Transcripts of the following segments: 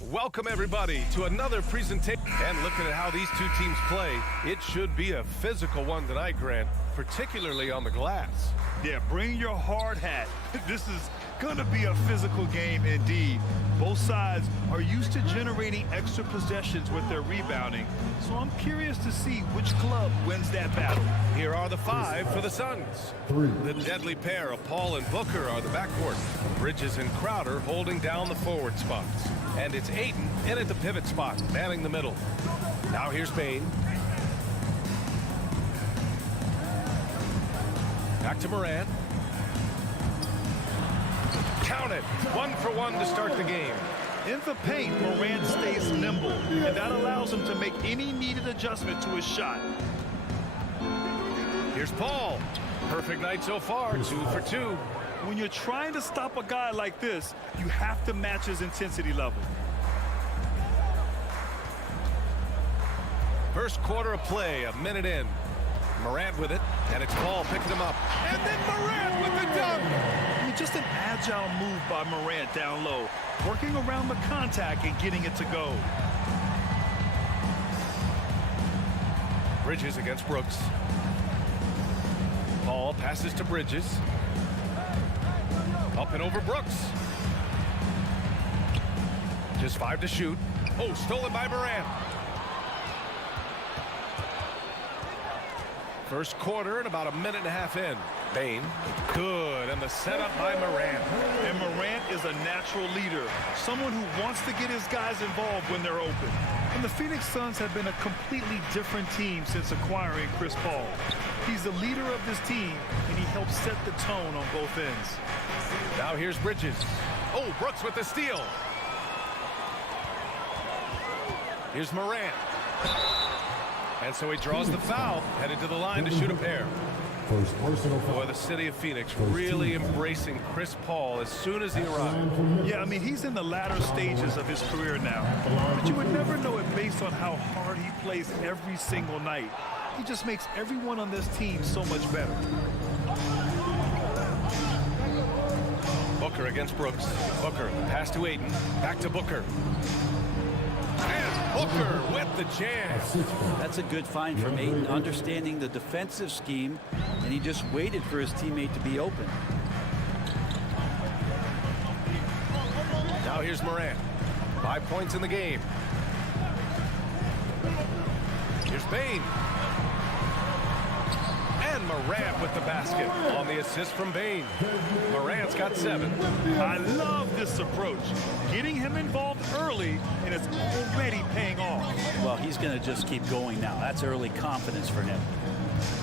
Welcome, everybody, to another presentation. And looking at how these two teams play, it should be a physical one tonight, Grant, particularly on the glass. Yeah, bring your hard hat. This is going to be a physical game indeed. Both sides are used to generating extra possessions with their rebounding, so I'm curious to see which club wins that battle. Here are the five for the Suns. The deadly pair of Paul and Booker are the backcourt. Bridges and Crowder holding down the forward spots. And it's Ayton in at the pivot spot, manning the middle. Now here's Bain. Back to Morant. Count it. 1 for 1 to start the game. In the paint, Morant stays nimble, and that allows him to make any needed adjustment to his shot. Here's Paul. Perfect night so far, 2 for 2. When you're trying to stop a guy like this, you have to match his intensity level. First quarter of play, a minute in. Morant with it, and it's Paul picking him up. And then Morant with the dunk! I mean, just an agile move by Morant down low, working around the contact and getting it to go. Bridges against Brooks. Paul passes to Bridges. Up and over Brooks. Just 5 to shoot. Oh, stolen by Morant. First quarter and about a minute and a half in. Bain, good, and the setup by Morant. And Morant is a natural leader, someone who wants to get his guys involved when they're open. And the Phoenix Suns have been a completely different team since acquiring Chris Paul. He's the leader of this team, and he helps set the tone on both ends. Now here's Bridges. Oh, Brooks with the steal. Here's Morant. And so he draws the foul, headed to the line to shoot a pair. First personal foul. Boy, the city of Phoenix really embracing Chris Paul as soon as he arrived. Yeah, I mean, he's in the latter stages of his career now. But you would never know it based on how hard he plays every single night. He just makes everyone on this team so much better. Booker against Brooks. Booker, pass to Ayton. Back to Booker. And Booker with the jam. That's a good find from Ayton, understanding the defensive scheme, and he just waited for his teammate to be open. Now here's Morant. 5 points in the game. Here's Bain. And Morant with the basket on the assist from Bain. Morant's got 7. I love this approach. Getting him involved early, and it's already paying off. Well, he's going to just keep going now. That's early confidence for him.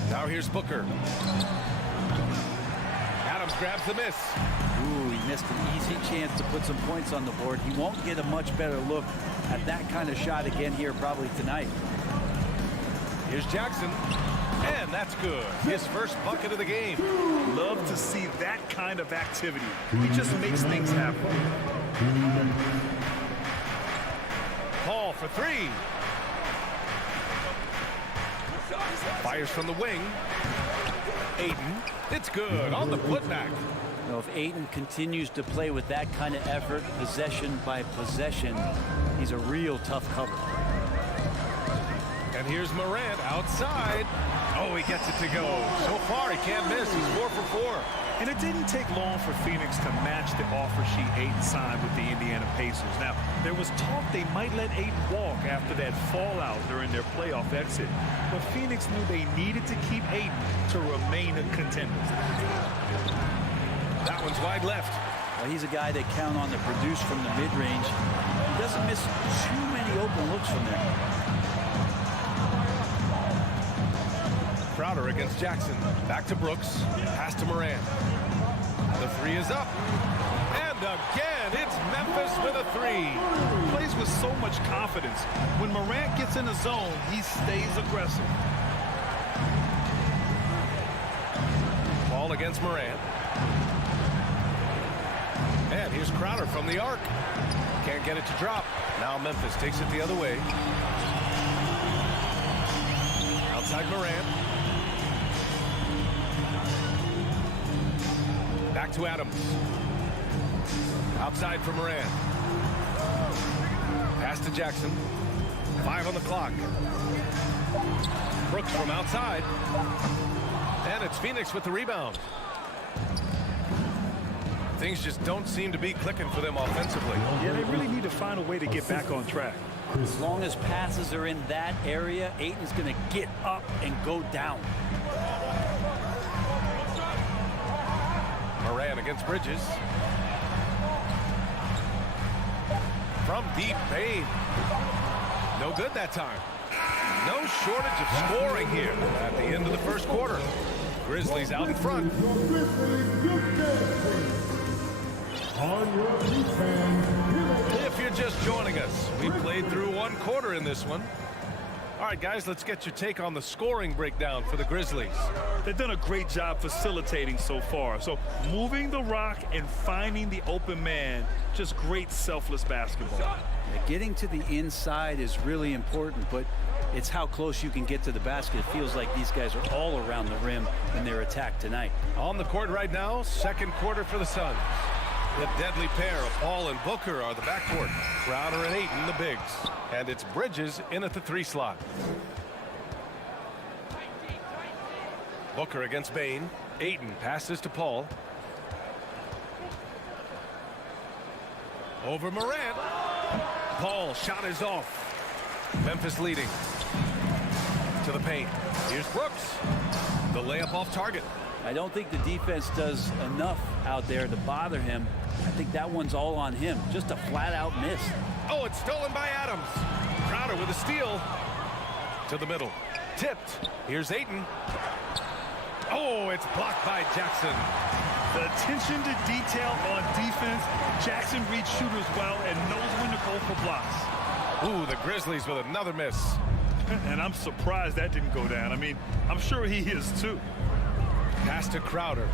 Now here's Booker. Adams grabs the miss. Ooh, he missed an easy chance to put some points on the board. He won't get a much better look at that kind of shot again here probably tonight. Here's Jackson. And that's good. His first bucket of the game. Love to see that kind of activity. He just makes things happen. Paul for 3. Fires from the wing. Ayton. It's good on the putback. You know, if Ayton continues to play with that kind of effort, possession by possession, he's a real tough cover. And here's Morant outside. Oh, he gets it to go. So far, he can't miss. He's 4 for 4. And it didn't take long for Phoenix to match the offer sheet Ayton signed with the Indiana Pacers. Now, there was talk they might let Ayton walk after that fallout during their playoff exit. But Phoenix knew they needed to keep Ayton to remain a contender. That one's wide left. Well, he's a guy they count on to produce from the mid-range. He doesn't miss too many open looks from there. Crowder against Jackson. Back to Brooks. Pass to Morant. The 3 is up. And again, it's Memphis with a 3. Plays with so much confidence. When Morant gets in the zone, he stays aggressive. Paul against Morant. And here's Crowder from the arc. Can't get it to drop. Now Memphis takes it the other way. Outside Morant. Back to Adams. Outside for Morant. to Jackson. 5 on the clock. Brooks from outside. And it's Phoenix with the rebound. Things just don't seem to be clicking for them offensively. Yeah, they really need to find a way to get back on track. As long as passes are in that area, Ayton's going to get up and go down. Moran against Bridges. From deep, Bane. No good that time. No shortage of scoring here at the end of the first quarter. Grizzlies out in front. If you're just joining us, we played through one quarter in this one. All right, guys, let's get your take on the scoring breakdown for the Grizzlies. They've done a great job facilitating so far. So moving the rock and finding the open man, just great selfless basketball. Yeah, getting to the inside is really important, but it's how close you can get to the basket. It feels like these guys are all around the rim in their attack tonight. On the court right now, second quarter for the Suns. The deadly pair of Paul and Booker are the backcourt. Crowder and Ayton the bigs. And it's Bridges in at the 3 slot. Booker against Bane. Ayton passes to Paul. Over Morant. Paul shot is off. Memphis leading. To the paint. Here's Brooks. The layup off target. I don't think the defense does enough out there to bother him. I think that one's all on him. Just a flat-out miss. Oh, it's stolen by Adams. Crowder with a steal. To the middle. Tipped. Here's Ayton. Oh, it's blocked by Jackson. The attention to detail on defense. Jackson reads shooters well and knows when to go for blocks. Ooh, the Grizzlies with another miss. And I'm surprised that didn't go down. I mean, I'm sure he is too. Pass to Crowder.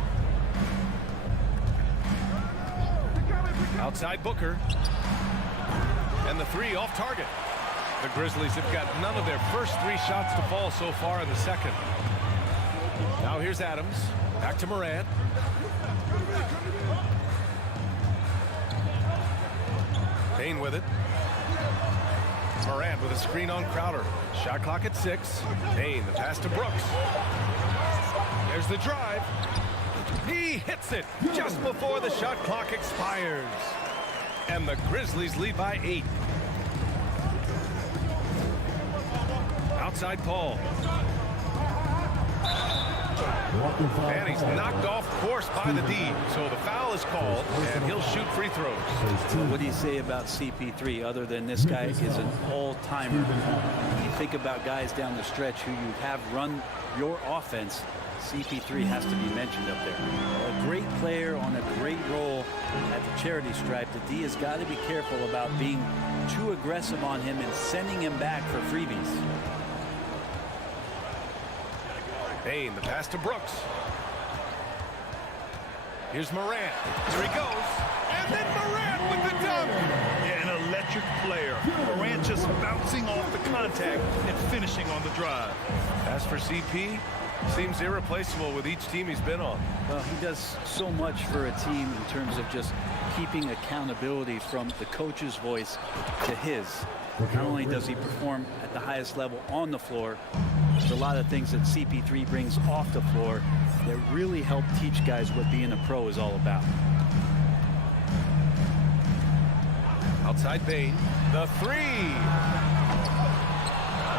Outside Booker. And the 3 off target. The Grizzlies have got none of their first 3 shots to fall so far in the second. Now here's Adams. Back to Morant. Payne with it. Morant with a screen on Crowder. Shot clock at 6. Payne, the pass to Brooks. There's the drive. He hits it just before the shot clock expires. And the Grizzlies lead by 8. Outside Paul. And he's knocked off course by the D. So the foul is called, and he'll shoot free throws. What do you say about CP3 other than this guy is an all-timer? When you think about guys down the stretch who you have run your offense, CP3 has to be mentioned up there. A great player on a great role at the charity stripe. The D has got to be careful about being too aggressive on him and sending him back for freebies. Payne, the pass to Brooks. Here's Morant. Here he goes. And then Morant with the dunk. Yeah, an electric player. Morant just bouncing off the contact and finishing on the drive. As for CP, seems irreplaceable with each team he's been on. Well, he does so much for a team in terms of just keeping accountability from the coach's voice to his. Not only does he perform at the highest level on the floor, there's a lot of things that CP3 brings off the floor that really help teach guys what being a pro is all about. Outside Bane, the 3.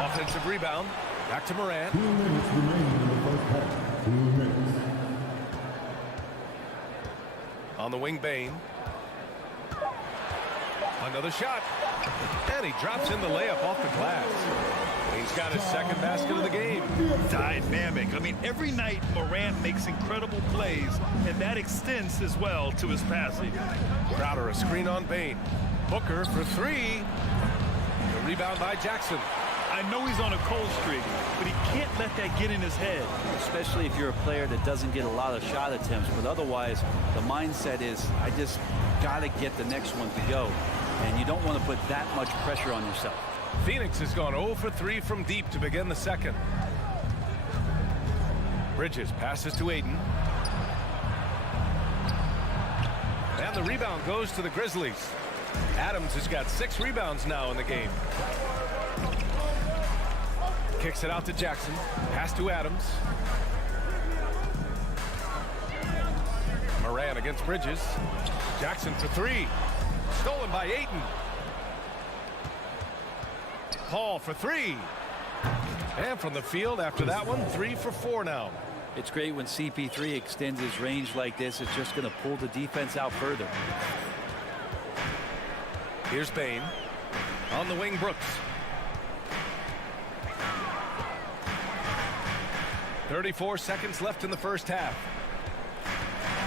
Offensive rebound. Back to Morant. 2 minutes remaining in the first half. 2 minutes. On the wing, Bane. Another shot. And he drops in the layup off the glass. He's got his second basket of the game. Dynamic. I mean, every night Morant makes incredible plays, and that extends as well to his passing. Crowder, a screen on Bane. Booker for 3. The rebound by Jackson. I know he's on a cold streak, but he can't let that get in his head. Especially if you're a player that doesn't get a lot of shot attempts, but otherwise the mindset is, I just got to get the next one to go. And you don't want to put that much pressure on yourself. Phoenix has gone 0 for 3 from deep to begin the second. Bridges passes to Ayton. And the rebound goes to the Grizzlies. Adams has got 6 rebounds now in the game. Kicks it out to Jackson. Pass to Adams. Moran against Bridges. Jackson for 3. Stolen by Ayton. Paul for 3. And from the field after that one, 3 for 4 now. It's great when CP3 extends his range like this. It's just going to pull the defense out further. Here's Bain. On the wing, Brooks. 34 seconds left in the first half.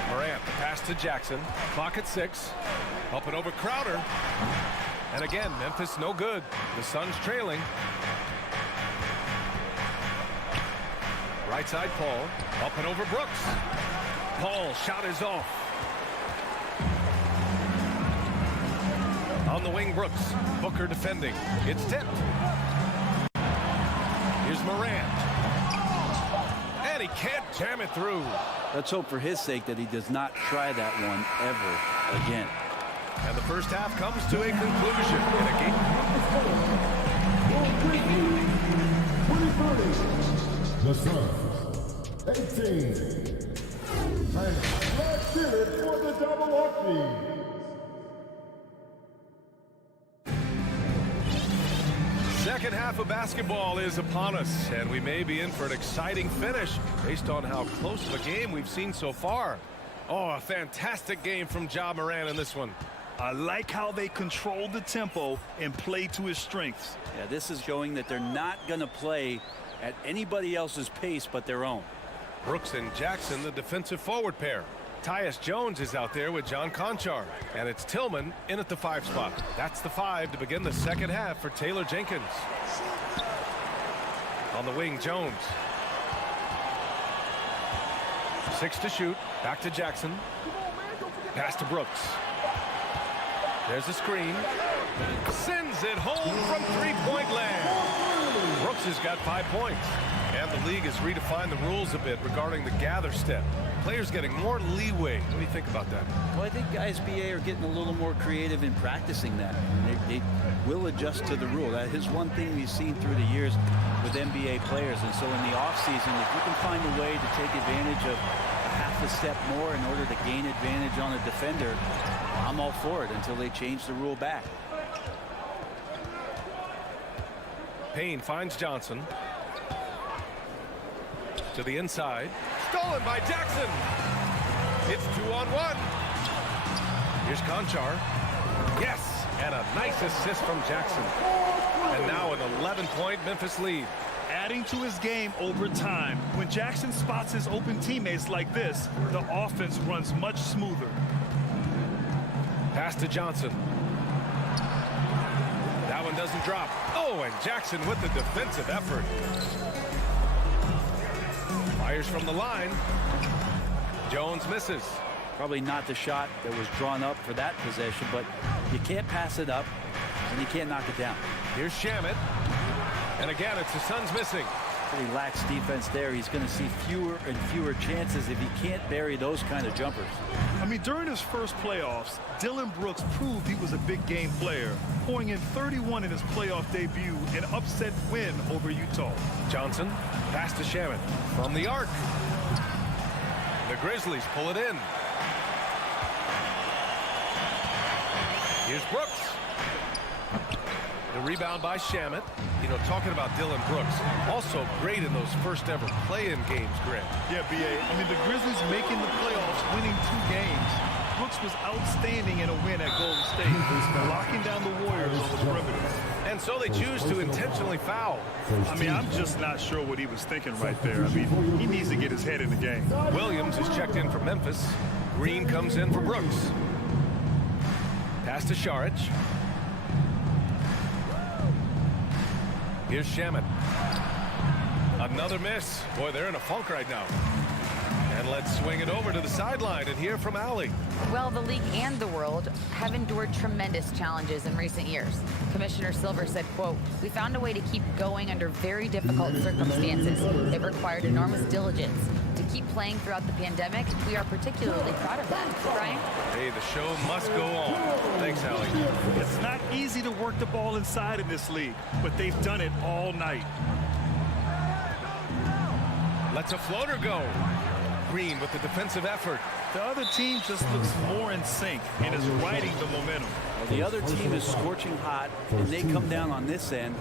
Morant, the pass to Jackson. Clock at 6. Up and over Crowder. And again, Memphis no good. The Suns trailing. Right side, Paul. Up and over Brooks. Paul, shot is off. On the wing, Brooks. Booker defending. It's tipped. Here's Morant. And he can't jam it through. Let's hope for his sake that he does not try that one ever again. And the first half comes to a conclusion in a game. The Suns, 18. And let's get it for the double Orkneys. Second half of basketball is upon us, and we may be in for an exciting finish based on how close of a game we've seen so far. Oh, a fantastic game from Ja Morant in this one. I like how they control the tempo and play to his strengths. Yeah, this is showing that they're not going to play at anybody else's pace but their own. Brooks and Jackson, the defensive forward pair. Tyus Jones is out there with John Conchar, and it's Tillman in at the 5 spot. That's the 5 to begin the second half for Taylor Jenkins. On the wing, Jones. 6 to shoot. Back to Jackson. Pass to Brooks. There's a screen. Sends it home from 3-point land. Brooks has got 5 points. And the league has redefined the rules a bit regarding the gather step. Players getting more leeway. What do you think about that? Well, I think guys BA are getting a little more creative in practicing that. They will adjust to the rule. That is one thing we've seen through the years with NBA players. And so in the offseason, if you can find a way to take advantage of half a step more in order to gain advantage on a defender, I'm all for it until they change the rule back. Payne finds Johnson. To the inside. Stolen by Jackson. It's 2-on-1. Here's Conchar. Yes, and a nice assist from Jackson. And now an 11-point Memphis lead. Adding to his game over time. When Jackson spots his open teammates like this, the offense runs much smoother. Pass to Johnson. That one doesn't drop. Oh, and Jackson with the defensive effort. Fires from the line. Jones misses. Probably not the shot that was drawn up for that possession, but you can't pass it up and you can't knock it down. Here's Shamet. And again, it's the Suns missing. Pretty lax defense there. He's going to see fewer and fewer chances if he can't bury those kind of jumpers. I mean, during his first playoffs, Dillon Brooks proved he was a big game player, pouring in 31 in his playoff debut, an upset win over Utah. Johnson, pass to Shamet. From the arc. The Grizzlies pull it in. Here's Brooks. The rebound by Shamet. You know, talking about Dillon Brooks, also great in those first ever play-in games, Grant. Yeah, B.A. I mean, the Grizzlies making the playoffs, winning 2 games. Brooks was outstanding in a win at Golden State, locking down the Warriors on the perimeter. And so they choose to intentionally foul. I mean, I'm just not sure what he was thinking right there. I mean, he needs to get his head in the game. Williams is checked in for Memphis. Green comes in for Brooks. Pass to Šarić. Here's Shamet. Another miss. Boy, they're in a funk right now. And let's swing it over to the sideline and hear from Allie. Well, the league and the world have endured tremendous challenges in recent years. Commissioner Silver said, quote, "We found a way to keep going under very difficult circumstances. It required enormous diligence to keep playing throughout the pandemic, we are particularly proud of them. Brian? Hey, the show must go on. Thanks, Allie. It's not easy to work the ball inside in this league, but they've done it all night. Lets a floater go. Green with the defensive effort. The other team just looks more in sync and is riding the momentum. Well, the other team is scorching hot, and they come down on this end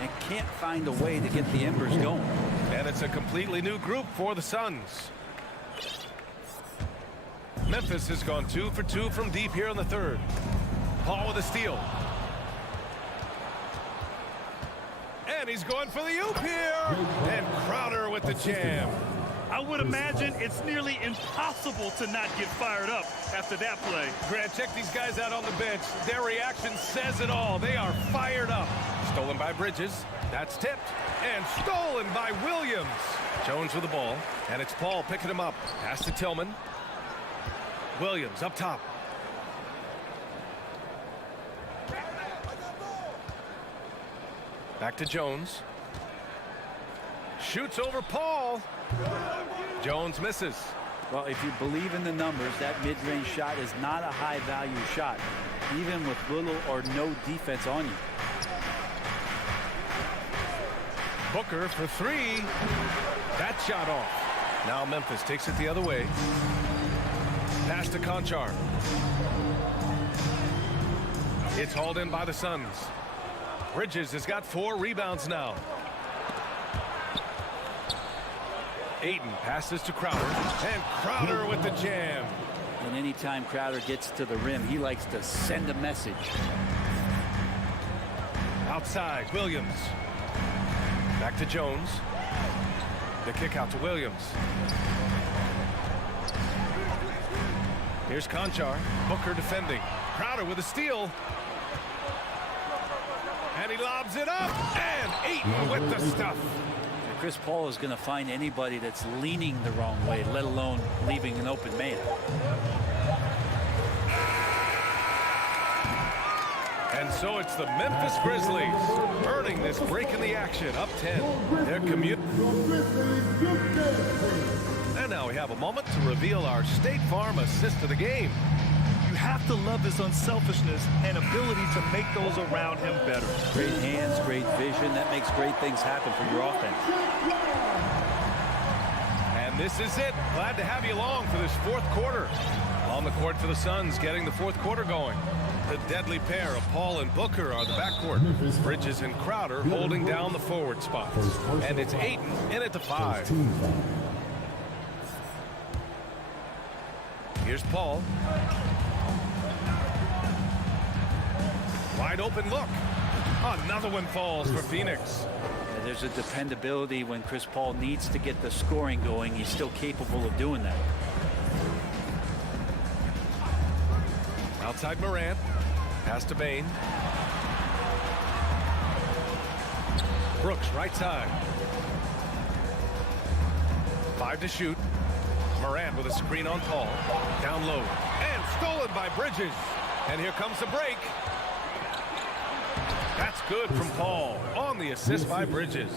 and can't find a way to get the embers going. And it's a completely new group for the Suns. Memphis has gone 2 for 2 from deep here in the third. Paul with a steal. And he's going for the oop here. And Crowder with the jam. I would imagine it's nearly impossible to not get fired up after that play. Grant, check these guys out on the bench. Their reaction says it all. They are fired up. Stolen by Bridges. That's tipped. And stolen by Williams. Jones with the ball. And it's Paul picking him up. Pass to Tillman. Williams up top. Back to Jones. Shoots over Paul. Jones misses. Well, if you believe in the numbers, that mid-range shot is not a high-value shot, even with little or no defense on you. Booker for three. That shot off. Now Memphis takes it the other way. Pass to Conchar. It's hauled in by the Suns. Bridges has got 4 rebounds now. Ayton passes to Crowder, and Crowder with the jam. And anytime Crowder gets to the rim, he likes to send a message. Outside, Williams. Back to Jones. The kick out to Williams. Here's Conchar. Booker defending. Crowder with a steal. And he lobs it up. And Ayton with the stuff. Chris Paul is going to find anybody that's leaning the wrong way, let alone leaving an open man. And so it's the Memphis Grizzlies earning this break in the action, up 10. Their commute. And now we have a moment to reveal our State Farm assist of the game. You have to love his unselfishness and ability to make those around him better. Great hands, great vision. That makes great things happen for your offense. And this is it. Glad to have you along for this fourth quarter. On the court for the Suns, getting the fourth quarter going. The deadly pair of Paul and Booker are the backcourt. Bridges and Crowder holding down the forward spots. And it's Ayton in at the 5. Here's Paul. Wide open look. Another one falls for Phoenix. There's a dependability when Chris Paul needs to get the scoring going. He's still capable of doing that. Outside Morant. Pass to Bain. Brooks right side. 5 to shoot. Morant with a screen on Paul. Down low. And stolen by Bridges. And here comes the break. That's good from Paul on the assist by Bridges.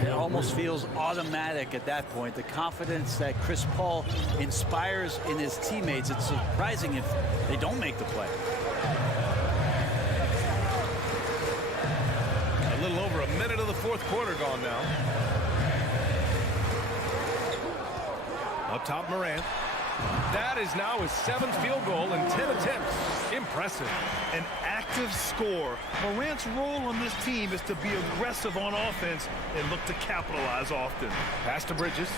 It almost feels automatic at that point. The confidence that Chris Paul inspires in his teammates, it's surprising if they don't make the play. A little over a minute of the fourth quarter gone now. Up top, Morant. That is now his 7th field goal in 10 attempts. Impressive. An active scorer. Morant's role on this team is to be aggressive on offense and look to capitalize often. Pass to Bridges.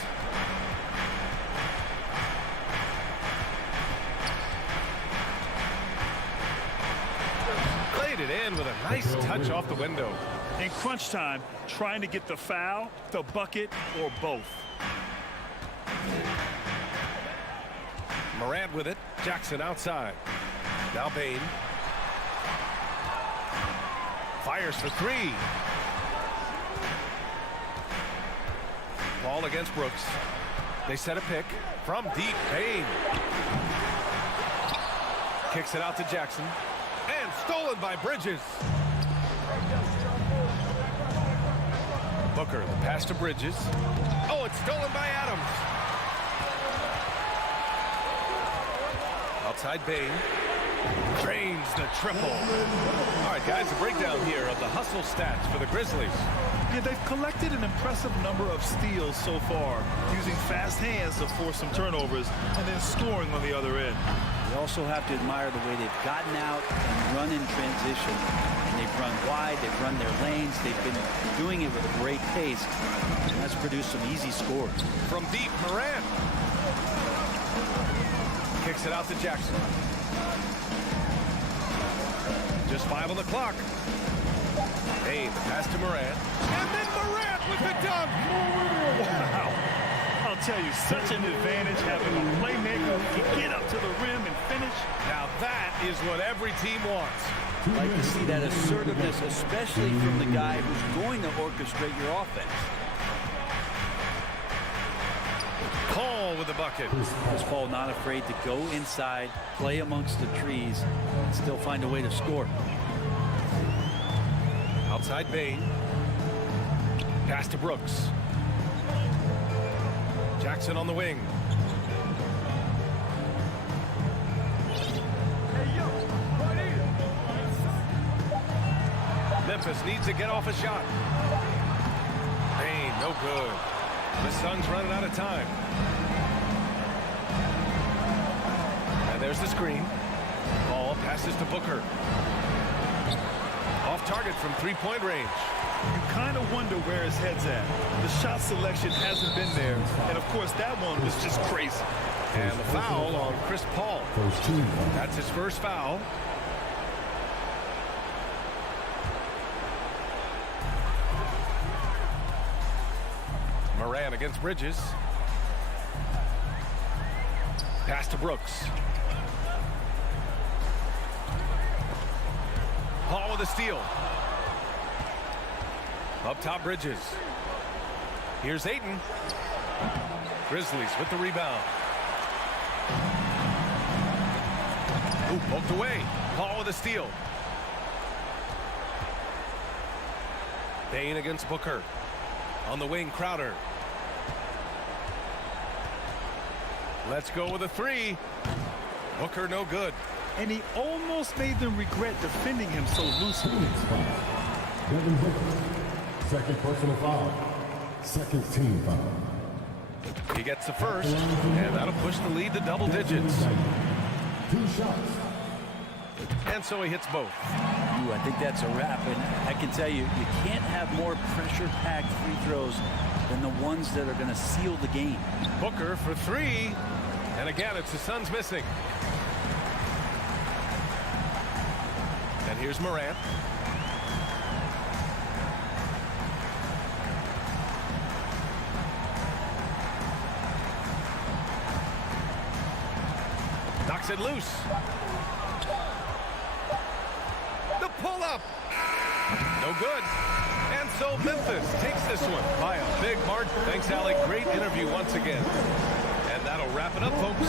Played it in with a nice touch off the window. In crunch time, trying to get the foul, the bucket, or both. Morant with it. Jackson outside. Now Bain. Fires for 3. Ball against Brooks. They set a pick from deep. Bain. Kicks it out to Jackson. And stolen by Bridges. Booker, the pass to Bridges. Oh, it's stolen by Adams. Outside Bain. Drains the triple. All right, guys, a breakdown here of the hustle stats for the Grizzlies. Yeah, they've collected an impressive number of steals so far, using fast hands to force some turnovers and then scoring on the other end. You also have to admire the way they've gotten out and run in transition. And they've run wide, they've run their lanes, they've been doing it with a great pace. And that's produced some easy scores. From deep, Morant. Kicks it out to Jackson. Just 5 on the clock. Bain, the pass to Morant. And then Morant with the dunk. Wow. I'll tell you, such an advantage having a playmaker who can get up to the rim and finish. Now that is what every team wants. I like to see that assertiveness, especially from the guy who's going to orchestrate your offense. Paul with the bucket. Chris Paul not afraid to go inside, play amongst the trees, and still find a way to score. Outside Bain. Pass to Brooks. Jackson on the wing. Memphis needs to get off a shot. Bain, no good. The Suns running out of time. And there's the screen. Ball passes to Booker. Off target from three-point range. You kind of wonder where his head's at. The shot selection hasn't been there. And, of course, that one was just crazy. And the foul on Chris Paul. That's his first foul. Morant against Bridges. Pass to Brooks. Paul with a steal. Up top, Bridges. Here's Ayton. Grizzlies with the rebound. Ooh, poked away. Paul with a steal. Bain against Booker. On the wing, Crowder. Let's go with a three. Booker no good. And he almost made them regret defending him so loosely. Devin Booker. Second personal foul. Second team foul. He gets the first, and that'll push the lead to double digits. 2 shots. And so he hits both. Ooh, I think that's a wrap. And I can tell you, you can't have more pressure-packed free throws than the ones that are going to seal the game. Booker for three. And again, it's the Suns missing. And here's Morant. Knocks it loose. The pull-up. No good. And so Memphis takes this one by a big margin. Thanks, Allie. Great interview once again. And that'll wrap it up, folks.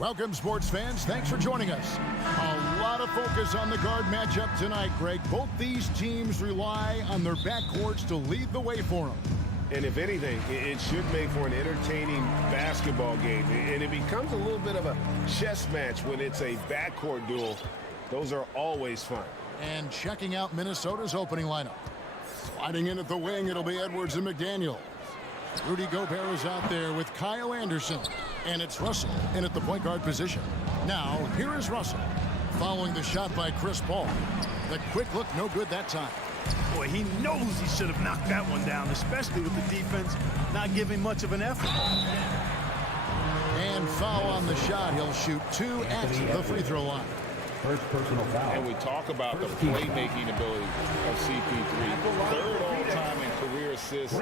Welcome, sports fans. Thanks for joining us. A lot of focus on the guard matchup tonight, Greg. Both these teams rely on their backcourts to lead the way for them. And if anything, it should make for an entertaining basketball game. And it becomes a little bit of a chess match when it's a backcourt duel. Those are always fun. And checking out Minnesota's opening lineup. Sliding in at the wing, it'll be Edwards and McDaniel. Rudy Gobert is out there with Kyle Anderson. And it's Russell in at the point guard position. Now, here is Russell, following the shot by Chris Paul. The quick look, no good that time. Boy, he knows he should have knocked that one down, especially with the defense not giving much of an effort. And foul on the shot. He'll shoot 2 at the free throw line. First personal foul. And we talk about the playmaking ability of CP3. Third all-time in career assists,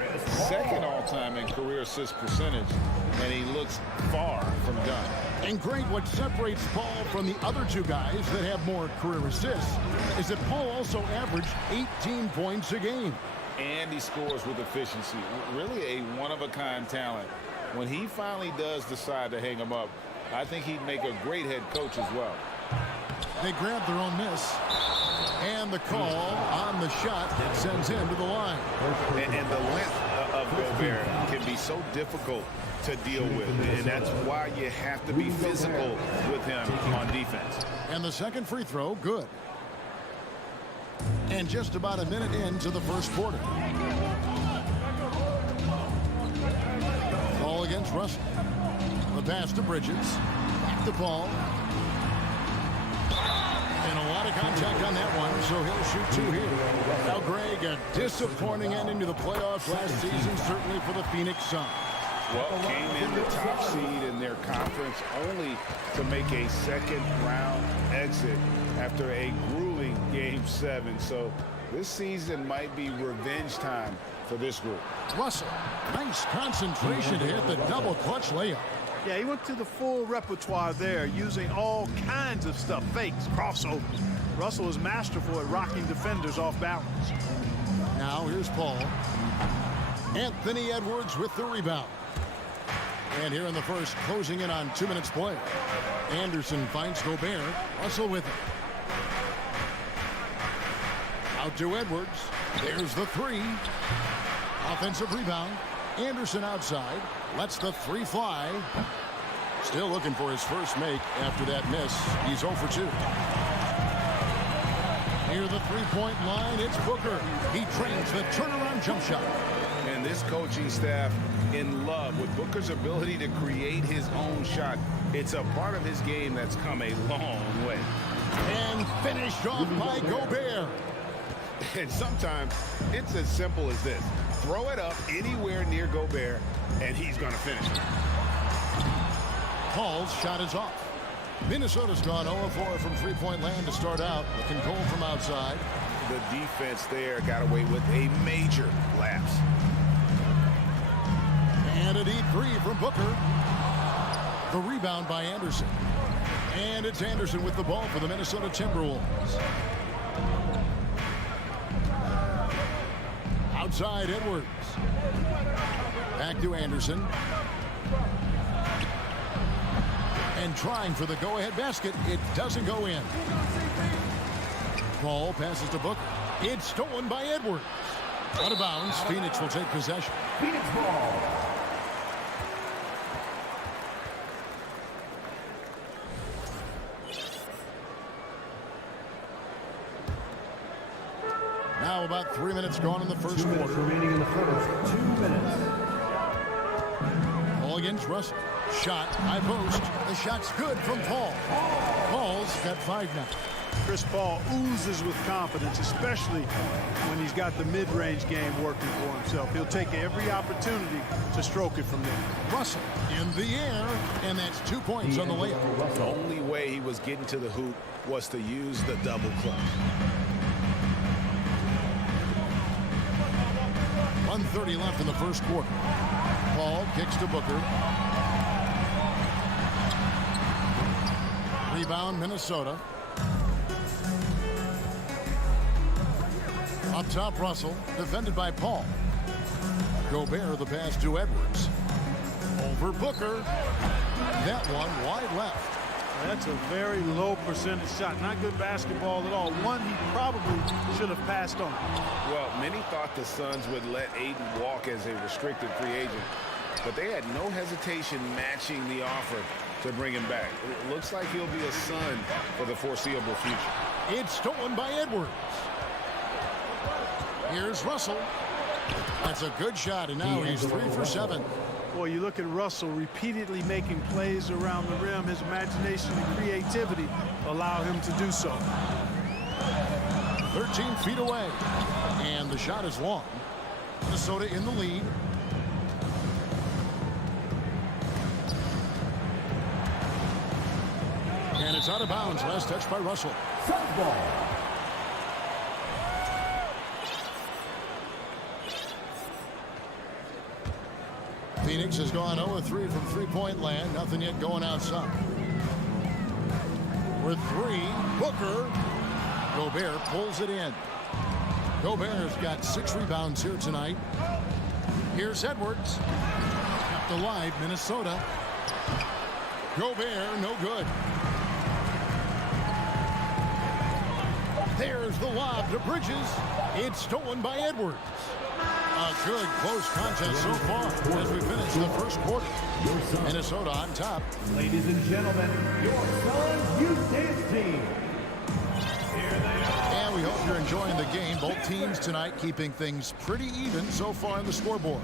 second all-time in career assist percentage, and he looks far from done. And Greg, what separates Paul from the other two guys that have more career assists is that Paul also averaged 18 points a game. And he scores with efficiency. Really a one-of-a-kind talent. When he finally does decide to hang him up, I think he'd make a great head coach as well. They grab their own miss. And the call on the shot sends him to the line. And the length of Gobert can be so difficult to deal with. And that's why you have to be physical with him on defense. And the second free throw, good. And just about a minute into the first quarter. Ball against Russell. The pass to Bridges. Back to Paul. And a lot of contact on that one, so he'll shoot 2 here. Now, Greg, a disappointing ending to the playoffs last season, certainly for the Phoenix Suns. Well, came in the top seed in their conference only to make a second-round exit after a grueling Game 7. So this season might be revenge time for this group. Russell, nice concentration to hit the double clutch layup. Yeah, he went to the full repertoire there, using all kinds of stuff, fakes, crossovers. Russell is masterful at rocking defenders off balance. Now here's Paul. Anthony Edwards with the rebound. And here in the first, closing in on 2 minutes play. Anderson finds Gobert. Russell with it. Out to Edwards. There's the 3. Offensive rebound. Anderson outside. Lets the 3 fly. Still looking for his first make after that miss. He's 0 for 2. Near the three-point line, it's Booker. He trains the turnaround jump shot. And this coaching staff in love with Booker's ability to create his own shot. It's a part of his game that's come a long way. And finished off by Gobert. And sometimes it's as simple as this. Throw it up anywhere near Gobert, and he's going to finish it. Paul's shot is off. Minnesota's gone 0-4 from three-point land to start out. Looking cold from outside. The defense there got away with a major lapse. And a deep 3 from Booker. The rebound by Anderson. And it's Anderson with the ball for the Minnesota Timberwolves. Outside Edwards. Back to Anderson. And trying for the go-ahead basket. It doesn't go in. Ball passes to Booker. It's stolen by Edwards. Out of bounds. Phoenix will take possession. Phoenix ball. Now about 3 minutes gone in the first quarter. Remaining in the first. 2 minutes. Ball against Russell. Shot, high post. The shot's good from Paul. Paul's got 5 now. Chris Paul oozes with confidence, especially when he's got the mid-range game working for himself. He'll take every opportunity to stroke it from there. Russell in the air, and that's 2 points on the layup. The only way he was getting to the hoop was to use the double clutch. 1:30 left in the first quarter. Paul kicks to Booker. Rebound, Minnesota. Up top, Russell, defended by Paul. Gobert, the pass to Edwards. Over Booker. That one wide left. That's a very low percentage shot. Not good basketball at all. One he probably should have passed on. Well, many thought the Suns would let Ayton walk as a restricted free agent, but they had no hesitation matching the offer to bring him back. It looks like he'll be a Sun for the foreseeable future. It's stolen by Edwards. Here's Russell. That's a good shot, and now he's 3 for 7. Boy, you look at Russell repeatedly making plays around the rim. His imagination and creativity allow him to do so. 13 feet away, and the shot is long. Minnesota in the lead. And it's out of bounds. Last touch by Russell. Ball. Phoenix has gone 0-3 from three-point land. Nothing yet going outside. With 3, Booker. Gobert pulls it in. Gobert's got 6 rebounds here tonight. Here's Edwards. Kept alive, Minnesota. Gobert, no good. There's the lob to Bridges. It's stolen by Edwards. A good close contest so far as we finish the first quarter. Minnesota on top. Ladies and gentlemen, your Suns Youth Dance Team. And we hope you're enjoying the game. Both teams tonight keeping things pretty even so far on the scoreboard.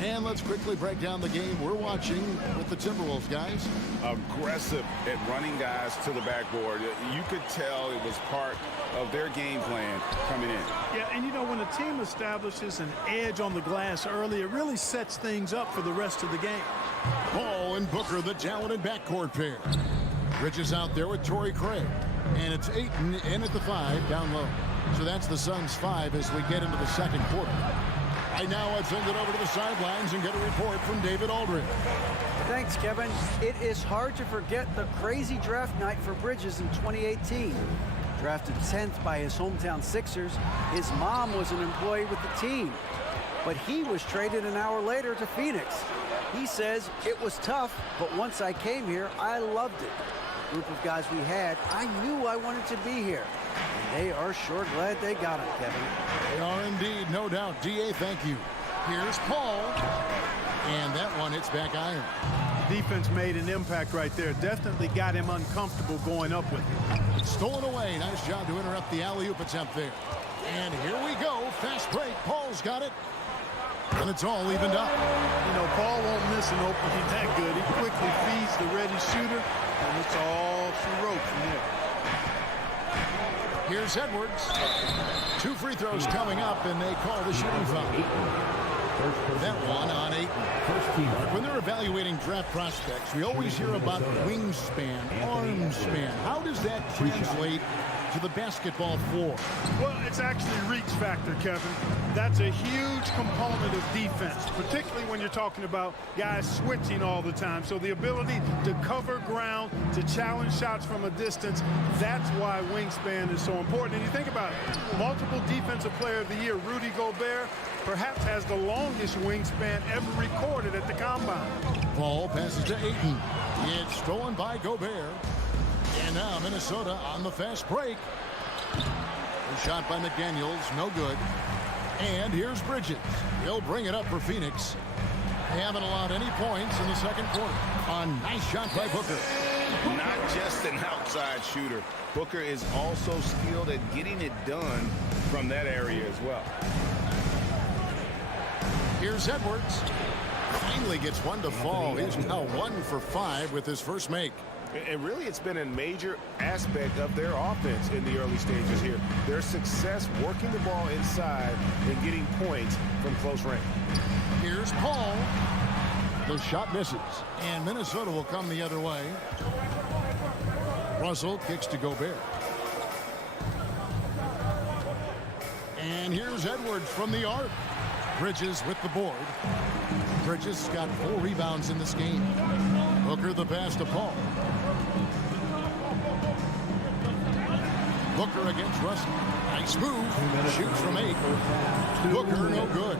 And let's quickly break down the game we're watching with the Timberwolves, guys. Aggressive at running guys to the backboard. You could tell it was part of their game plan coming in. Yeah, and you know, when a team establishes an edge on the glass early, it really sets things up for the rest of the game. Paul and Booker, the talented backcourt pair. Bridges out there with Torrey Craig. And it's Ayton in at the 5 down low. So that's the Suns' 5 as we get into the second quarter. Right now, I'd send it over to the sidelines and get a report from David Aldridge. Thanks, Kevin. It is hard to forget the crazy draft night for Bridges in 2018. Drafted 10th by his hometown Sixers, his mom was an employee with the team. But he was traded an hour later to Phoenix. He says, it was tough, but once I came here, I loved it. Group of guys we had, I knew I wanted to be here. And they are sure glad they got him, Kevin. They are indeed, no doubt. D.A., thank you. Here's Paul. And that one hits back iron. Defense made an impact right there. Definitely got him uncomfortable going up with it. Stolen away. Nice job to interrupt the alley-oop attempt there. And here we go. Fast break. Paul's got it. And it's all evened up. You know, Paul won't miss an opening that good. He quickly feeds the ready shooter, and it's all she wrote from there. Here's Edwards. 2 free throws coming up, and they call the shooting foul. That one on Ayton. When they're evaluating draft prospects, we always hear about wingspan, arm span. How does that translate to the basketball floor? Well, it's actually reach factor, Kevin. That's a huge component of defense, particularly when you're talking about guys switching all the time. So the ability to cover ground, to challenge shots from a distance, that's why wingspan is so important. And you think about it, multiple defensive player of the year, Rudy Gobert, perhaps has the longest wingspan ever recorded at the combine. Paul passes to Ayton. It's stolen by Gobert. And now Minnesota on the fast break. A shot by McDaniels, no good. And here's Bridges. He'll bring it up for Phoenix. They haven't allowed any points in the second quarter. A nice shot by Booker. Not just an outside shooter. Booker is also skilled at getting it done from that area as well. Here's Edwards. Finally gets one to fall. He's now 1 for 5 with his first make. And really, it's been a major aspect of their offense in the early stages here. Their success working the ball inside and getting points from close range. Here's Paul. The shot misses. And Minnesota will come the other way. Russell kicks to Gobert. And here's Edwards from the arc. Bridges with the board. Bridges got 4 rebounds in this game. Booker the pass to Paul. Booker against Russell. Nice move. Shoots from 8. Booker no good.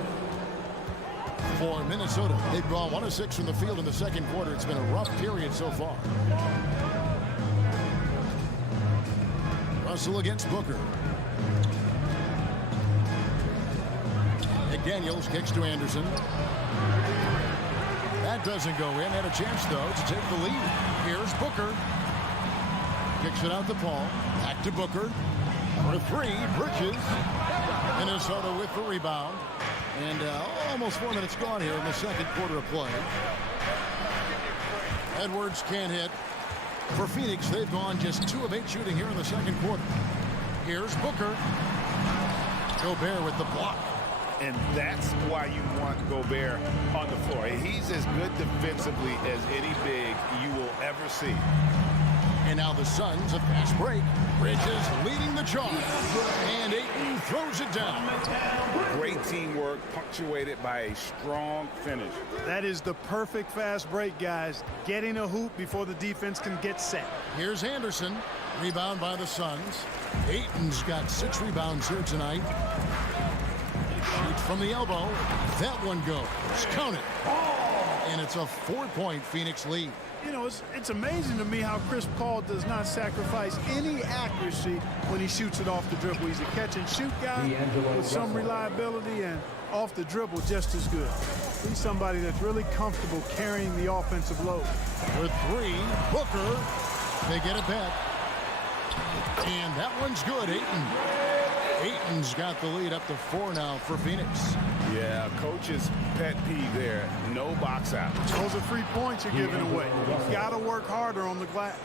For Minnesota, they've gone 1 of 6 from the field in the second quarter. It's been a rough period so far. Russell against Booker. McDaniels kicks to Anderson. That doesn't go in. Had a chance, though, to take the lead. Here's Booker. Kicks it out to Paul. Back to Booker. For three, Bridges. Minnesota with the rebound. And almost 4 minutes gone here in the second quarter of play. Edwards can't hit. For Phoenix, they've gone just 2 of 8 shooting here in the second quarter. Here's Booker. Gobert with the block. And that's why you want Gobert on the floor. He's as good defensively as any big you will ever see. And now the Suns, a fast break. Bridges leading the charge. And Ayton throws it down. Great teamwork punctuated by a strong finish. That is the perfect fast break, guys. Getting a hoop before the defense can get set. Here's Anderson. Rebound by the Suns. Ayton's got 6 rebounds here tonight. Shoots from the elbow. That one goes. Count it. And it's a 4-point Phoenix lead. You know, it's amazing to me how Chris Paul does not sacrifice any accuracy when he shoots it off the dribble. He's a catch-and-shoot guy with some reliability, and off the dribble just as good. He's somebody that's really comfortable carrying the offensive load. With 3, Booker. They get it back. And that one's good. Ayton's got the lead up to 4 now for Phoenix. Yeah, coach's pet peeve there. No box out. Those are 3 points you're giving away. You've got to work harder on the glass.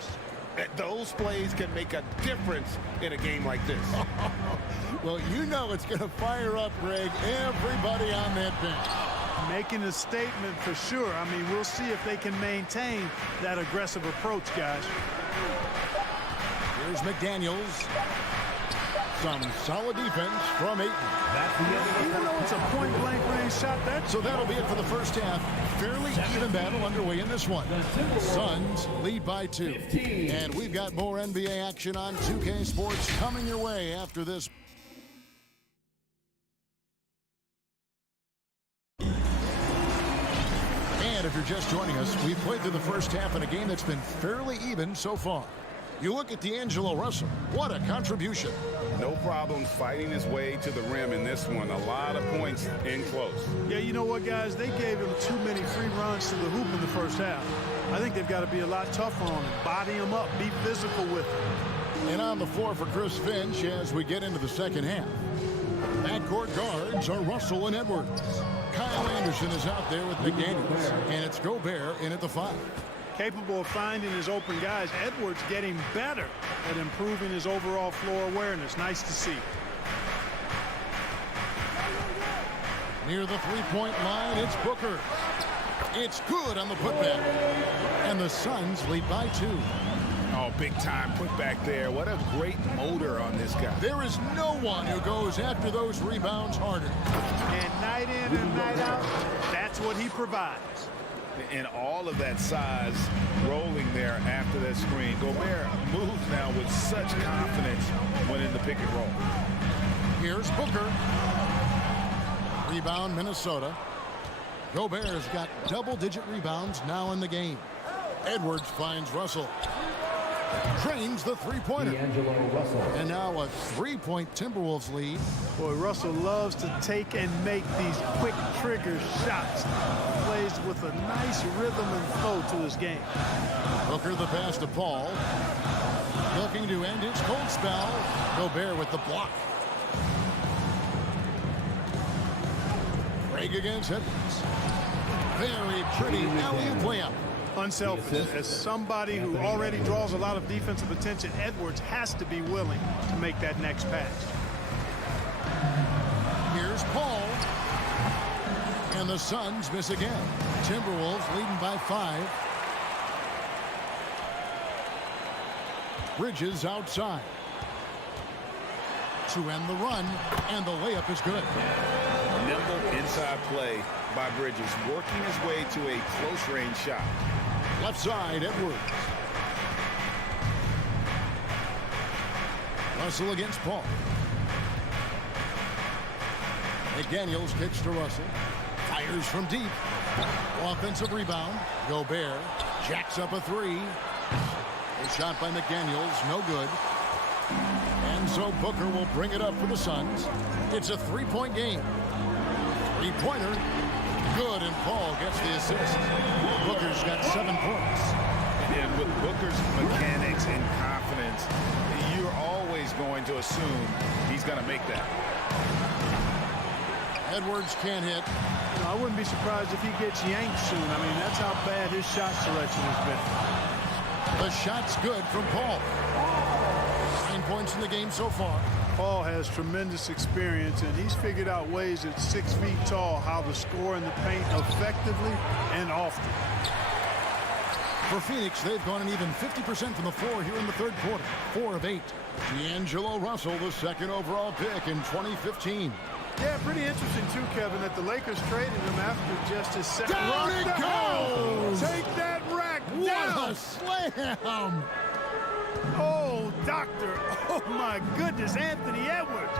Those plays can make a difference in a game like this. Well, you know it's going to fire up, Greg, everybody on that bench. Making a statement for sure. I mean, we'll see if they can maintain that aggressive approach, guys. Here's McDaniels. Some solid defense from Ayton. Even though it's a point-blank range shot, so that'll be it for the first half. Fairly even battle underway in this one. Suns lead by 2. And we've got more NBA action on 2K Sports coming your way after this. And if you're just joining us, we've played through the first half in a game that's been fairly even so far. You look at D'Angelo Russell. What a contribution. No problem fighting his way to the rim in this one. A lot of points in close. Yeah, you know what, guys? They gave him too many free runs to the hoop in the first half. I think they've got to be a lot tougher on him. Body him up. Be physical with him. And on the floor for Chris Finch as we get into the second half. Backcourt guards are Russell and Edwards. Kyle Anderson is out there with McDaniels. And it's Gobert in at the 5. Capable of finding his open guys. Edwards getting better at improving his overall floor awareness. Nice to see. Near the 3-point line, it's Booker. It's good on the putback. And the Suns lead by 2. Oh, big time putback there. What a great motor on this guy. There is no one who goes after those rebounds harder. And night in and night out, that's what he provides. And all of that size rolling there after that screen. Gobert moves now with such confidence when in the pick and roll. Here's Booker. Rebound, Minnesota. Gobert has got double-digit rebounds now in the game. Edwards finds Russell. Drains the 3-pointer. And now a 3-point Timberwolves lead. Boy, Russell loves to take and make these quick trigger shots. Plays with a nice rhythm and flow to his game. Booker the pass to Paul. Looking to end his cold spell. Gobert with the block. Craig against Edwards. Very pretty alley-oop layup. Unselfish. As somebody who already draws a lot of defensive attention, Edwards has to be willing to make that next pass. Here's Paul. And the Suns miss again. Timberwolves leading by 5. Bridges outside. To end the run, and the layup is good. Nimble inside play by Bridges, working his way to a close-range shot. Left side, Edwards. Russell against Paul. McDaniels kicks to Russell. Fires from deep. Offensive rebound. Gobert jacks up a 3. A shot by McDaniels, no good. And so Booker will bring it up for the Suns. It's a three-point game. Three-pointer. Good, and Paul gets the assist. Booker's got 7 points. And with Booker's mechanics and confidence, you're always going to assume he's going to make that. Edwards can't hit. You know, I wouldn't be surprised if he gets yanked soon. I mean, that's how bad his shot selection has been. The shot's good from Paul. 9 points in the game so far. Paul has tremendous experience, and he's figured out ways at 6 feet tall how to score in the paint effectively and often. For Phoenix, they've gone an even 50% from the floor here in the third quarter. 4 of 8. D'Angelo Russell, the second overall pick in 2015. Yeah, pretty interesting, too, Kevin, that the Lakers traded him after just his second. Down it goes! Take that rack down! What a slam! Oh, doctor. Oh, my goodness. Anthony Edwards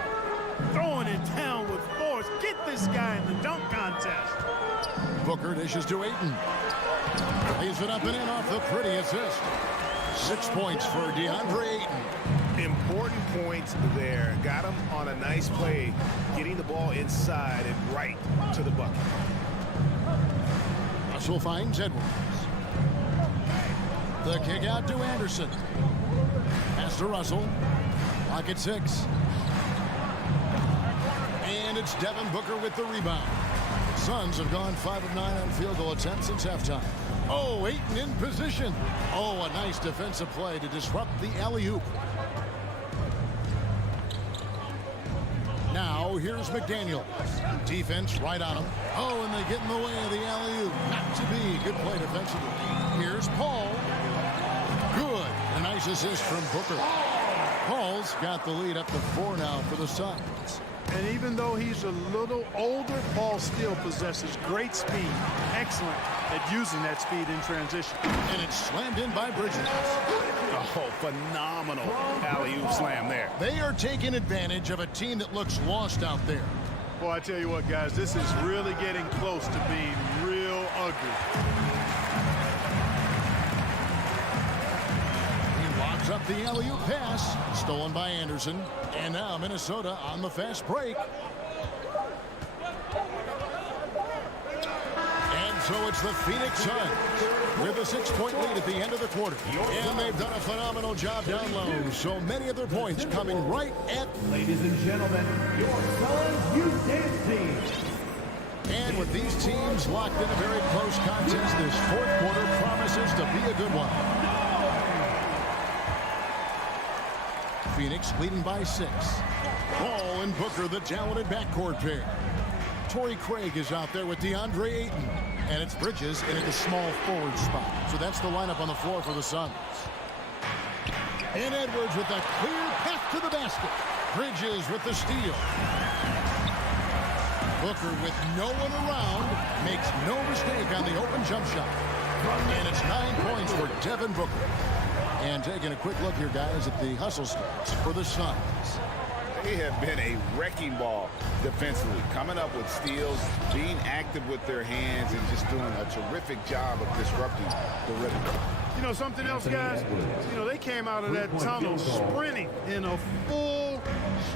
throwing it down with force. Get this guy in the dunk contest. Booker dishes to Ayton. Lays it up and in off the pretty assist. 6 points for DeAndre Ayton. Important points there. Got him on a nice play, getting the ball inside and right to the bucket. Russell finds Edwards. The kick out to Anderson. Pass to Russell. Clock at 6. And it's Devin Booker with the rebound. Suns have gone 5 of 9 on field goal attempts since halftime. Oh, Ayton in position. Oh, a nice defensive play to disrupt the alley-oop. Now, here's McDaniel. Defense right on him. Oh, and they get in the way of the alley-oop. Not to be. Good play defensively. Here's Paul. Good. A nice assist from Booker. Paul's got the lead up to 4 now for the Suns. And even though he's a little older, Paul still possesses great speed. Excellent at using that speed in transition. And it's slammed in by Bridges. Oh, phenomenal alley-oop slam there. They are taking advantage of a team that looks lost out there. Boy, I tell you what, guys, this is really getting close to being real ugly. He locks up the alley-oop pass, stolen by Anderson. And now Minnesota on the fast break. And so it's the Phoenix Suns with a 6-point lead at the end of the quarter. And they've done a phenomenal job down low. So many of their points coming right at... Ladies and gentlemen, your Suns Youth Dance Team. And with these teams locked in a very close contest, this fourth quarter promises to be a good one. Phoenix leading by 6. Paul and Booker, the talented backcourt pair. Torrey Craig is out there with DeAndre Ayton. And it's Bridges in at the small forward spot. So that's the lineup on the floor for the Suns. And Edwards with a clear path to the basket. Bridges with the steal. Booker with no one around makes no mistake on the open jump shot. And it's 9 points for Devin Booker. And taking a quick look here, guys, at the hustle stats for the Suns. They have been a wrecking ball defensively, coming up with steals, being active with their hands, and just doing a terrific job of disrupting the rhythm. You know, something else, guys? You know, they came out of that tunnel sprinting in a full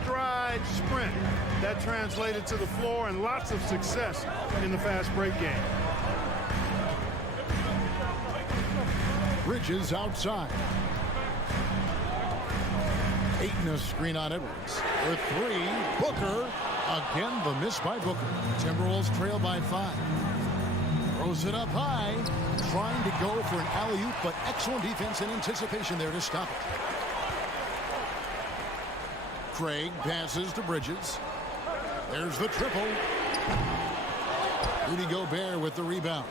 stride sprint. That translated to the floor and lots of success in the fast break game. Bridges outside. Ayton a screen on Edwards. For 3, Booker. Again, the miss by Booker. Timberwolves trail by 5. Throws it up high. Trying to go for an alley-oop, but excellent defense and anticipation there to stop it. Craig passes to Bridges. There's the triple. Rudy Gobert with the rebound.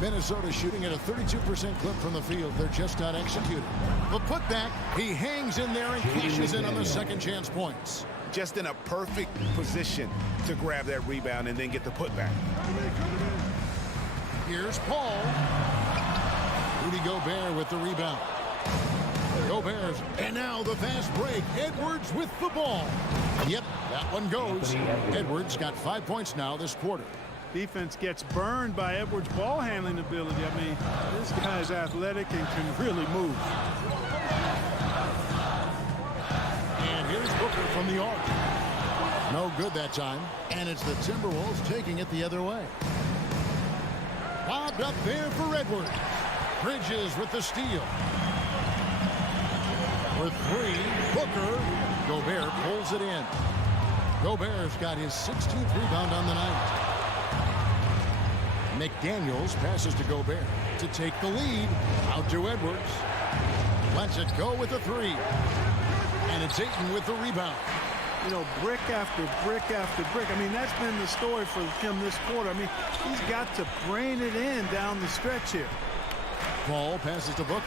Minnesota shooting at a 32% clip from the field. They're just not executing. The putback, he hangs in there and cashes in on the second chance points. Just in a perfect position to grab that rebound and then get the putback. Here's Paul. Rudy Gobert with the rebound. Gobert's, and now the fast break. Edwards with the ball. Yep, that one goes. Edwards got 5 points now this quarter. Defense gets burned by Edwards' ball handling ability. I mean, this guy's athletic and can really move. Booker from the arc. No good that time. And it's the Timberwolves taking it the other way. Lobbed up there for Edwards. Bridges with the steal. For three, Booker. Gobert pulls it in. Gobert's got his 16th rebound on the night. McDaniels passes to Gobert to take the lead. Out to Edwards. Lets it go with the three. And it's Ayton with the rebound. You know, brick after brick after brick. I mean, that's been the story for him this quarter. I mean, he's got to brain it in down the stretch here. Ball passes to Booker.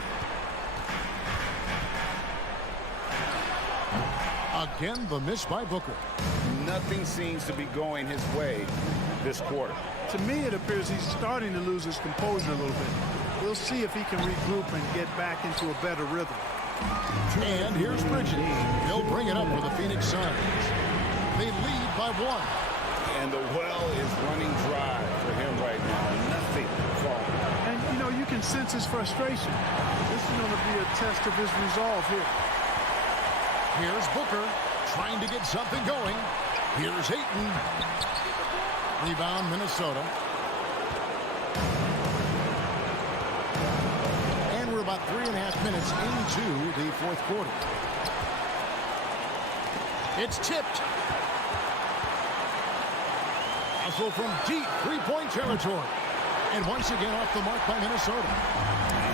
Again, the miss by Booker. Nothing seems to be going his way this quarter. To me, it appears he's starting to lose his composure a little bit. We'll see if he can regroup and get back into a better rhythm. And here's Bridges. He'll bring it up for the Phoenix Suns. They lead by one. And the well is running dry for him right now. Nothing falling. And, you know, you can sense his frustration. This is going to be a test of his resolve here. Here's Booker trying to get something going. Here's Ayton. Rebound, Minnesota. And we're about 3.5 minutes into the fourth quarter. It's tipped. Also from deep three-point territory. And once again off the mark by Minnesota.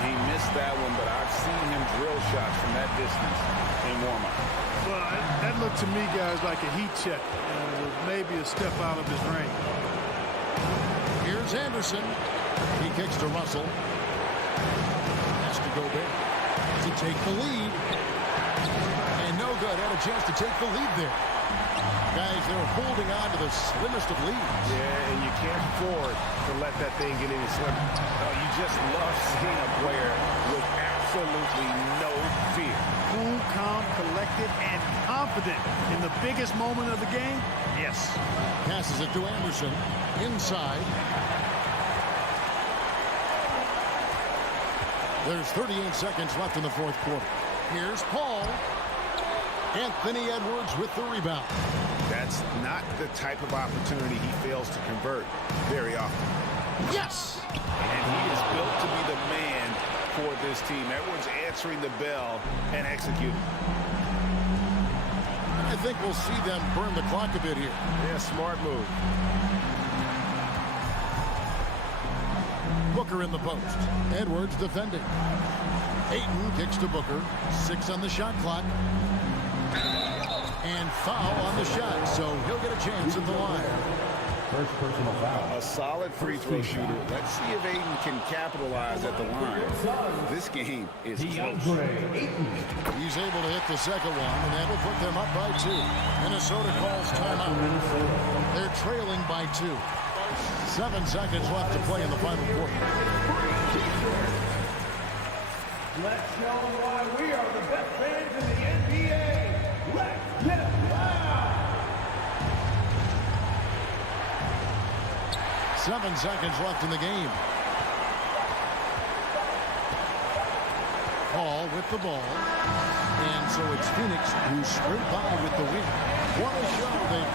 He missed that one, but I've seen him drill shots from that distance in warm-up. Well, that looked to me, guys, like a heat check. Maybe a step out of his range. Here's Anderson. He kicks to Russell. Has to go there to take the lead. And no good. Had a chance to take the lead there. Guys, they're holding on to the slimmest of leads. Yeah, and you can't afford to let that thing get any slimmer. No, you just love seeing a player with absolutely no fear. Cool, calm, collected, and confident in the biggest moment of the game. Yes. Passes it to Anderson. Inside. There's 38 seconds left in the fourth quarter. Here's Paul. Anthony Edwards with the rebound. That's not the type of opportunity he fails to convert very often. Yes! And he is built to be the man for this team. Edwards answering the bell and executing. I think we'll see them burn the clock a bit here. Yeah, smart move. Booker in the post. Edwards defending. Ayton kicks to Booker. 6 on the shot clock. And foul on the shot, so he'll get a chance at the line. First personal foul. A solid free throw shooter. Let's see if Ayton can capitalize at the line. This game is close. He's able to hit the second one, and that'll put them up by 2. Minnesota calls timeout. They're trailing by 2. 7 seconds left to play in the final quarter. Let's show them why we are the best fans in the NBA. Let's get loud! 7 seconds left in the game. Paul with the ball. And so it's Phoenix who sprint by with the win. What a show they...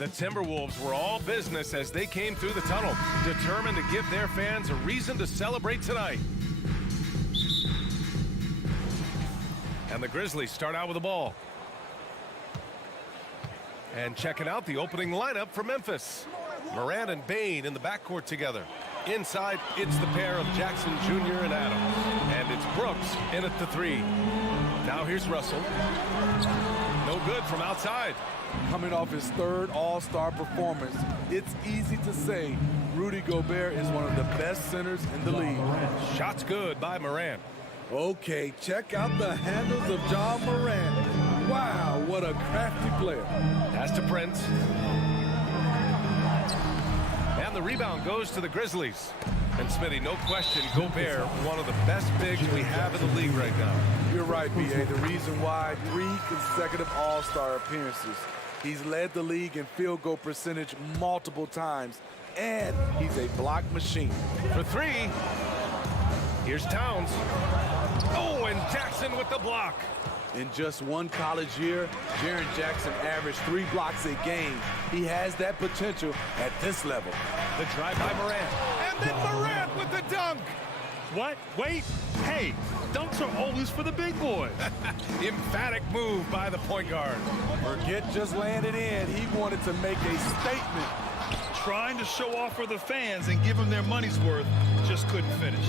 The Timberwolves were all business as they came through the tunnel, determined to give their fans a reason to celebrate tonight. And the Grizzlies start out with the ball. And checking out the opening lineup for Memphis. Morant and Bane in the backcourt together. Inside, it's the pair of Jackson Jr. and Adams. And it's Brooks in at the three. Now here's Russell. No good from outside. Coming off his third All-Star performance, it's easy to say Rudy Gobert is one of the best centers in the league. Shots good by Morant. Okay, check out the handles of John Morant. Wow, what a crafty player. Pass to Prince. And the rebound goes to the Grizzlies. And Smitty, no question, Gobert, one of the best bigs we have in the league right now. You're right, B.A. The reason why 3 consecutive All-Star appearances. He's led the league in field goal percentage multiple times, and he's a block machine. For three, here's Towns. Oh, and Jackson with the block. In just one college year, Jaren Jackson averaged 3 blocks a game. He has that potential at this level. The drive by Morant. And then Morant with the dunk. What? Wait. Hey, dunks are always for the big boys. Emphatic move by the point guard. Forget just laying it in. He wanted to make a statement. Trying to show off for the fans and give them their money's worth. Just couldn't finish.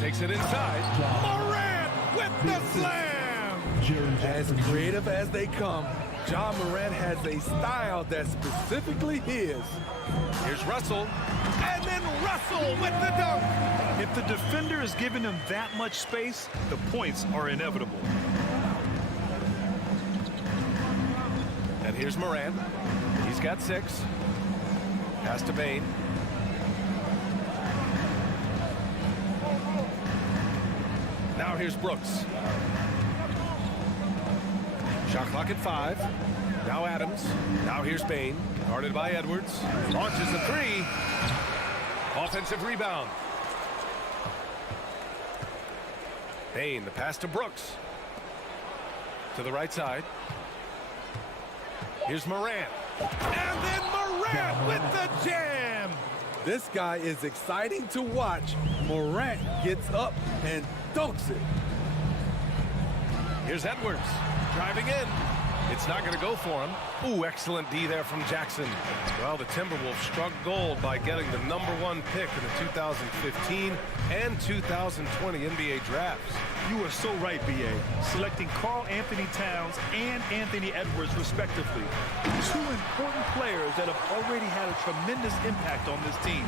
Takes it inside. Morant with the slam. As creative as they come, John Morant has a style that's specifically his. Here's Russell. And then Russell with the dunk. If the defender is giving him that much space, the points are inevitable. And here's Morant. He's got 6. Pass to Bane. Now here's Brooks. Shot clock at 5. Now Adams. Now here's Bane. Guarded by Edwards. Launches a 3. Offensive rebound. Bane, the pass to Brooks. To the right side. Here's Morant. And then Morant with the jam. This guy is exciting to watch. Morant gets up and dunks it. Here's Edwards. Driving in. It's not going to go for him. Ooh, excellent D there from Jackson. Well, the Timberwolves struck gold by getting the #1 pick in the 2015 and 2020 NBA drafts. You are so right, B.A. Selecting Karl Anthony Towns and Anthony Edwards, respectively. 2 important players that have already had a tremendous impact on this team.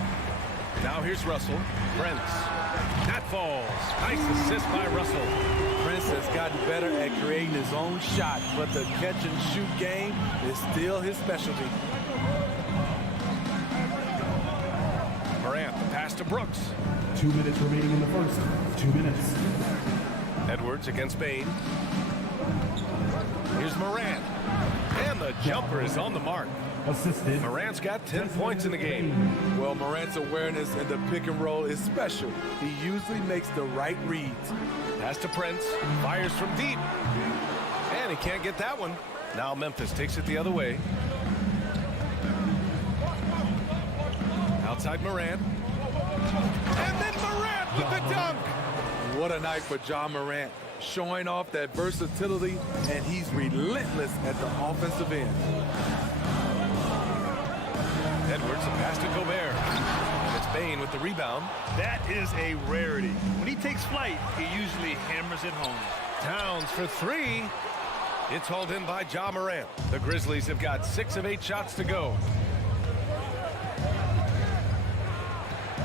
Now here's Russell. Prince. That falls. Nice assist by Russell. Prince has gotten better at creating his own shot, but the catch-and-shoot game is still his specialty. Morant, the pass to Brooks. 2 minutes remaining in the first. 2 minutes. Edwards against Bane. Here's Morant. And the jumper is on the mark. Assisted. Morant's got 10 points in the game. Well, Morant's awareness in the pick and roll is special. He usually makes the right reads. Pass to Prince, fires from deep. And he can't get that one. Now Memphis takes it the other way. Outside Morant. And then Morant with the dunk. What a night for Ja Morant, showing off that versatility, and he's relentless at the offensive end. Edwards, a pass to Gobert. And it's Bane with the rebound. That is a rarity. When he takes flight, he usually hammers it home. Towns for three. It's hauled in by Ja Morant. The Grizzlies have got 6 of 8 shots to go.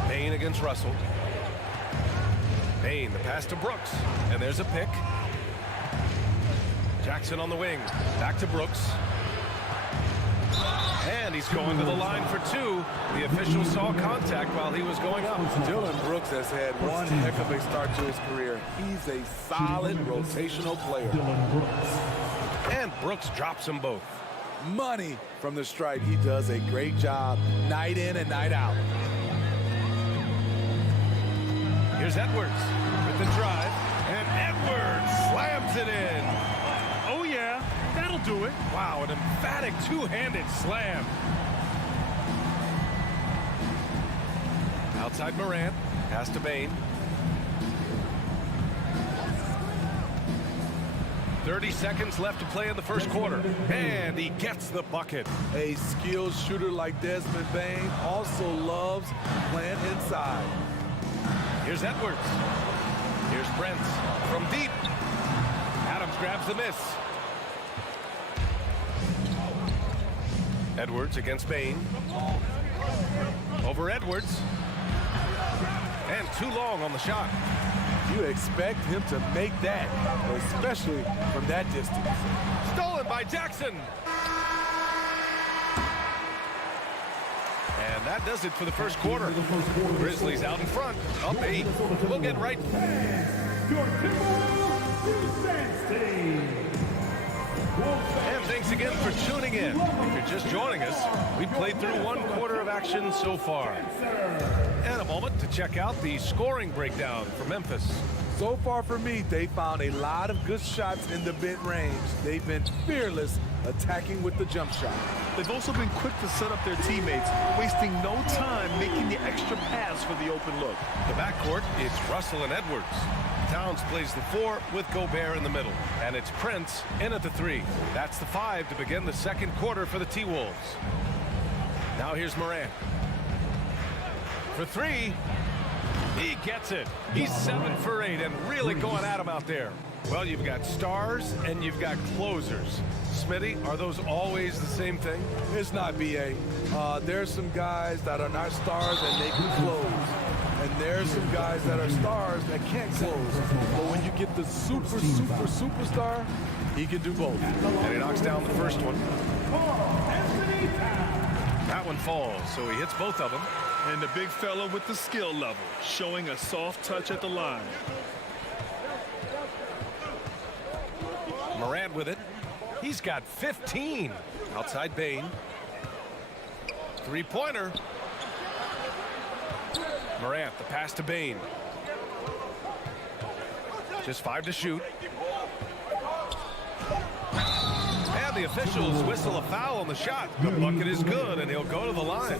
Bane against Russell. Bane, the pass to Brooks. And there's a pick. Jackson on the wing. Back to Brooks. And he's going to the line for 2. The official saw contact while he was going up. Dylan Brooks has had one heck of a start to his career. He's a solid rotational player. And Brooks drops them both. Money from the stripe. He does a great job night in and night out. Here's Edwards with the drive. And Edwards slams it in. Oh, yeah, that'll do it. Wow, an emphatic two-handed slam. Outside Morant, pass to Bane. 30 seconds left to play in the first quarter. And he gets the bucket. A skilled shooter like Desmond Bane also loves playing inside. Here's Edwards. Here's Prince from deep. Adams grabs the miss. Edwards against Bane. Over Edwards. And too long on the shot. You expect him to make that, especially from that distance. Stolen by Jackson. And that does it for the first quarter. Grizzlies out in front, up 8. We'll get right. Your And thanks again for tuning in. If you're just joining us, we played through 1 quarter of action so far. And a moment to check out the scoring breakdown for Memphis. So far for me, they found a lot of good shots in the mid-range. They've been fearless attacking with the jump shot. They've also been quick to set up their teammates, wasting no time making the extra pass for the open look. The backcourt, it's Russell and Edwards. Towns plays the 4 with Gobert in the middle. And it's Prince in at the 3. That's the 5 to begin the second quarter for the T-Wolves. Now here's Morant. For 3, he gets it. He's 7 for 8 and really going at him out there. Well, you've got stars and you've got closers. Smitty, are those always the same thing? It's not, B.A. There's some guys that are not stars and they can close. And there's some guys that are stars that can't close. But when you get the superstar, he can do both. And he knocks down the first one. That one falls, so he hits both of them. And the big fella with the skill level, showing a soft touch at the line. Morant with it. He's got 15. Outside Bane. 3-pointer. Morant, the pass to Bane. Just 5 to shoot. And the officials whistle a foul on the shot. The bucket is good, and he'll go to the line.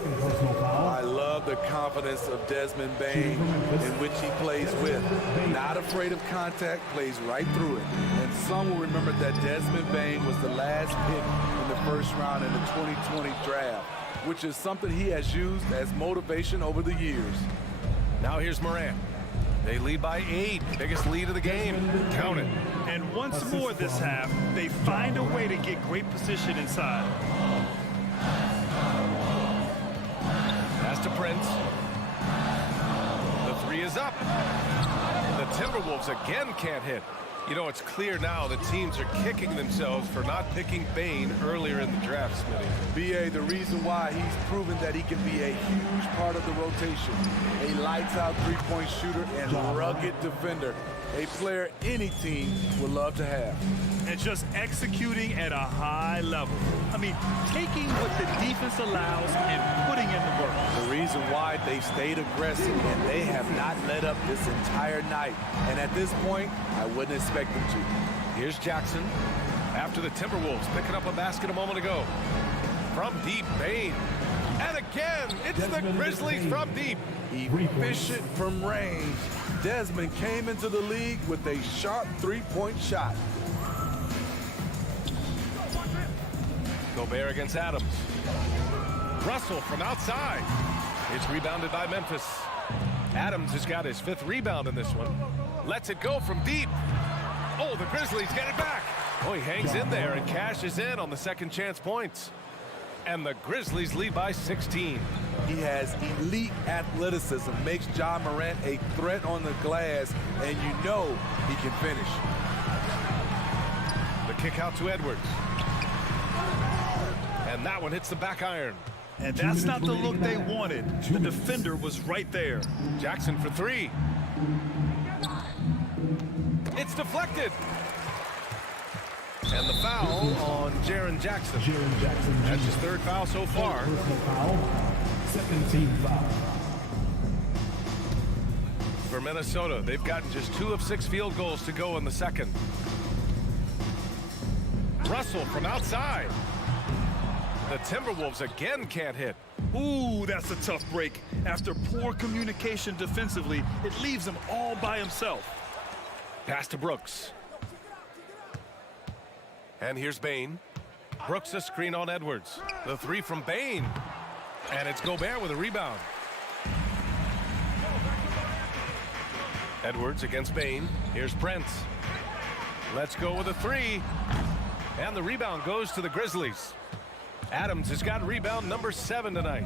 I love the confidence of Desmond Bane in which he plays with. Not afraid of contact, plays right through it. And some will remember that Desmond Bane was the last pick in the first round in the 2020 draft, which is something he has used as motivation over the years. Now here's Morant. They lead by 8. Biggest lead of the game. Count it. And once more this half, they find a way to get great position inside. Pass to Prince. The 3 is up. The Timberwolves again can't hit. You know, it's clear now that teams are kicking themselves for not picking Bane earlier in the draft, Smitty. B.A., the reason why he's proven that he can be a huge part of the rotation. A lights-out three-point shooter and rugged defender. a player any team would love to have. And just executing at a high level. I mean, taking what the defense allows and putting in the work. The reason why they've stayed aggressive and they have not let up this entire night. And at this point, I wouldn't expect them to. Here's Jackson after the Timberwolves picking up a basket a moment ago. From deep, Bane. And again, it's the Grizzlies from deep. Efficient from range. Desmond came into the league with a sharp three-point shot. Gobert against Adams. Russell from outside. It's rebounded by Memphis. Adams has got his 5th rebound in this one. Lets it go from deep. Oh, the Grizzlies get it back. Oh, he hangs in there and cashes in on the second chance points. And the Grizzlies lead by 16. He has elite athleticism, makes Ja Morant a threat on the glass, and you know he can finish. The kick out to Edwards. And that one hits the back iron. And that's not the look they wanted. The defender was right there. Jackson for 3. It's deflected. And the foul on Jaren Jackson. That's his 3rd foul so far. Second team foul. For Minnesota, they've gotten just 2 of 6 field goals to go in the second. Russell from outside. The Timberwolves again can't hit. Ooh, that's a tough break. After poor communication defensively, it leaves him all by himself. Pass to Brooks. And here's Bane. Brooks a screen on Edwards. The 3 from Bane. And it's Gobert with a rebound. Edwards against Bane. Here's Prince. Let's go with a 3. And the rebound goes to the Grizzlies. Adams has got rebound number 7 tonight.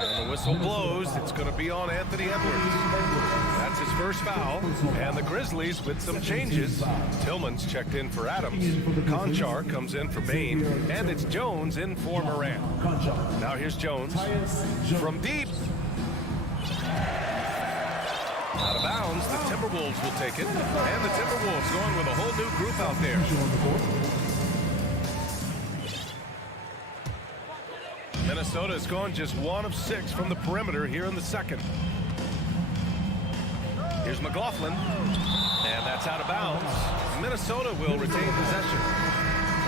And the whistle blows. It's going to be on Anthony Edwards. That's his 1st foul. And the Grizzlies with some changes. Tillman's checked in for Adams. Conchar comes in for Bane. And it's Jones in for Morant. Now here's Jones. From deep. Out of bounds. The Timberwolves will take it. And the Timberwolves going with a whole new group out there. Minnesota has gone just 1 of 6 from the perimeter here in the second. Here's McLaughlin. And that's out of bounds. Minnesota will retain possession.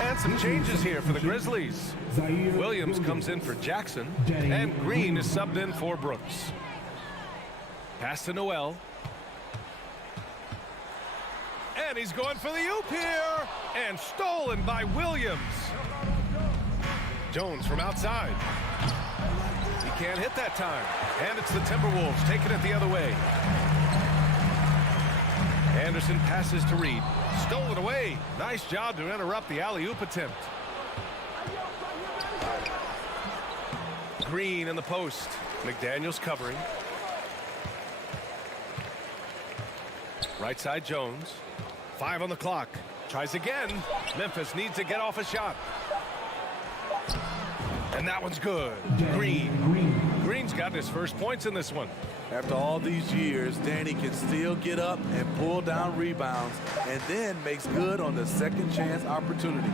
And some changes here for the Grizzlies. Williams comes in for Jackson. And Green is subbed in for Brooks. Pass to Noel. And he's going for the oop here. And stolen by Williams. Jones from outside. He can't hit that time. And it's the Timberwolves taking it the other way. Anderson passes to Reed. Stolen away. Nice job to interrupt the alley-oop attempt. Green in the post. McDaniels covering. Right side Jones. 5 on the clock. Tries again. Memphis needs to get off a shot. And that one's good. Green's got his 1st points in this one. After all these years, Danny can still get up and pull down rebounds and then makes good on the second chance opportunity.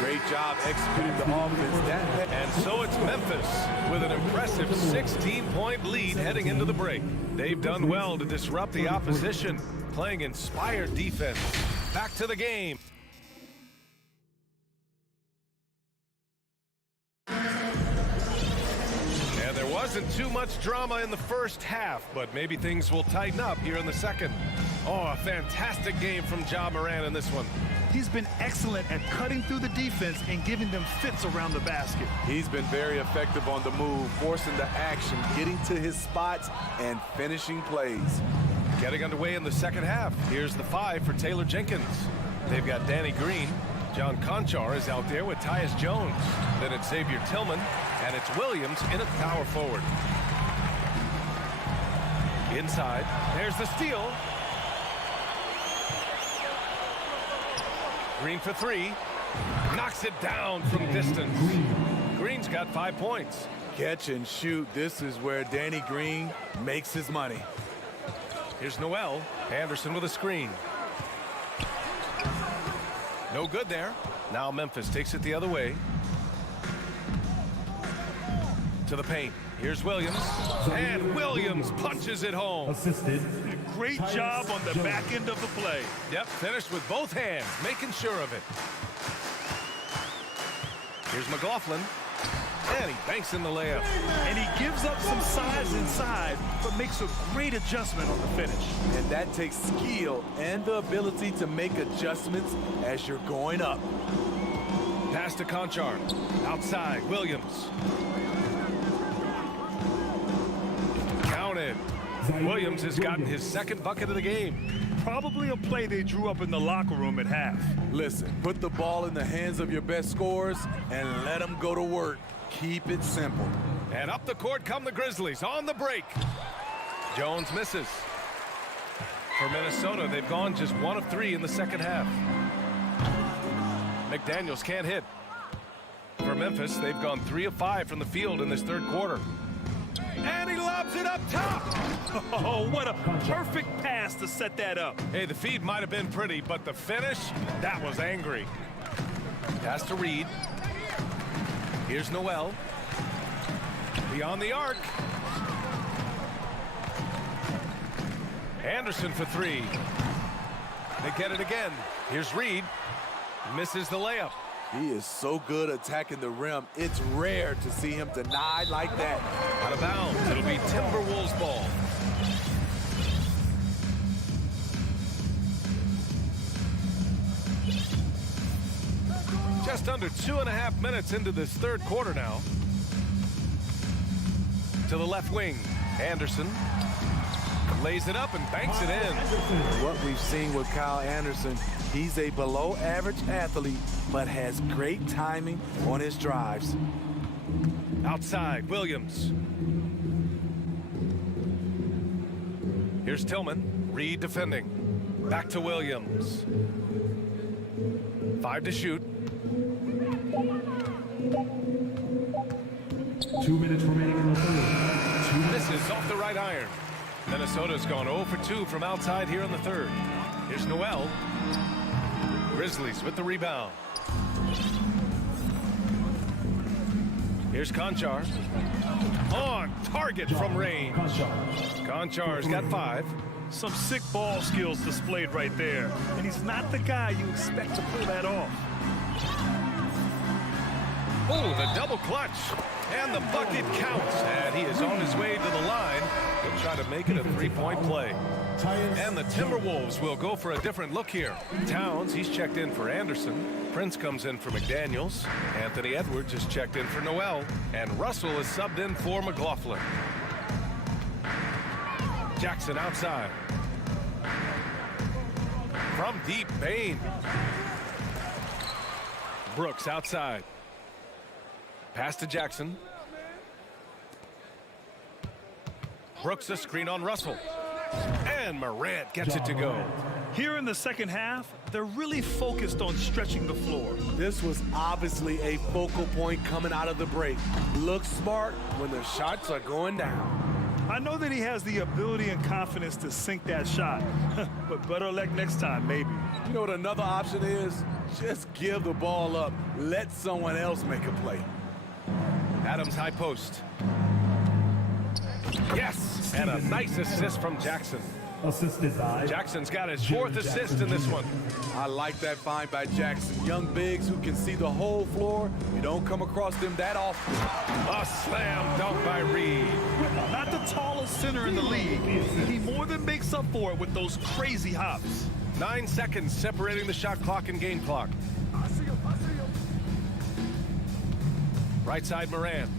Great job executing the offense. And so it's Memphis with an impressive 16-point lead heading into the break. They've done well to disrupt the opposition, playing inspired defense. Back to the game. Wasn't too much drama in the first half, but maybe things will tighten up here in the second. Oh, a fantastic game from Ja Morant in this one. He's been excellent at cutting through the defense and giving them fits around the basket. He's been very effective on the move, forcing the action, getting to his spots, and finishing plays. Getting underway in the second half. Here's the 5 for Taylor Jenkins. They've got Danny Green. John Conchar is out there with Tyus Jones. Then it's Xavier Tillman, and it's Williams in at power forward. Inside, there's the steal. Green for 3. Knocks it down from distance. Green's got 5 points. Catch and shoot. This is where Danny Green makes his money. Here's Noel. Anderson with a screen. No good there. Now Memphis takes it the other way. To the paint. Here's Williams. And Williams punches it home. Assisted. Great job on the back end of the play. Yep, finished with both hands, making sure of it. Here's McLaughlin. And he banks in the layup. And he gives up some size inside, but makes a great adjustment on the finish. And that takes skill and the ability to make adjustments as you're going up. Pass to Conchar. Outside, Williams. Counted. Williams has gotten his second bucket of the game. Probably a play they drew up in the locker room at half. Listen, put the ball in the hands of your best scorers and let them go to work. Keep it simple. And up the court come the Grizzlies on the break. Jones misses. For Minnesota, they've gone just 1 of 3 in the second half. McDaniels can't hit. For Memphis, they've gone 3 of 5 from the field in this third quarter. And he lobs it up top. Oh, what a perfect pass to set that up. Hey, the feed might have been pretty, but the finish, that was angry. Pass to Reed. Here's Noel. Beyond the arc. Anderson for 3. They get it again. Here's Reed. Misses the layup. He is so good attacking the rim. It's rare to see him denied like that. Out of bounds. It'll be Timberwolves ball. Just under 2.5 minutes into this third quarter now. To the left wing. Anderson lays it up and banks it in. What we've seen with Kyle Anderson, he's a below average athlete, but has great timing on his drives. Outside, Williams. Here's Tillman. Reed defending. Back to Williams. 5 to shoot. 2 minutes remaining in the third. Misses off the right iron. Minnesota's gone 0 for 2 from outside here in the third. Here's Noel. Grizzlies with the rebound. Here's Conchar. On target from range. Conchar's got 5. Some sick ball skills displayed right there. And he's not the guy you expect to pull that off. Oh, the double clutch. And the bucket counts. And he is on his way to the line. He'll try to make it a 3-point play. And the Timberwolves will go for a different look here. Towns, he's checked in for Anderson. Prince comes in for McDaniels. Anthony Edwards is checked in for Noel. And Russell is subbed in for McLaughlin. Jackson outside. From deep, Bain. Brooks outside. Pass to Jackson. Brooks a screen on Russell. And Morant gets it to go. Here in the second half, they're really focused on stretching the floor. This was obviously a focal point coming out of the break. Look smart when the shots are going down. I know that he has the ability and confidence to sink that shot, but better luck next time, maybe. You know what another option is? Just give the ball up. Let someone else make a play. Adams high post. Yes, and a nice assist from Jackson. Assisted by Jackson's got his 4th assist in this one. I like that find by Jackson. Young bigs who can see the whole floor. You don't come across them that often. A slam dunk by Reed. Not the tallest center in the league. He more than makes up for it with those crazy hops. 9 seconds separating the shot clock and game clock. Right side, Morant.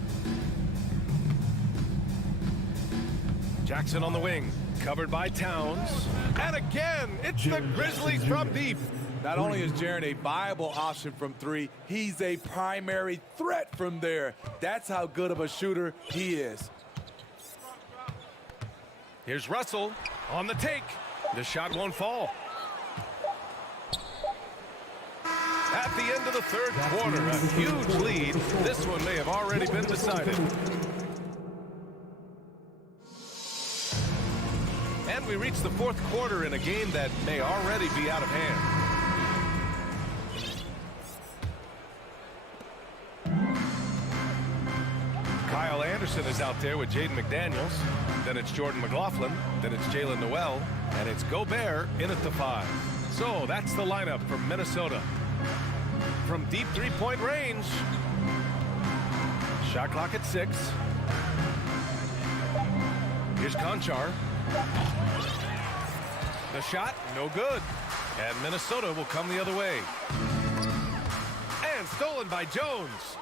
Jackson on the wing. Covered by Towns. And again, it's the Grizzlies from deep. Not only is Jaren a viable option from 3, he's a primary threat from there. That's how good of a shooter he is. Here's Russell on the take. The shot won't fall. At the end of the third quarter, a huge lead. This one may have already been decided. And And we reach the fourth quarter in a game that may already be out of hand. Kyle Anderson is out there with Jaden McDaniels. Then it's Jordan McLaughlin. Then it's Jalen Noel. And it's Gobert in at the 5. So that's the lineup from Minnesota. From deep three-point range. Shot clock at 6. Here's Conchar. The shot, no good. And Minnesota will come the other way. And stolen by Jones.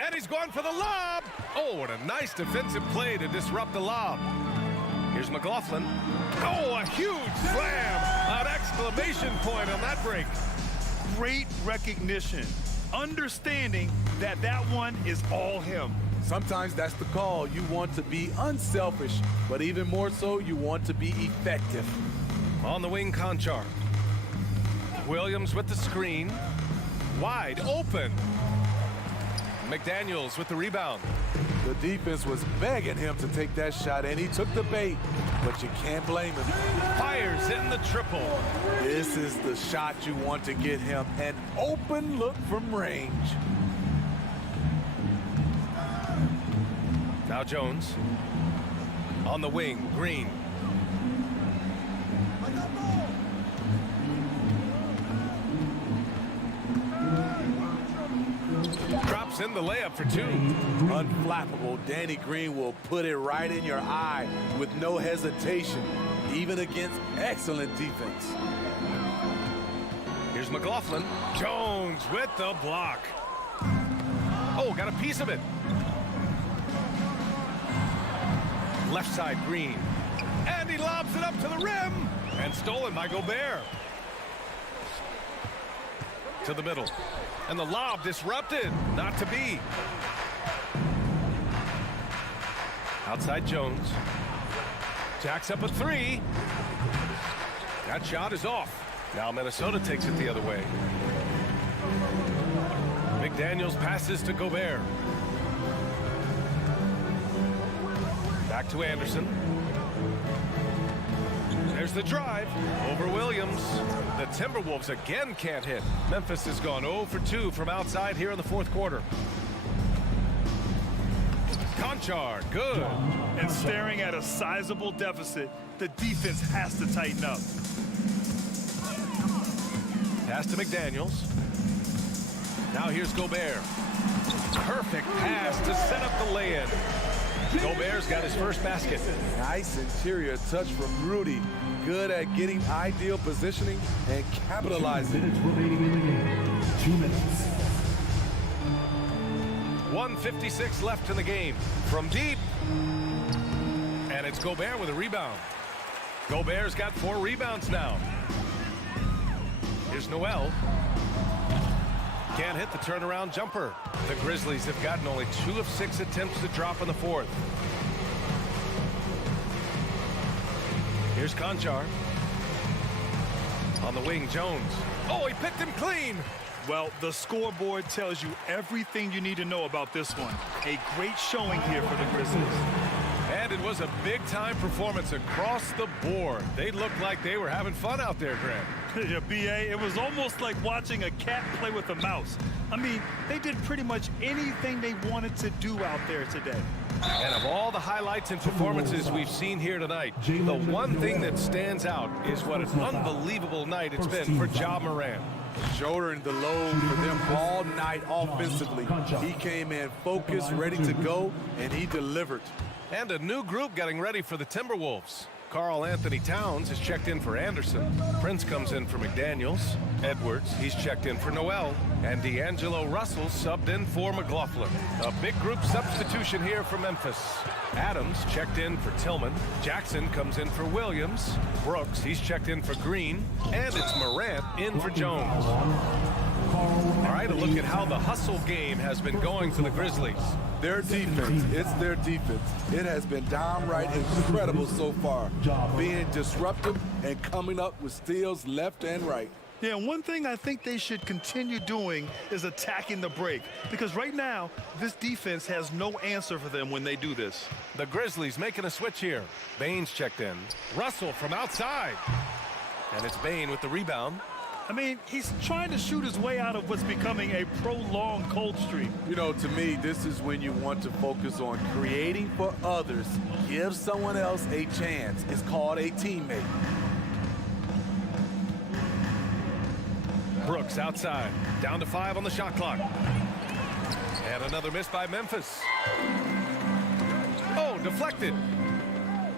And he's going for the lob. Oh, what a nice defensive play to disrupt the lob. Here's McLaughlin. Oh, a huge slam. An exclamation point on that break. Great recognition. Understanding that that one is all him. Sometimes that's the call. You want to be unselfish, but even more so, you want to be effective. On the wing, Conchar. Williams with the screen. Wide open. McDaniels with the rebound. The defense was begging him to take that shot, and he took the bait, but you can't blame him. Fires in the triple. This is the shot you want to get him, an open look from range. Now Jones. On the wing, Green. Drops in the layup for 2. Unflappable. Danny Green will put it right in your eye with no hesitation, even against excellent defense. Here's McLaughlin. Jones with the block. Oh, got a piece of it. Left side, Green. And he lobs it up to the rim. And stolen by Gobert. To the middle. And the lob disrupted. Not to be. Outside Jones. Jacks up a 3. That shot is off. Now Minnesota takes it the other way. McDaniels passes to Gobert. Back to Anderson. There's the drive over Williams. The Timberwolves again can't hit. Memphis has gone 0 for 2 from outside here in the fourth quarter. Conchar, good. And staring at a sizable deficit, the defense has to tighten up. Pass to McDaniels. Now here's Gobert. Perfect pass to set up the lay-in. Gobert's got his first basket. Nice interior touch from Rudy. Good at getting ideal positioning and capitalizing. 2 minutes remaining in the game. 2 minutes. 1:56 left in the game. From deep. And it's Gobert with a rebound. Gobert's got 4 rebounds now. Here's Noel. Can't hit the turnaround jumper. The Grizzlies have gotten only 2 of 6 attempts to drop in the fourth. Here's Conchar. On the wing, Jones. Oh, he picked him clean. Well, the scoreboard tells you everything you need to know about this one. A great showing here for the Grizzlies. And it was a big-time performance across the board. They looked like they were having fun out there, Grant. Yeah, B.A., it was almost like watching a cat play with a mouse. I mean, they did pretty much anything they wanted to do out there today. And of all the highlights and performances we've seen here tonight, the one thing that stands out is what an unbelievable night it's been for Ja Morant. Shouldering the load for them all night offensively. He came in focused, ready to go, and he delivered. And a new group getting ready for the Timberwolves. Karl Anthony Towns has checked in for Anderson. Prince comes in for McDaniels. Edwards, he's checked in for Noel. And D'Angelo Russell subbed in for McLaughlin. A big group substitution here for Memphis. Adams checked in for Tillman. Jackson comes in for Williams. Brooks, he's checked in for Green. And it's Morant in for Jones. All right, a look at how the hustle game has been going for the Grizzlies. Their defense, it's their defense. It has been downright incredible so far, being disruptive and coming up with steals left and right. Yeah, and one thing I think they should continue doing is attacking the break, because right now this defense has no answer for them when they do this. The Grizzlies making a switch here. Baines checked in. Russell from outside. And it's Bane with the rebound. I mean, he's trying to shoot his way out of what's becoming a prolonged cold streak. You know, to me, this is when you want to focus on creating for others. Give someone else a chance. It's called a teammate. Brooks outside. Down to 5 on the shot clock. And another miss by Memphis. Oh, deflected.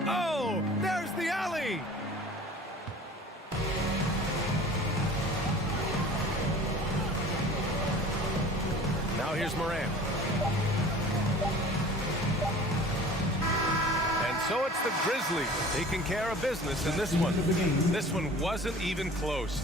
Oh, there's the alley. Now here's Morant. And so it's the Grizzlies taking care of business in this one. This one wasn't even close.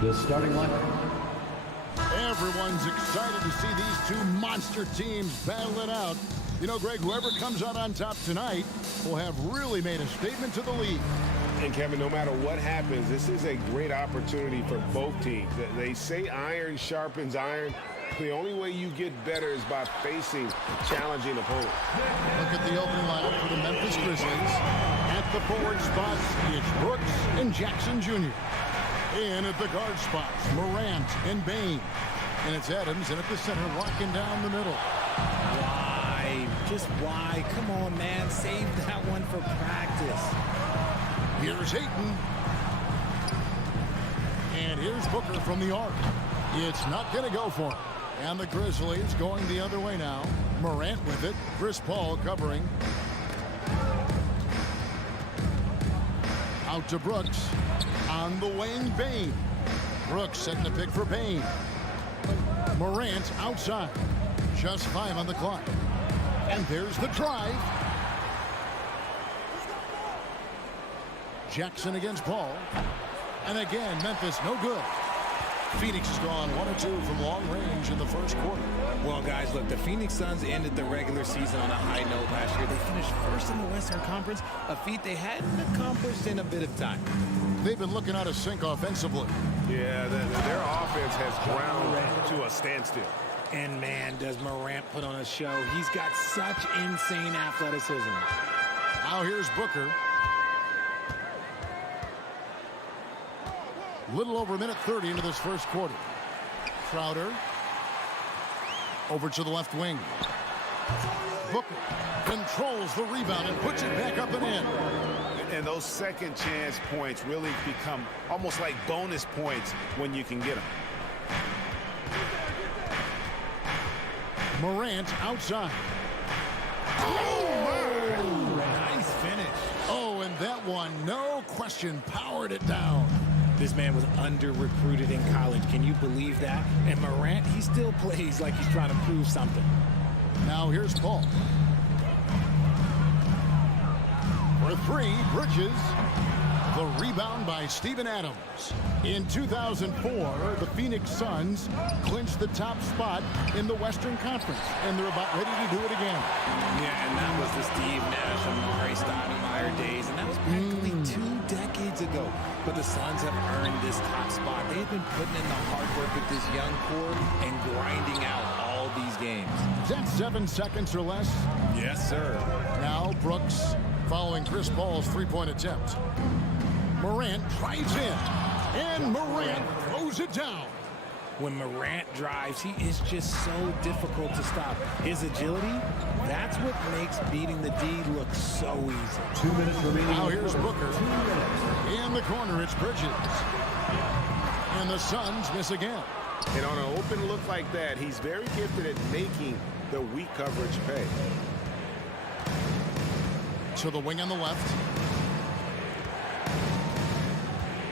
The starting lineup. Everyone's excited to see these two monster teams battle it out. You know, Greg, whoever comes out on top tonight will have really made a statement to the league. And Kevin, no matter what happens, this is a great opportunity for both teams. They say iron sharpens iron. The only way you get better is by facing challenging opponents. Look at the opening lineup for the Memphis Grizzlies. At the forward spots, it's Brooks and Jackson Jr. In at the guard spots, Morant and Bain. And it's Adams in at the center, locking down the middle. Why? Just why? Come on, man. Save that one for practice. Here's Ayton. And here's Booker from the arc. It's not going to go for him. And the Grizzlies going the other way now. Morant with it. Chris Paul covering. Out to Brooks. On the wing, Bain. Brooks setting the pick for Bain. Morant outside. Just 5 on the clock. And there's the drive. Jackson against Paul. And again, Memphis no good. Phoenix has gone 1 or 2 from long range in the first quarter. Well, guys, look, the Phoenix Suns ended the regular season on a high note last year. They finished first in the Western Conference, a feat they hadn't accomplished in a bit of time. They've been looking out of sync offensively. Yeah, their offense has ground to a standstill. And, man, does Morant put on a show. He's got such insane athleticism. Now here's Booker. Little over a minute 30 into this first quarter. Crowder. Over to the left wing. Booker controls the rebound and puts it back up and in. And those second chance points really become almost like bonus points when you can get them. Morant outside. Oh, nice finish. Oh, and that one, no question, powered it down. This man was under-recruited in college. Can you believe that? And Morant, he still plays like he's trying to prove something. Now here's Paul. For 3, Bridges. The rebound by Steven Adams. In 2004, the Phoenix Suns clinched the top spot in the Western Conference, and they're about ready to do it again. Yeah, and that was the Steve Nash, Amari Stoudemire days, and that was practically 2 decades ago. But the Suns have earned this top spot. They've been putting in the hard work with this young core and grinding out all these games. Is that 7 seconds or less? Yes, sir. Now Brooks following Chris Paul's 3-point attempt. Morant drives in, and Morant throws it down. When Morant drives, he is just so difficult to stop. His agility, that's what makes beating the D look so easy. 2 minutes remaining. Now here's Booker. In the corner, it's Bridges. And the Suns miss again. And on an open look like that, he's very gifted at making the weak coverage pay. To the wing on the left.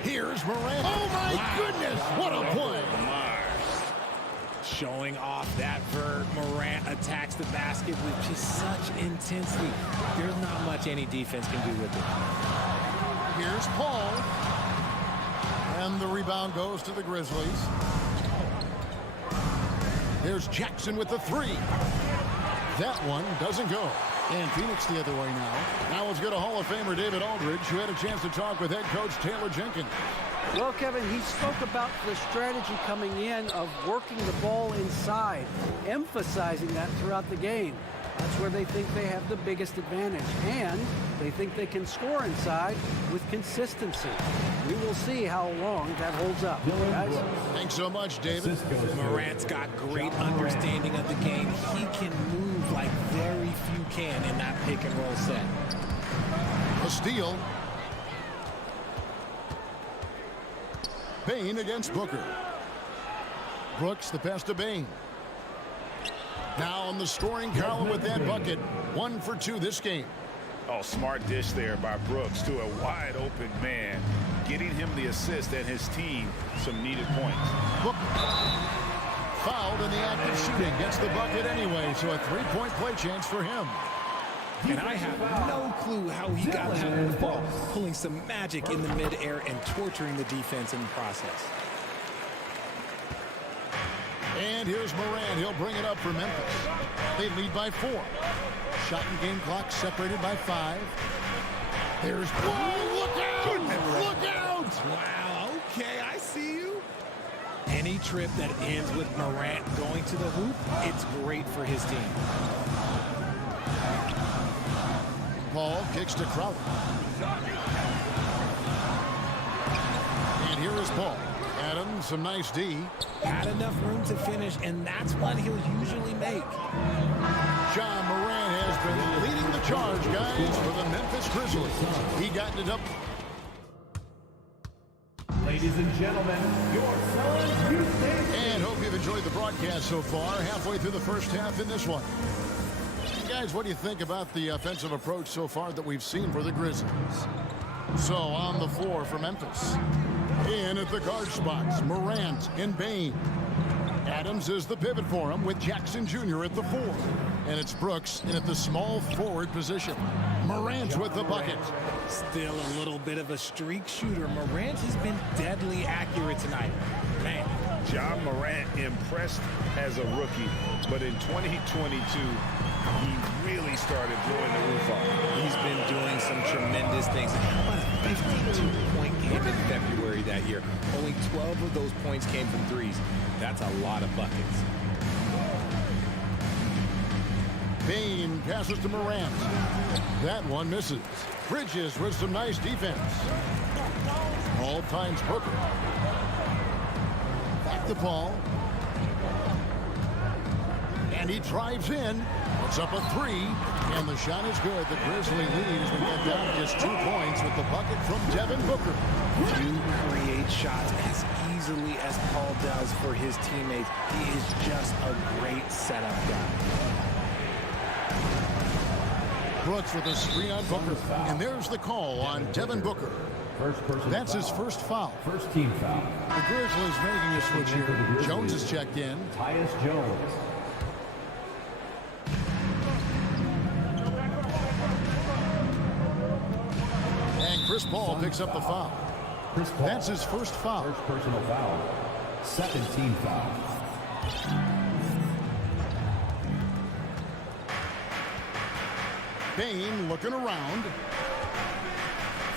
Here's Morant. Oh, my goodness. What a play. Showing off that vert. Morant attacks the basket with just such intensity. There's not much any defense can do with it. Here's Paul. And the rebound goes to the Grizzlies. There's Jackson with the 3. That one doesn't go. And Phoenix the other way now. Now let's go to Hall of Famer David Aldridge, who had a chance to talk with head coach Taylor Jenkins. Well, Kevin, he spoke about the strategy coming in of working the ball inside, emphasizing that throughout the game. That's where they think they have the biggest advantage, and they think they can score inside with consistency. We will see how long that holds up. Guys? Thanks so much, David. Morant's got great understanding of the game. He can move like very few can in that pick and roll set. A steal. Bain against Booker. Brooks the pass to Bain. Now on the scoring column with that bucket. 1 for 2 this game. Oh, smart dish there by Brooks to a wide open man, getting him the assist and his team some needed points. Booker fouled in the act of shooting. Gets the bucket anyway, so a 3-point play chance for him. And I have no clue how he got that ball, pulling some magic in the midair and torturing the defense in the process. And here's Morant. He'll bring it up for Memphis. They lead by 4. Shot and game clock separated by 5. There's... Whoa, look out! Look out! Wow, okay, I see you. Any trip that ends with Morant going to the hoop, it's great for his team. Paul kicks to Crowder. And here is Paul. Adams, some nice D. Had enough room to finish, and that's what he'll usually make. John Morant has been leading the charge, guys, for the Memphis Grizzlies. He got it up. Ladies and gentlemen, your Suns Houston. And hope you've enjoyed the broadcast so far. Halfway through the first half in this one. Guys, what do you think about the offensive approach so far that we've seen for the Grizzlies? So on the floor for Memphis. In at the guard spots, Morant and Bane. Adams is the pivot for him with Jackson Jr. at the 4. And it's Brooks in at the small forward position. Morant with the bucket. Still a little bit of a streak shooter. Morant has been deadly accurate tonight. Man. John Morant impressed as a rookie, but in 2022, he really started blowing the roof off. He's been doing some tremendous things. How about a 52-point game in February that year? Only 12 of those points came from threes. That's a lot of buckets. Bane passes to Morant. That one misses. Bridges with some nice defense. All finds Booker. Back to Paul. And he drives in. It's up a 3. And the shot is good. The Grizzly lead as we get down to just 2 points with the bucket from Devin Booker. You create shots as easily as Paul does for his teammates. He is just a great setup guy. Brooks with a screen on Booker. And there's the call on Devin Booker. That's his first foul. First team foul. The Grizzlies making a switch here. Jones is checked in. Tyus Jones. And Chris Paul picks up the foul. Chris Paul. That's his first foul. First personal foul. Second team foul. Bane looking around.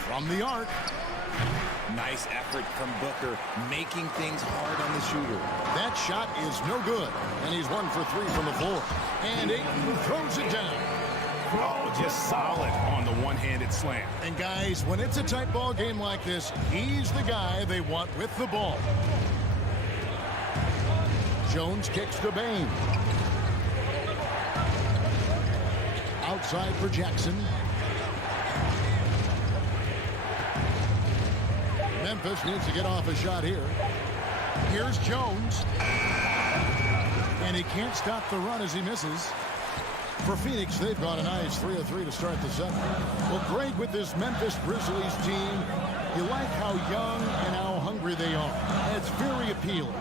From the arc. Nice effort from Booker, making things hard on the shooter. That shot is no good. And he's 1 for 3 from the floor. And Ayton throws it down. Oh, just solid on the one-handed slam. And guys, when it's a tight ball game like this, he's the guy they want with the ball. Jones kicks to Bane. Outside for Jackson. Memphis needs to get off a shot here. Here's Jones. And he can't stop the run as he misses. For Phoenix, they've got a nice 3 of 3 to start the 7th. Well, Greg, with this Memphis Grizzlies team, you like how young and how hungry they are. It's very appealing.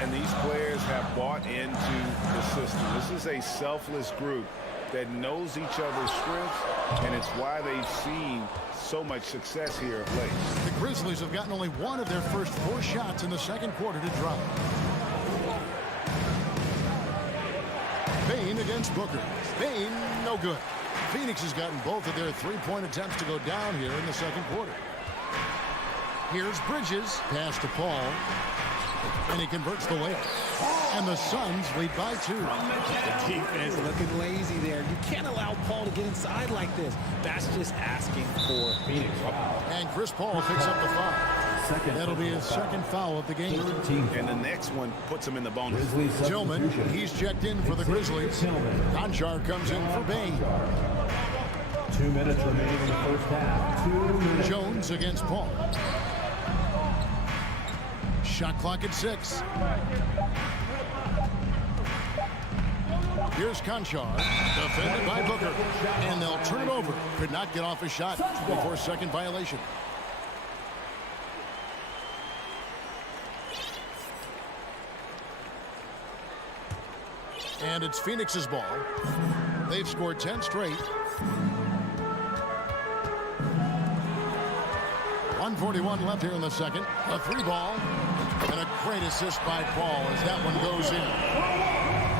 And these players have bought into the system. This is a selfless group that knows each other's strengths, and it's why they've seen so much success here of late. The Grizzlies have gotten only 1 of their first 4 shots in the second quarter to drop. Bane against Booker. Bane, no good. Phoenix has gotten both of their 3-point attempts to go down here in the second quarter. Here's Bridges. Pass to Paul. And he converts the layup. And the Suns lead by 2. The defense looking lazy there. You can't allow Paul to get inside like this. That's just asking for Phoenix. And Chris Paul picks up the foul. That'll be his second foul of the game. And the next one puts him in the bonus. Tillman, he's checked in for the Grizzlies. Conchar comes in for Bane. 2 minutes remaining in the first half. 2 minutes. Jones against Paul. Shot clock at 6. Here's Conchar, defended by Booker. And they'll turn it over. Could not get off a shot before second violation. And it's Phoenix's ball. They've scored 10 straight. 1:41 left here in the second. A 3 ball. And a great assist by Paul as that one goes in.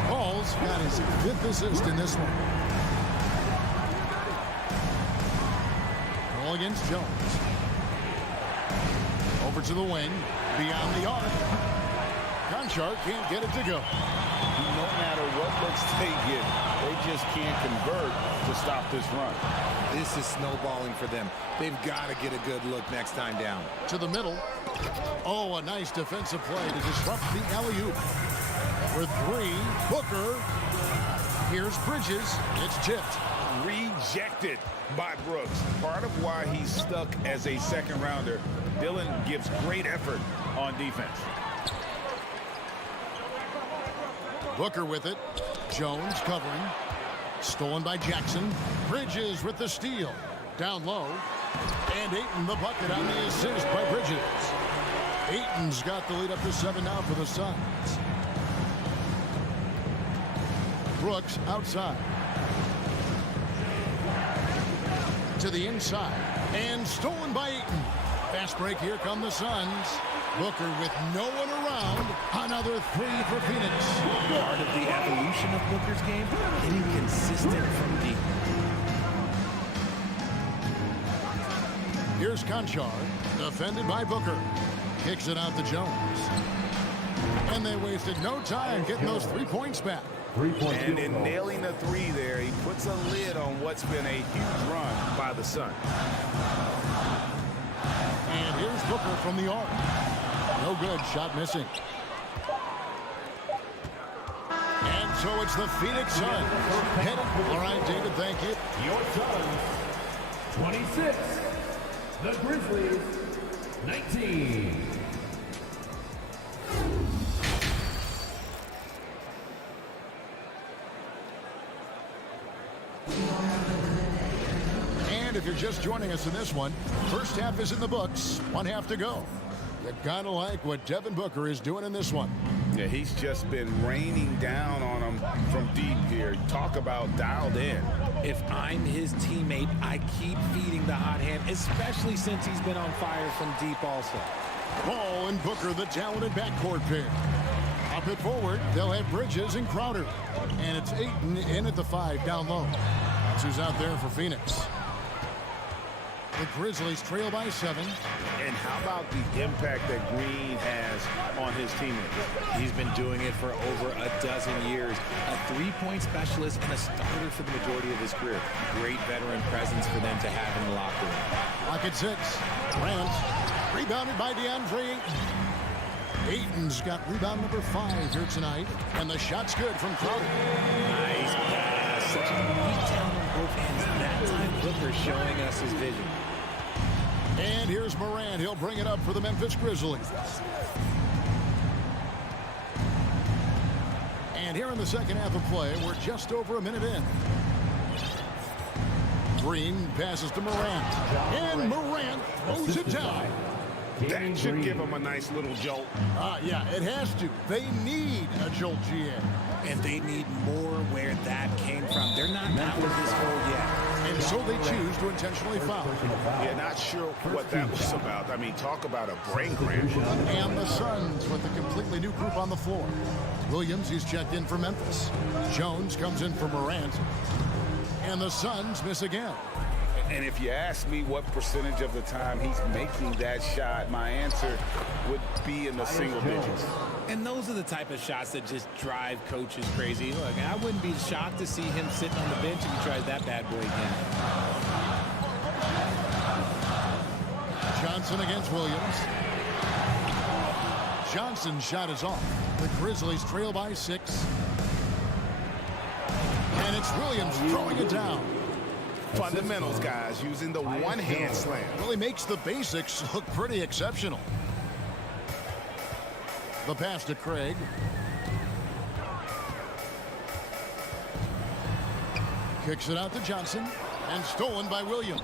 Paul's got his 5th assist in this one. Roll against Jones. Over to the wing. Beyond the arc. Conchar can't get it to go. No matter what looks they get, they just can't convert to stop this run. This is snowballing for them. They've got to get a good look next time down. To the middle. Oh, a nice defensive play to disrupt the alley-oop. For 3, Booker. Here's Bridges. It's tipped. Rejected by Brooks. Part of why he's stuck as a second rounder. Dillon gives great effort on defense. Booker with it. Jones covering. Stolen by Jackson. Bridges with the steal. Down low. And Ayton the bucket on the assist by Bridges. Ayton's got the lead up to 7 now for the Suns. Brooks outside. To the inside. And stolen by Ayton. Fast break. Here come the Suns. Booker with no one around. Another 3 for Phoenix. Part of the evolution of Booker's game, getting consistent from deep. Here's Conchar, defended by Booker. Kicks it out to Jones. And they wasted no time getting those 3 points back. And in nailing the 3 there, he puts a lid on what's been a huge run by the Suns. And here's Booker from the arc. No good, shot missing. And so it's the Phoenix Suns. All right, David, thank you. Your Suns, 26. The Grizzlies, 19. And if you're just joining us in this one, first half is in the books, 1 half to go. You gotta like what Devin Booker is doing in this one. Yeah, he's just been raining down on him from deep here. Talk about dialed in. If I'm his teammate, I keep feeding the hot hand, especially since he's been on fire from deep also. Paul and Booker, the talented backcourt pair. Up it forward, they'll have Bridges and Crowder. And it's Ayton in at the 5 down low. That's who's out there for Phoenix. The Grizzlies trail by 7. And how about the impact that Green has on his teammates? He's been doing it for over a dozen years. A 3-point specialist and a starter for the majority of his career. Great veteran presence for them to have in the locker room. Lock at 6. Grant, rebounded by DeAndre Ayton. Ayton's got rebound number 5 here tonight. And the shot's good from Crowder. Nice pass. Such a neat talent on both ends. That time Booker showing us his vision. And here's Moran. He'll bring it up for the Memphis Grizzlies. And here in the second half of play, we're just over a minute in. Green passes to Morant. And Morant throws it down. That should give him a nice little jolt. Yeah, it has to. They need a jolt, GA. And they need more where that came from. They're not out of this hole yet. And so they choose to intentionally foul. Yeah, not sure what that was about. I mean, talk about a brain cramp. And the Suns with a completely new group on the floor. Williams, he's checked in for Memphis. Jones comes in for Morant. And the Suns miss again. And if you ask me what percentage of the time he's making that shot, my answer would be in the single digits. And those are the type of shots that just drive coaches crazy. Look, I wouldn't be shocked to see him sitting on the bench if he tries that bad boy again. Johnson against Williams. Johnson's shot is off. The Grizzlies trail by 6. And it's Williams throwing it down. Fundamentals, guys, using the one-hand slam. Well, he makes the basics look pretty exceptional. The pass to Craig. Kicks it out to Johnson. And stolen by Williams.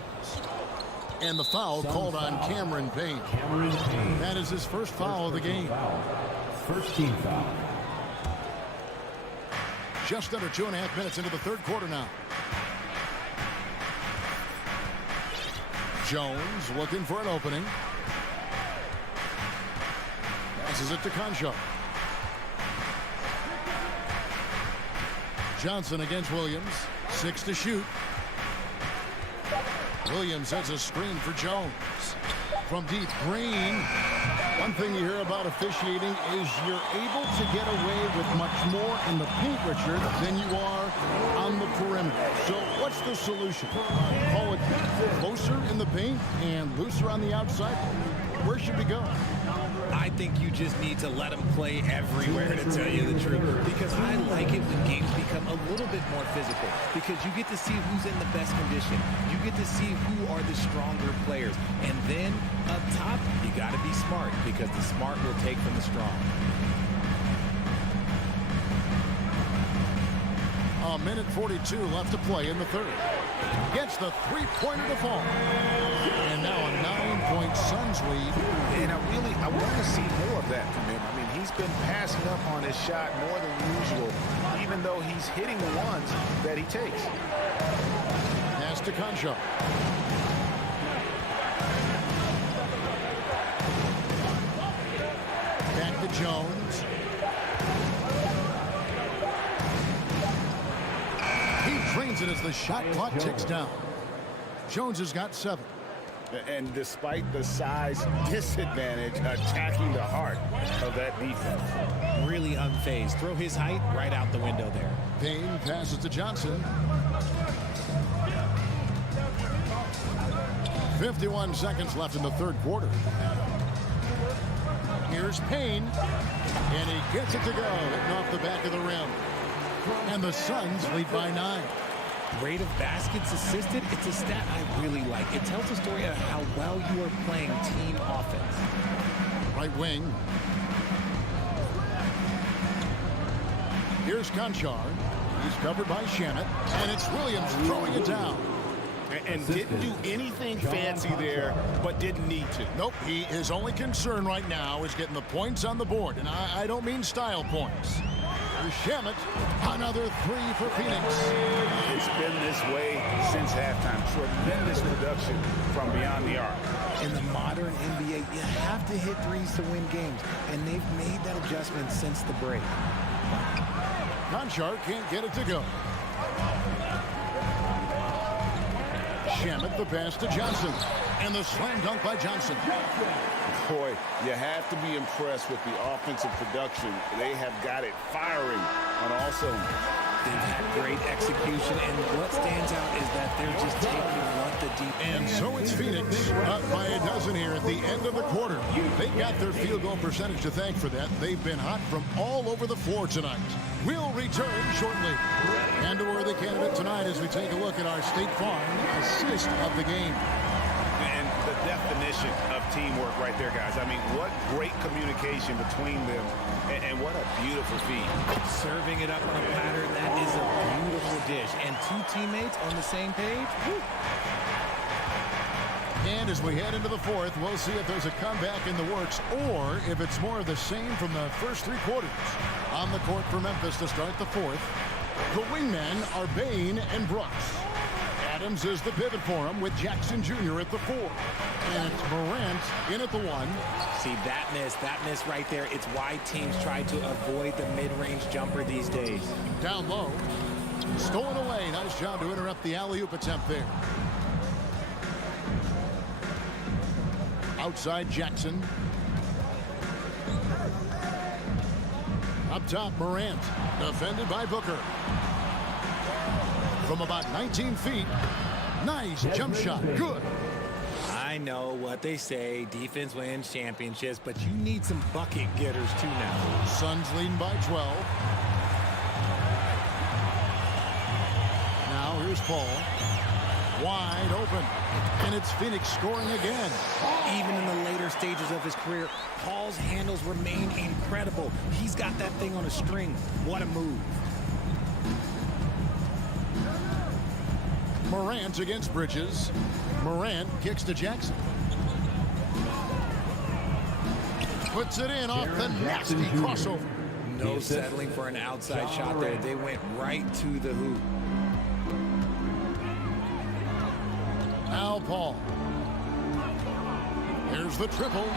And the foul called on Cameron Payne. That is his first foul of the game. First team foul. Just under 2.5 minutes into the third quarter now. Jones looking for an opening. Passes it to Concho. Johnson against Williams. 6 to shoot. Williams has a screen for Jones. From deep, Green. One thing you hear about officiating is you're able to get away with much more in the paint, Richard, than you are on the perimeter. So what's the solution? Call it closer in the paint and looser on the outside? Where should we go? I think you just need to let them play everywhere, to tell you the truth. Because I like it when games become a little bit more physical. Because you get to see who's in the best condition. You get to see who are the stronger players. And then up top, you got to be smart. Because the smart will take from the strong. A minute 42 left to play in the third. Gets the three-pointer to fall. And now a 9-point Suns lead. And I want to see more of that from him. I mean, he's been passing up on his shot more than usual, even though he's hitting the ones that he takes. Pass to Concho. Back to Jones. He drains it as the shot clock ticks down. Jones has got 7. And despite the size disadvantage, attacking the heart of that defense. Really unfazed. Throw his height right out the window there. Payne passes to Johnson. 51 seconds left in the third quarter. Here's Payne. And he gets it to go, hitting off the back of the rim. And the Suns lead by 9. Rate of baskets assisted, it's a stat I really like. It tells a story of how well you are playing team offense. Right wing. Here's Conchar. He's covered by Shamet. And it's Williams throwing it down. And didn't do anything fancy there, but didn't need to. Nope, his only concern right now is getting the points on the board. And I don't mean style points. Shamet, another 3 for Phoenix. It's been this way since halftime. Tremendous production from beyond the arc. In the modern NBA, you have to hit threes to win games, and they've made that adjustment since the break. Conchar can't get it to go. Shamet, the pass to Johnson. And the slam dunk by Johnson. Boy, you have to be impressed with the offensive production. They have got it firing on all cylinders. They've had great execution, and what stands out is that they're just taking what the defense. And so it's Phoenix up by a dozen here at the end of the quarter. They got their field goal percentage to thank for that. They've been hot from all over the floor tonight. We'll return shortly. And a worthy candidate tonight as we take a look at our State Farm assist of the game. And the definition of teamwork right there, guys. I mean, what great communication between them, and what a beautiful feed. Serving it up on a pattern, that is a beautiful dish. And 2 teammates on the same page. Woo. And as we head into the fourth, we'll see if there's a comeback in the works or if it's more of the same from the first 3 quarters. On the court for Memphis to start the fourth, the wingmen are Bain and Brooks. Adams is the pivot for him with Jackson Jr. at the 4. And it's Morant in at the 1. See, that miss right there. It's why teams try to avoid the mid-range jumper these days. Down low. Stolen away. Nice job to interrupt the alley-oop attempt there. Outside Jackson. Up top, Morant. Defended by Booker. From about 19 feet. Nice jump shot. Good. I know what they say. Defense wins championships, but you need some bucket getters too now. Suns leading by 12. Now here's Paul. Wide open. And it's Phoenix scoring again. Even in the later stages of his career, Paul's handles remain incredible. He's got that thing on a string. What a move. Morant against Bridges. Morant kicks to Jackson. Puts it in off the nasty crossover. No settling for an outside shot there. They went right to the hoop. Al Paul. Here's the triple.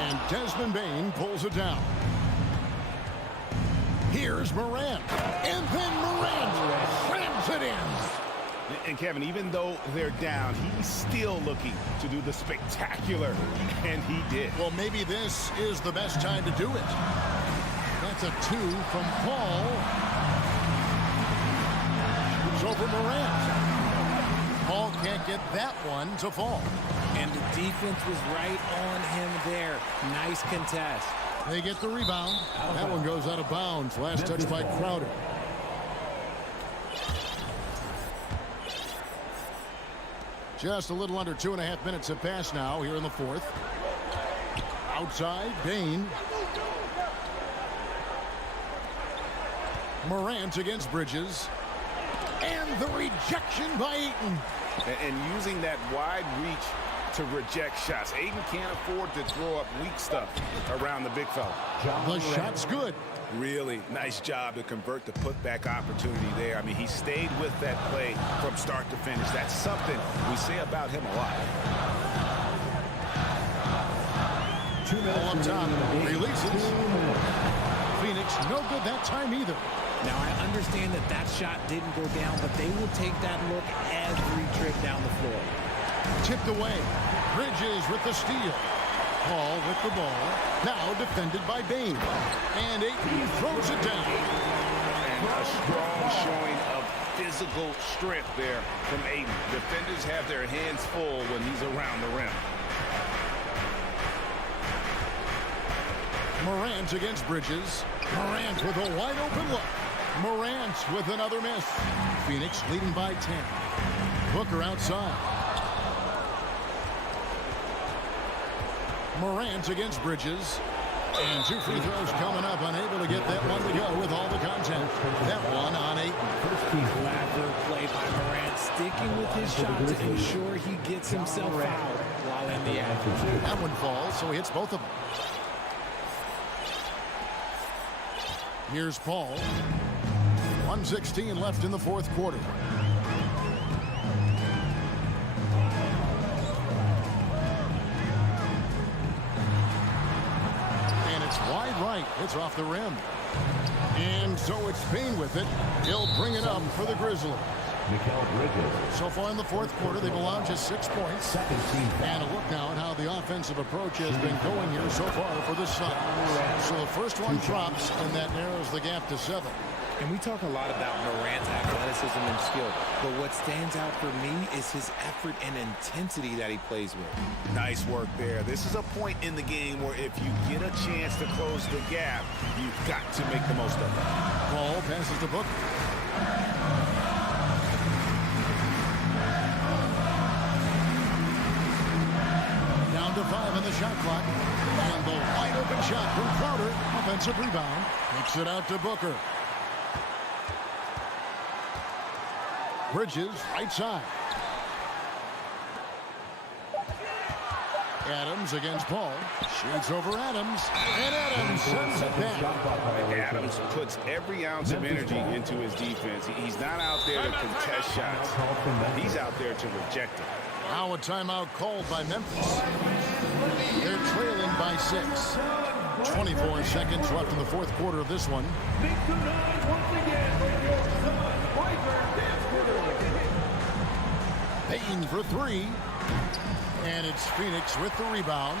And Desmond Bain pulls it down. Here's Morant. And then Morant slams it in. And Kevin, even though they're down, he's still looking to do the spectacular, and he did. Well, maybe this is the best time to do it. That's a 2 from Paul. Shoots over Morant. Paul can't get that one to fall. And the defense was right on him there. Nice contest. They get the rebound. That one goes out of bounds. Last touch by Crowder. Just a little under 2.5 minutes have passed now here in the fourth. Outside, Bain. Morant against Bridges. And the rejection by Ayton. And using that wide reach to reject shots. Ayton can't afford to throw up weak stuff around the big fella. The shot's good. Really nice job to convert the putback opportunity there. I mean, he stayed with that play from start to finish. That's something we say about him a lot. Ball up top. Releases. Phoenix, no good that time either. Now, I understand that that shot didn't go down, but they will take that look every trip down the floor. Tipped away. Bridges with the steal. Paul with the ball. Now defended by Bain. And Ayton throws it down. And a strong showing of physical strength there from Ayton. Defenders have their hands full when he's around the rim. Morant against Bridges. Morant with a wide open look. Morant with another miss. Phoenix leading by 10. Booker outside. Morant against Bridges. And 2 free throws coming up. Unable to get that one to go with all the contact. That one on 8. Clever play by Morant, sticking with his shot to ensure he gets himself out while in the act. That one falls, so he hits both of them. Here's Paul. 1:16 left in the fourth quarter. And it's wide right. It's off the rim. And so it's Bain with it. He'll bring it up for the Grizzlies. So far in the fourth quarter, they've allowed just 6 points. And a look now at how the offensive approach has been going here so far for the Suns. So the first one drops, and that narrows the gap to 7. And we talk a lot about Morant's athleticism and skill, but what stands out for me is his effort and intensity that he plays with. Nice work there. This is a point in the game where if you get a chance to close the gap, you've got to make the most of it. Paul passes to Booker. Down to 5 on the shot clock. And the wide open shot from Crowder. Offensive rebound. Kicks it out to Booker. Bridges, right side. Adams against Paul. Shoots over Adams. And Adams sends it back. Adams puts every ounce of energy into his defense. He's not out there to contest shots. He's out there to reject it. Now a timeout called by Memphis. They're trailing by 6. 24 seconds left in the fourth quarter of this one. Payton for 3. And it's Phoenix with the rebound.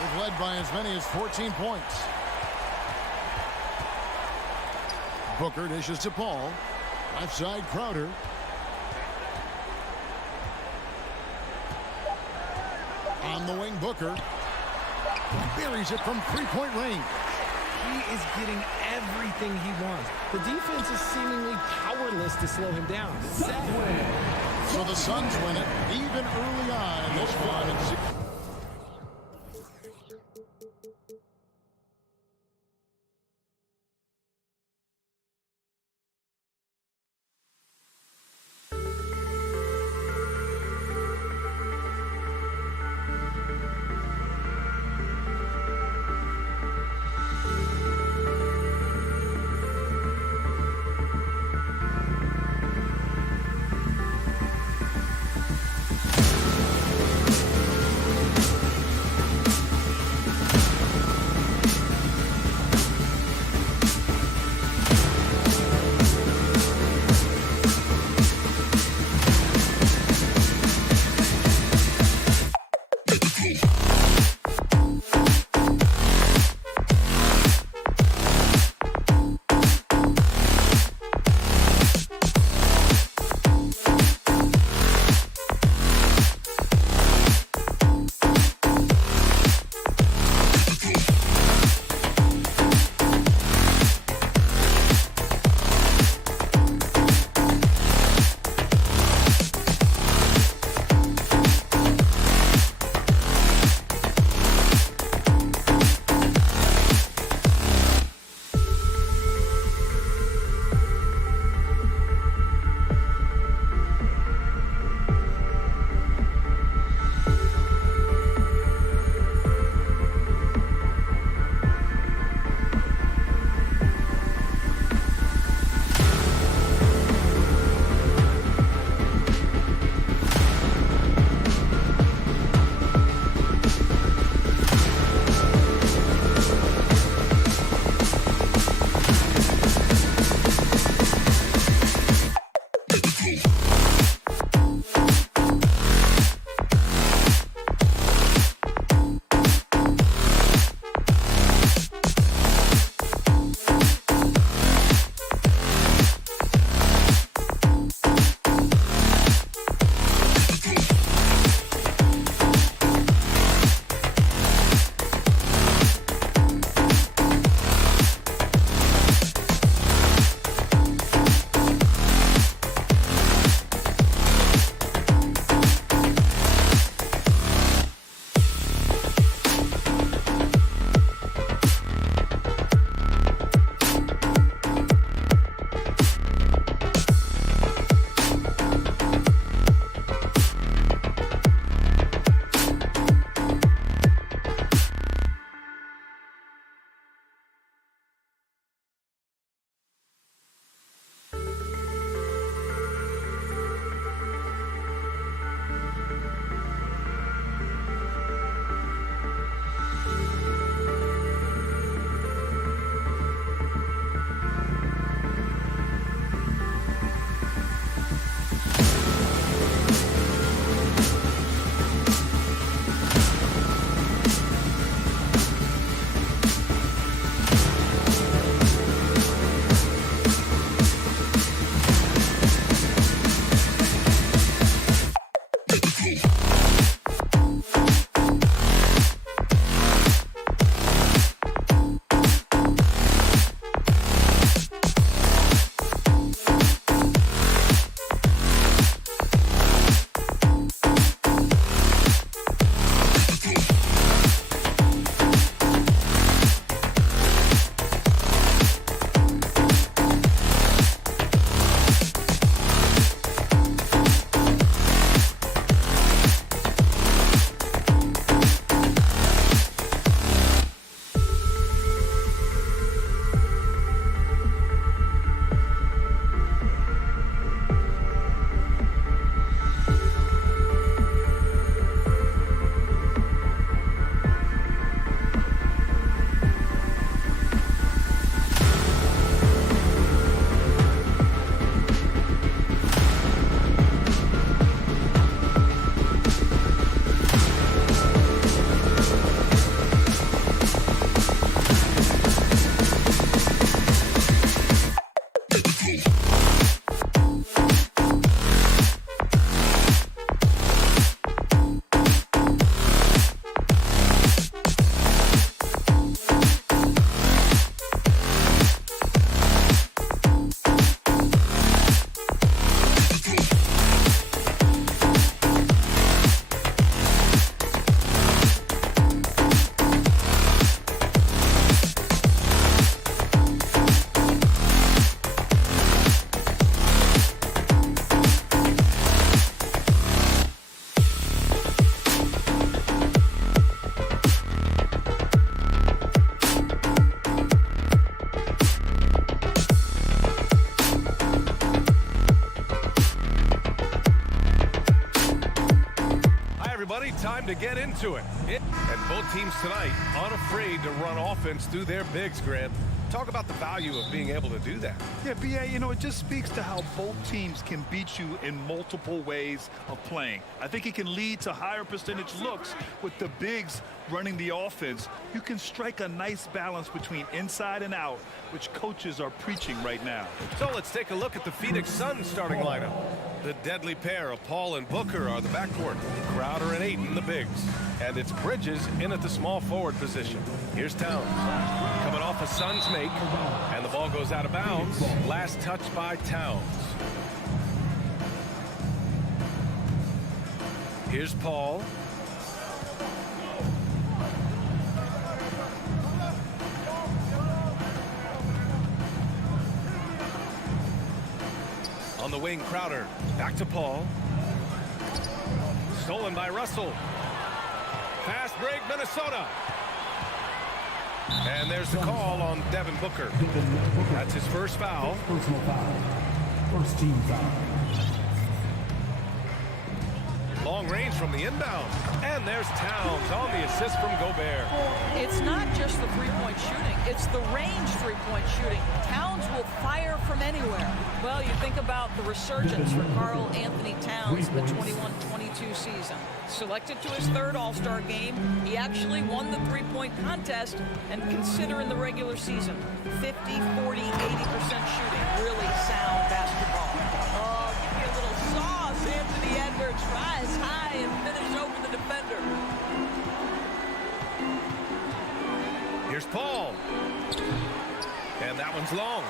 They've led by as many as 14 points. Booker dishes to Paul. Left side, Crowder. On the wing, Booker. Buries it from 3-point range. He is getting everything he wants. The defense is seemingly powerless to slow him down. So the Suns win it even early on in this one. get into it. And both teams tonight unafraid to run offense through their bigs, Grant. Talk about the value of being able to do that. Yeah, B.A., you know, it just speaks to how both teams can beat you in multiple ways of playing. I think it can lead to higher percentage looks with the bigs running the offense. You can strike a nice balance between inside and out, which coaches are preaching right now. So let's take a look at the Phoenix Suns starting lineup. The deadly pair of Paul and Booker are the backcourt. Crowder and Ayton the bigs. And it's Bridges in at the small forward position. Here's Towns. Coming off a Suns make. And the ball goes out of bounds. Last touch by Towns. Here's Paul. On the wing, Crowder. Back to Paul. Stolen by Russell. Fast break, Minnesota. And there's the call on Devin Booker. That's his first foul. Personal foul. First team foul. Long range from the inbound. And there's Towns on the assist from Gobert. It's not just the three-point shooting. It's the range three-point shooting. Towns will fire from anywhere. Well, you think about the resurgence for Karl Anthony Towns in the 21-22 season. Selected to his third All-Star game, he actually won the three-point contest, and consider in the regular season, 50, 40, 80% shooting. Really sound basketball. Oh, give me a little sauce. Anthony Edwards rise high and finish over the defender. Here's Paul. And that one's long.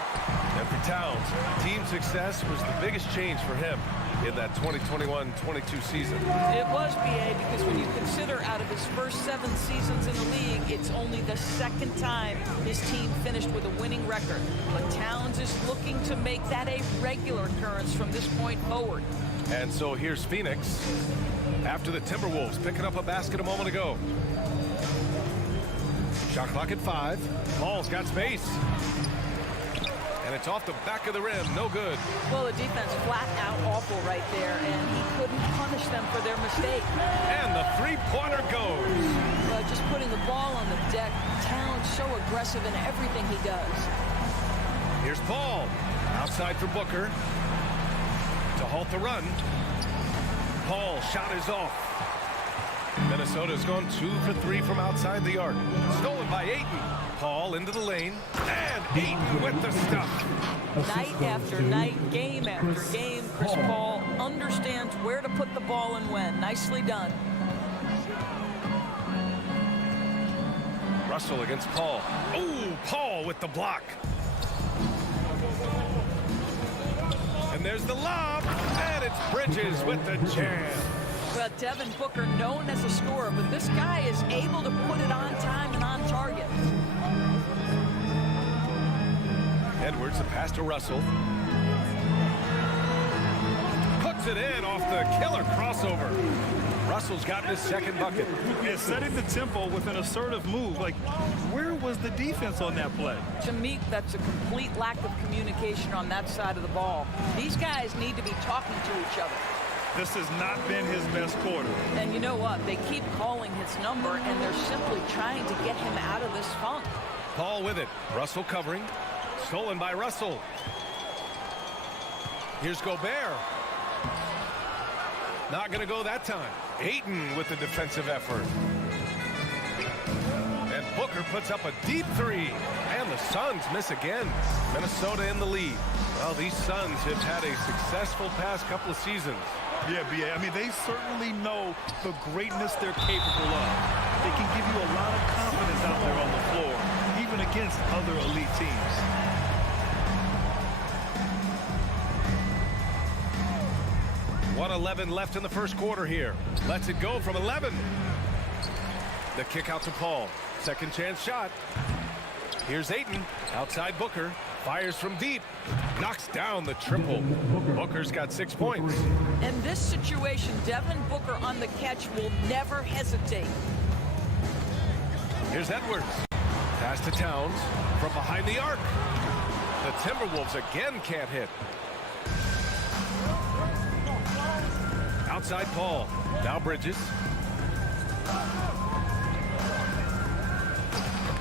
And for Towns, team success was the biggest change for him in that 2021-22 season. It was, B.A., because when you consider out of his first 7 seasons in the league, it's only the second time his team finished with a winning record. But Towns is looking to make that a regular occurrence from this point forward. And so here's Phoenix after the Timberwolves picking up a basket a moment ago. Shot clock at 5. Paul's got space. And it's off the back of the rim. No good. Well, the defense flat out awful right there, and he couldn't punish them for their mistake. And the three-pointer goes. Just putting the ball on the deck. Towns so aggressive in everything he does. Here's Paul. Outside for Booker. To halt the run. Paul shot is off. Minnesota's gone 2 for 3 from outside the arc. Stolen by Ayton. Paul into the lane. And Ayton with the stuff. Night after night, game after game, Chris Paul understands where to put the ball and when. Nicely done. Russell against Paul. Oh, Paul with the block. And there's the lob. And it's Bridges with the jam. Well, Devin Booker, known as a scorer, but this guy is able to put it on time and on target. Edwards, the pass to Russell. Puts it in off the killer crossover. Russell's gotten his second bucket. Yeah, setting the tempo with an assertive move. Like, where was the defense on that play? To me, that's a complete lack of communication on that side of the ball. These guys need to be talking to each other. This has not been his best quarter. And you know what? They keep calling his number, and they're simply trying to get him out of this funk. Paul with it. Russell covering. Stolen by Russell. Here's Gobert. Not going to go that time. Ayton with the defensive effort. And Booker puts up a deep 3. And the Suns miss again. Minnesota in the lead. Well, these Suns have had a successful past couple of seasons. Yeah, B.A. I mean, they certainly know the greatness they're capable of. They can give you a lot of confidence out there on the floor, even against other elite teams. .11 left in the first quarter here. Lets it go from 11. The kick out to Paul. Second chance shot. Here's Ayton. Outside Booker. Fires from deep. Knocks down the triple. Booker's got 6 points. In this situation, Devin Booker on the catch will never hesitate. Here's Edwards. Pass to Towns from behind the arc. The Timberwolves again can't hit. Outside Paul. Now Bridges.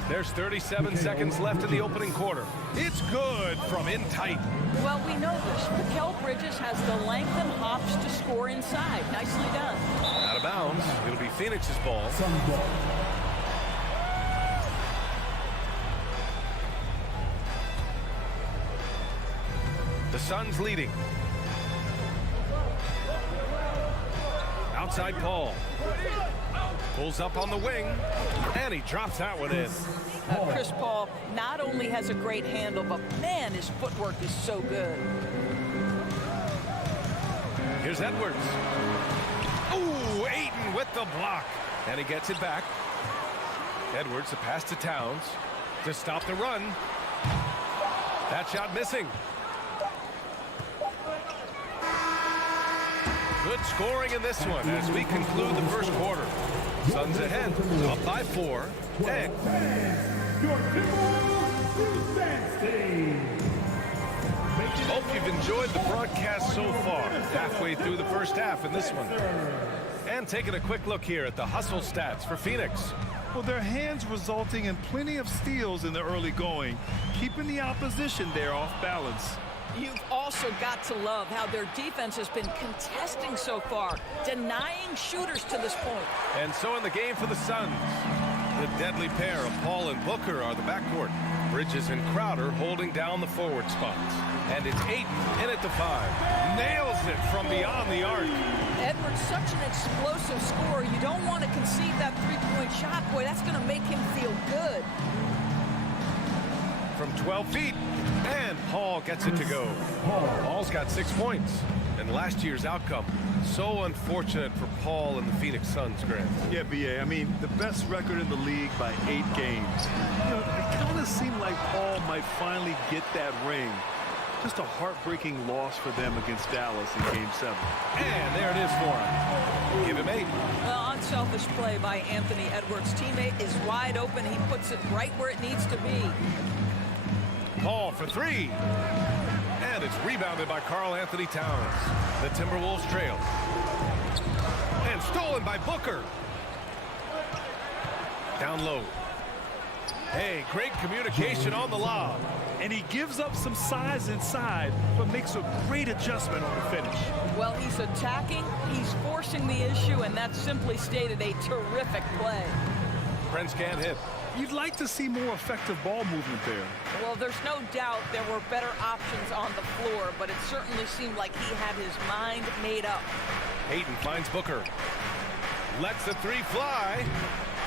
There's 37 seconds left in the opening quarter. It's good from in tight. Well, we know this. Mikal Bridges has the length and hops to score inside. Nicely done. Out of bounds. It'll be Phoenix's ball. The Suns leading. Outside Paul. Pulls up on the wing, and he drops that one in. Chris Paul not only has a great handle, but man, his footwork is so good. Here's Edwards. Ooh, Ayton with the block. And he gets it back. Edwards, the pass to Towns to stop the run. That shot missing. Good scoring in this one as we conclude the first quarter. Suns ahead, up by 4. Egg. Hope you've enjoyed the broadcast so far. Halfway through the first half in this one. And taking a quick look here at the hustle stats for Phoenix. Well, their hands resulting in plenty of steals in the early going, keeping the opposition there off balance. You've also got to love how their defense has been contesting so far, denying shooters to this point. And so in the game for the Suns, the deadly pair of Paul and Booker are the backcourt. Bridges and Crowder holding down the forward spots. And it's Ayton in at the 5. Nails it from beyond the arc. Edwards, such an explosive scorer. You don't want to concede that three-point shot. Boy, that's going to make him feel good. From 12 feet, and Paul gets it to go. Paul's got 6 points, and last year's outcome, so unfortunate for Paul and the Phoenix Suns, Grant. Yeah, BA, I mean, the best record in the league by 8 games. You know, it kind of seemed like Paul might finally get that ring. Just a heartbreaking loss for them against Dallas in Game 7. And there it is for him. Give him 8. Well, unselfish play by Anthony Edwards' teammate is wide open. He puts it right where it needs to be. Paul for 3. And it's rebounded by Karl Anthony Towns. The Timberwolves trail. And stolen by Booker. Down low. Hey, great communication on the lob. And he gives up some size inside, but makes a great adjustment on the finish. Well, he's attacking, he's forcing the issue, and that's simply stated a terrific play. Prince can't hit. You'd like to see more effective ball movement there. Well, there's no doubt there were better options on the floor, but it certainly seemed like he had his mind made up. Ayton finds Booker. Lets the 3 fly.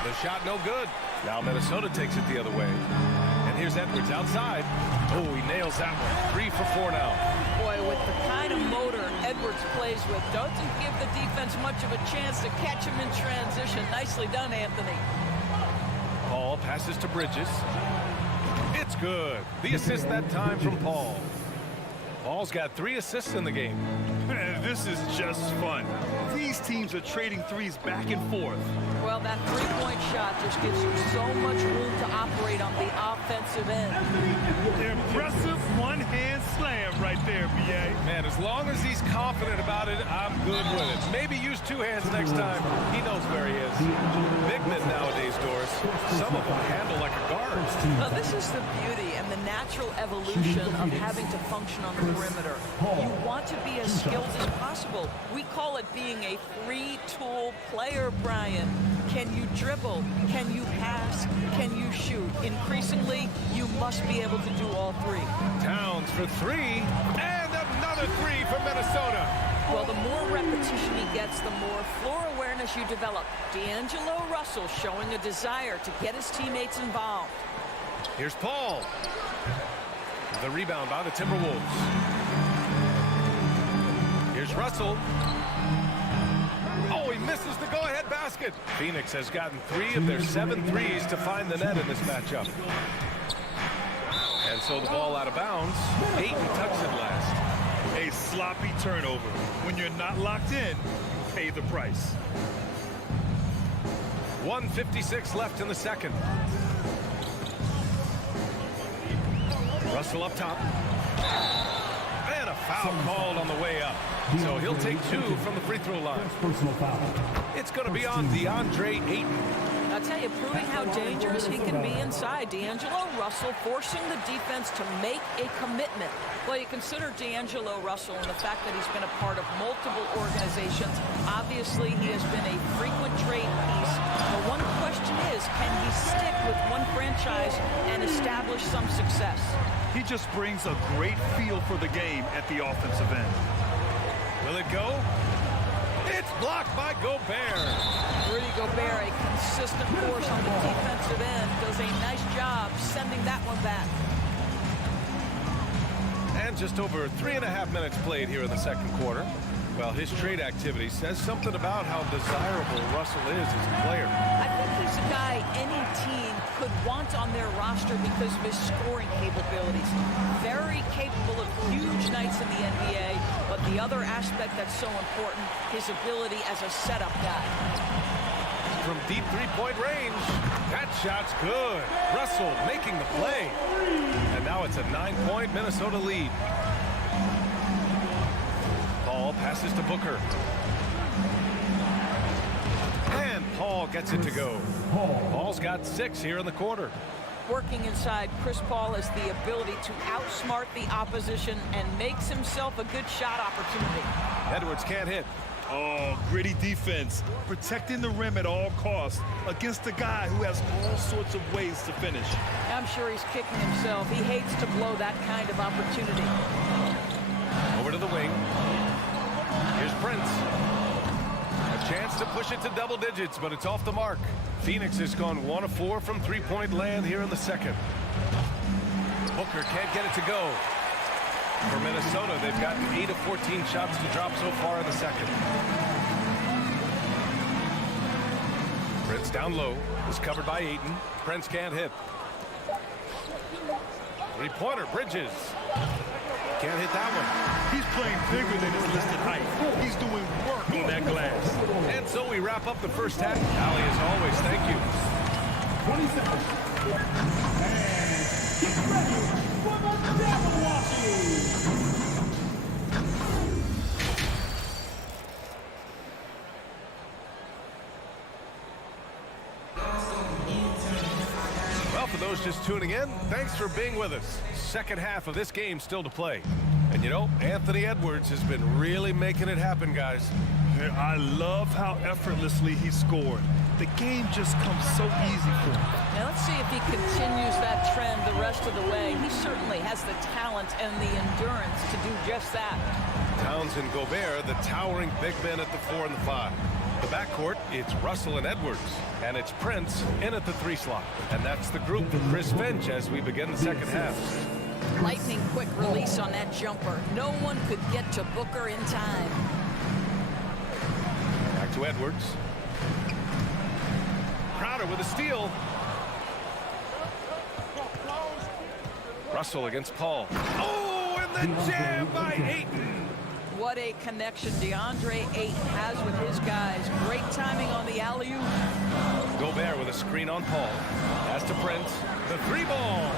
The shot no good. Now Minnesota takes it the other way. And here's Edwards outside. Oh, he nails that one. 3 for 4 now. Boy, with the kind of motor Edwards plays with, doesn't give the defense much of a chance to catch him in transition. Nicely done, Anthony. Paul passes to Bridges. It's good. The assist that time from Paul. Paul's got 3 assists in the game. This is just fun. These teams are trading threes back and forth. Well, that three-point shot just gives you so much room to operate on the offensive end. Impressive one-hand slam right there, BA. Man, as long as he's confident about it, I'm good with it. Maybe use 2 hands next time. He knows where he is. Big men nowadays, Doris, some of them handle like a guard. Now, this is the beauty and the natural evolution of having to function on the perimeter. You want to be as skilled as possible. We call it being a free-tool player, Brian. Can you dribble? Can you pass? Can you shoot? Increasingly, you must be able to do all 3. Towns for 3, and another 3 for Minnesota. Well, the more repetition he gets, the more floor awareness you develop. D'Angelo Russell showing a desire to get his teammates involved. Here's Paul. The rebound by the Timberwolves. Here's Russell. Oh, he misses the go-ahead basket. Phoenix has gotten 3 of their 7 threes to find the net in this matchup. And so the ball out of bounds. Ayton tucks it last. A sloppy turnover. When you're not locked in, pay the price. 1:56 left in the second. Russell up top. And a Foul called on the way up. So he'll take 2 from the free throw line. It's going to be on DeAndre Ayton. I'll tell you, proving how dangerous he can be inside. D'Angelo Russell forcing the defense to make a commitment. Well, you consider D'Angelo Russell and the fact that he's been a part of multiple organizations. Obviously, he has been a frequent trade piece. The one question is, can he stick with one franchise and establish some success? He just brings a great feel for the game at the offensive end. Will it go? It's blocked by Gobert. Rudy Gobert, a consistent force on the defensive end, does a nice job sending that one back. And just over 3.5 minutes played here in the second quarter. Well, his trade activity says something about how desirable Russell is as a player. I think he's a guy any team could want on their roster because of his scoring capabilities. Very capable of huge nights in the NBA, but the other aspect that's so important, his ability as a setup guy. From deep three-point range, that shot's good. Russell making the play. And now it's a 9-point Minnesota lead. Paul passes to Booker. And Paul gets it to go. Paul's got 6 here in the quarter. Working inside, Chris Paul has the ability to outsmart the opposition and makes himself a good shot opportunity. Edwards can't hit. Oh, gritty defense. Protecting the rim at all costs against a guy who has all sorts of ways to finish. I'm sure he's kicking himself. He hates to blow that kind of opportunity. Over to the wing. Here's Prince. A chance to push it to double digits, but it's off the mark. Phoenix has gone 1 of 4 from three-point land here in the second. Booker can't get it to go. For Minnesota, they've gotten 8 of 14 shots to drop so far in the second. Prince down low, is covered by Ayton. Prince can't hit. Three-pointer, Bridges. Can't hit that one. He's playing bigger than his listed height. He's doing work on that glass. And so we wrap up the first half. Allie, as always, thank you. 20 seconds. And get ready for the devil watching. Well, for those just tuning in, thanks for being with us. Second half of this game still to play. And you know, Anthony Edwards has been really making it happen, guys. I love how effortlessly he scored. The game just comes so easy for him. Now let's see if he continues that trend the rest of the way. He certainly has the talent and the endurance to do just that. Towns and Gobert, the towering big men at the 4 and the 5. The backcourt, it's Russell and Edwards. And it's Prince in at the 3 slot. And that's the group for Chris Finch as we begin the second half. Lightning quick release on that jumper. No one could get to Booker in time. Back to Edwards. Crowder with a steal. Russell against Paul. Oh, and the jam by Ayton. What a connection DeAndre Ayton has with his guys. Great timing on the alley-oop. Gobert with a screen on Paul. Pass to Prince. The 3-ball.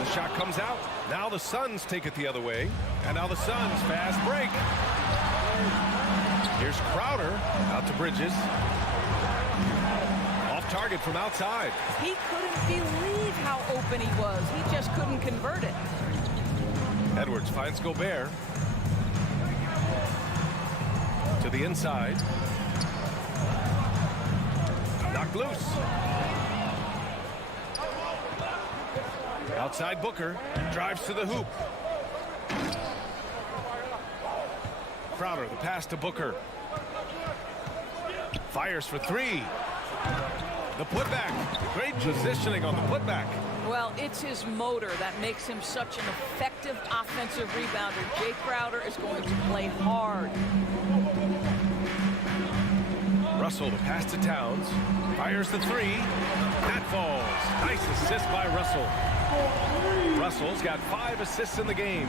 The shot comes out. Now the Suns take it the other way. And now the Suns fast break. Here's Crowder out to Bridges. Off target from outside. He couldn't believe how open he was. He just couldn't convert it. Edwards finds Gobert. To the inside. Knocked loose. Outside Booker. Drives to the hoop. Crowder, the pass to Booker. Fires for 3. The putback. Great positioning on the putback. Well, it's his motor that makes him such an effective offensive rebounder. Jay Crowder is going to play hard. Russell, the pass to Towns. Fires the 3. That falls. Nice assist by Russell. Russell's got 5 assists in the game.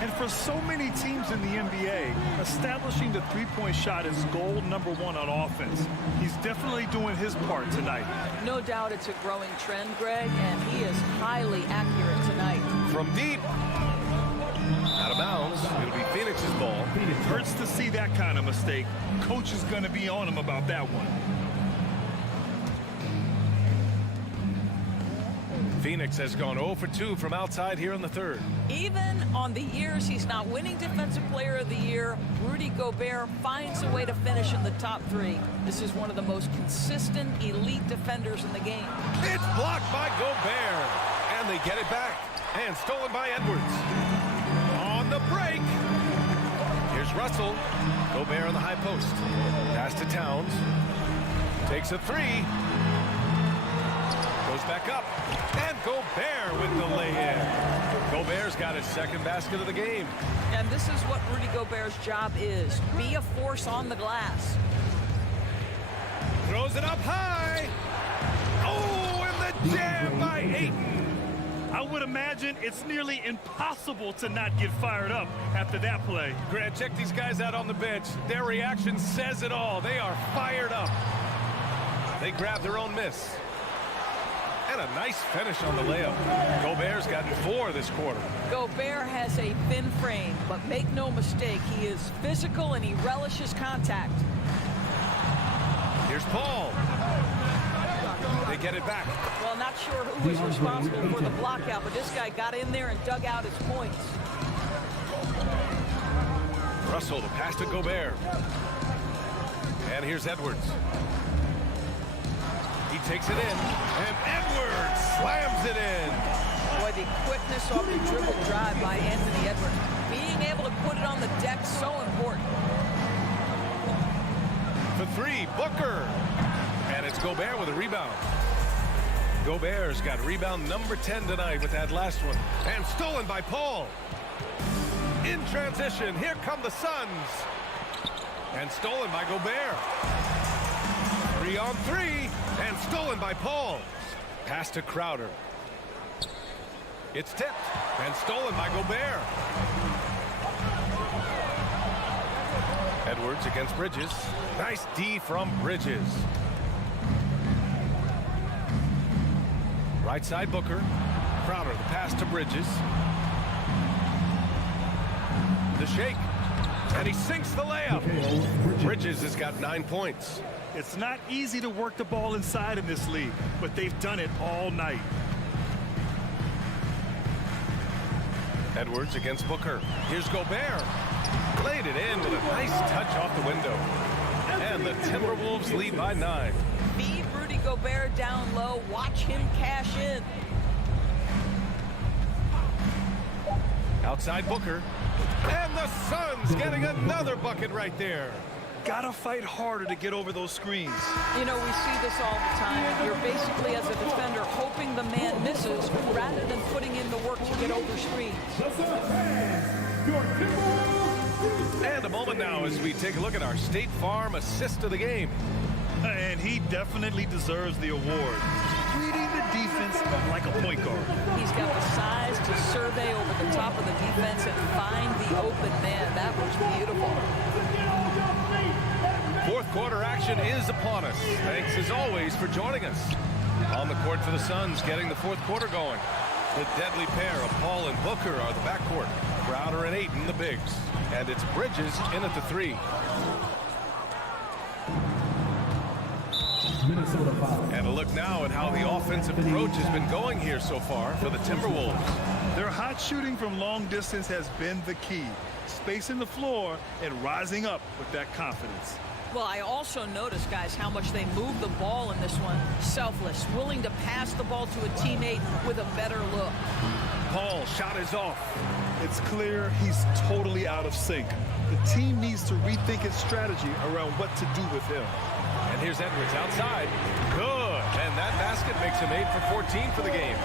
And for so many teams in the NBA, establishing the three-point shot is goal number 1 on offense. He's definitely doing his part tonight. No doubt it's a growing trend, Greg, and he is highly accurate tonight. From deep. Out of bounds. It'll be Phoenix's ball. Hurts to see that kind of mistake. Coach is going to be on him about that one. Phoenix has gone 0 for 2 from outside here in the third. Even on the years he's not winning Defensive Player of the Year, Rudy Gobert finds a way to finish in the top 3. This is one of the most consistent elite defenders in the game. It's blocked by Gobert, and they get it back. And stolen by Edwards. On the break. Here's Russell. Gobert on the high post. Pass to Towns. Takes a 3. Goes back up. And Gobert with the lay-in. Gobert's got his second basket of the game. And this is what Rudy Gobert's job is. Be a force on the glass. Throws it up high. Oh, and the jam by Ayton. I would imagine it's nearly impossible to not get fired up after that play. Grant, check these guys out on the bench. Their reaction says it all. They are fired up. They grab their own miss. And a nice finish on the layup. Gobert's gotten 4 this quarter. Gobert has a thin frame, but make no mistake, he is physical and he relishes contact. Here's Paul. They get it back. Well, not sure who was responsible for the block out, but this guy got in there and dug out his points. Russell, the pass to Gobert. And here's Edwards. He takes it in, and Edwards slams it in. Boy, the quickness off the dribble drive by Anthony Edwards. Being able to put it on the deck, so important. For 3, Booker. And it's Gobert with a rebound. Gobert's got rebound number 10 tonight with that last one. And stolen by Paul. In transition, here come the Suns. And stolen by Gobert. 3 on 3. And stolen by Paul. Pass to Crowder. It's tipped. And stolen by Gobert. Edwards against Bridges. Nice D from Bridges. Right side Booker. Crowder, the pass to Bridges. The shake. And he sinks the layup. Bridges has got 9 points. It's not easy to work the ball inside in this league, but they've done it all night. Edwards against Booker. Here's Gobert. Laid it in with a nice touch off the window. And the Timberwolves lead by 9. Feed Rudy Gobert down low. Watch him cash in. Outside Booker. And the Suns getting another bucket right there. Gotta fight harder to get over those screens. You know, we see this all the time. You're basically, as a defender, hoping the man misses rather than putting in the work to get over screens. And a moment now as we take a look at our State Farm assist of the game. And he definitely deserves the award. Reading the defense like a point guard. He's got the size to survey over the top of the defense and find the open man. That was beautiful. Fourth quarter action is upon us. Thanks as always for joining us. On the court for the Suns, getting the fourth quarter going. The deadly pair of Paul and Booker are the backcourt. Crowder and Ayton, the bigs. And it's Bridges in at the 3. And a look now at how the offensive approach has been going here so far for the Timberwolves. Their hot shooting from long distance has been the key. Spacing the floor and rising up with that confidence. Well, I also noticed, guys, how much they move the ball in this one. Selfless, willing to pass the ball to a teammate with a better look. Paul, shot is off. It's clear he's totally out of sync. The team needs to rethink its strategy around what to do with him. And here's Edwards outside. Good. And that basket makes him 8 for 14 for the game.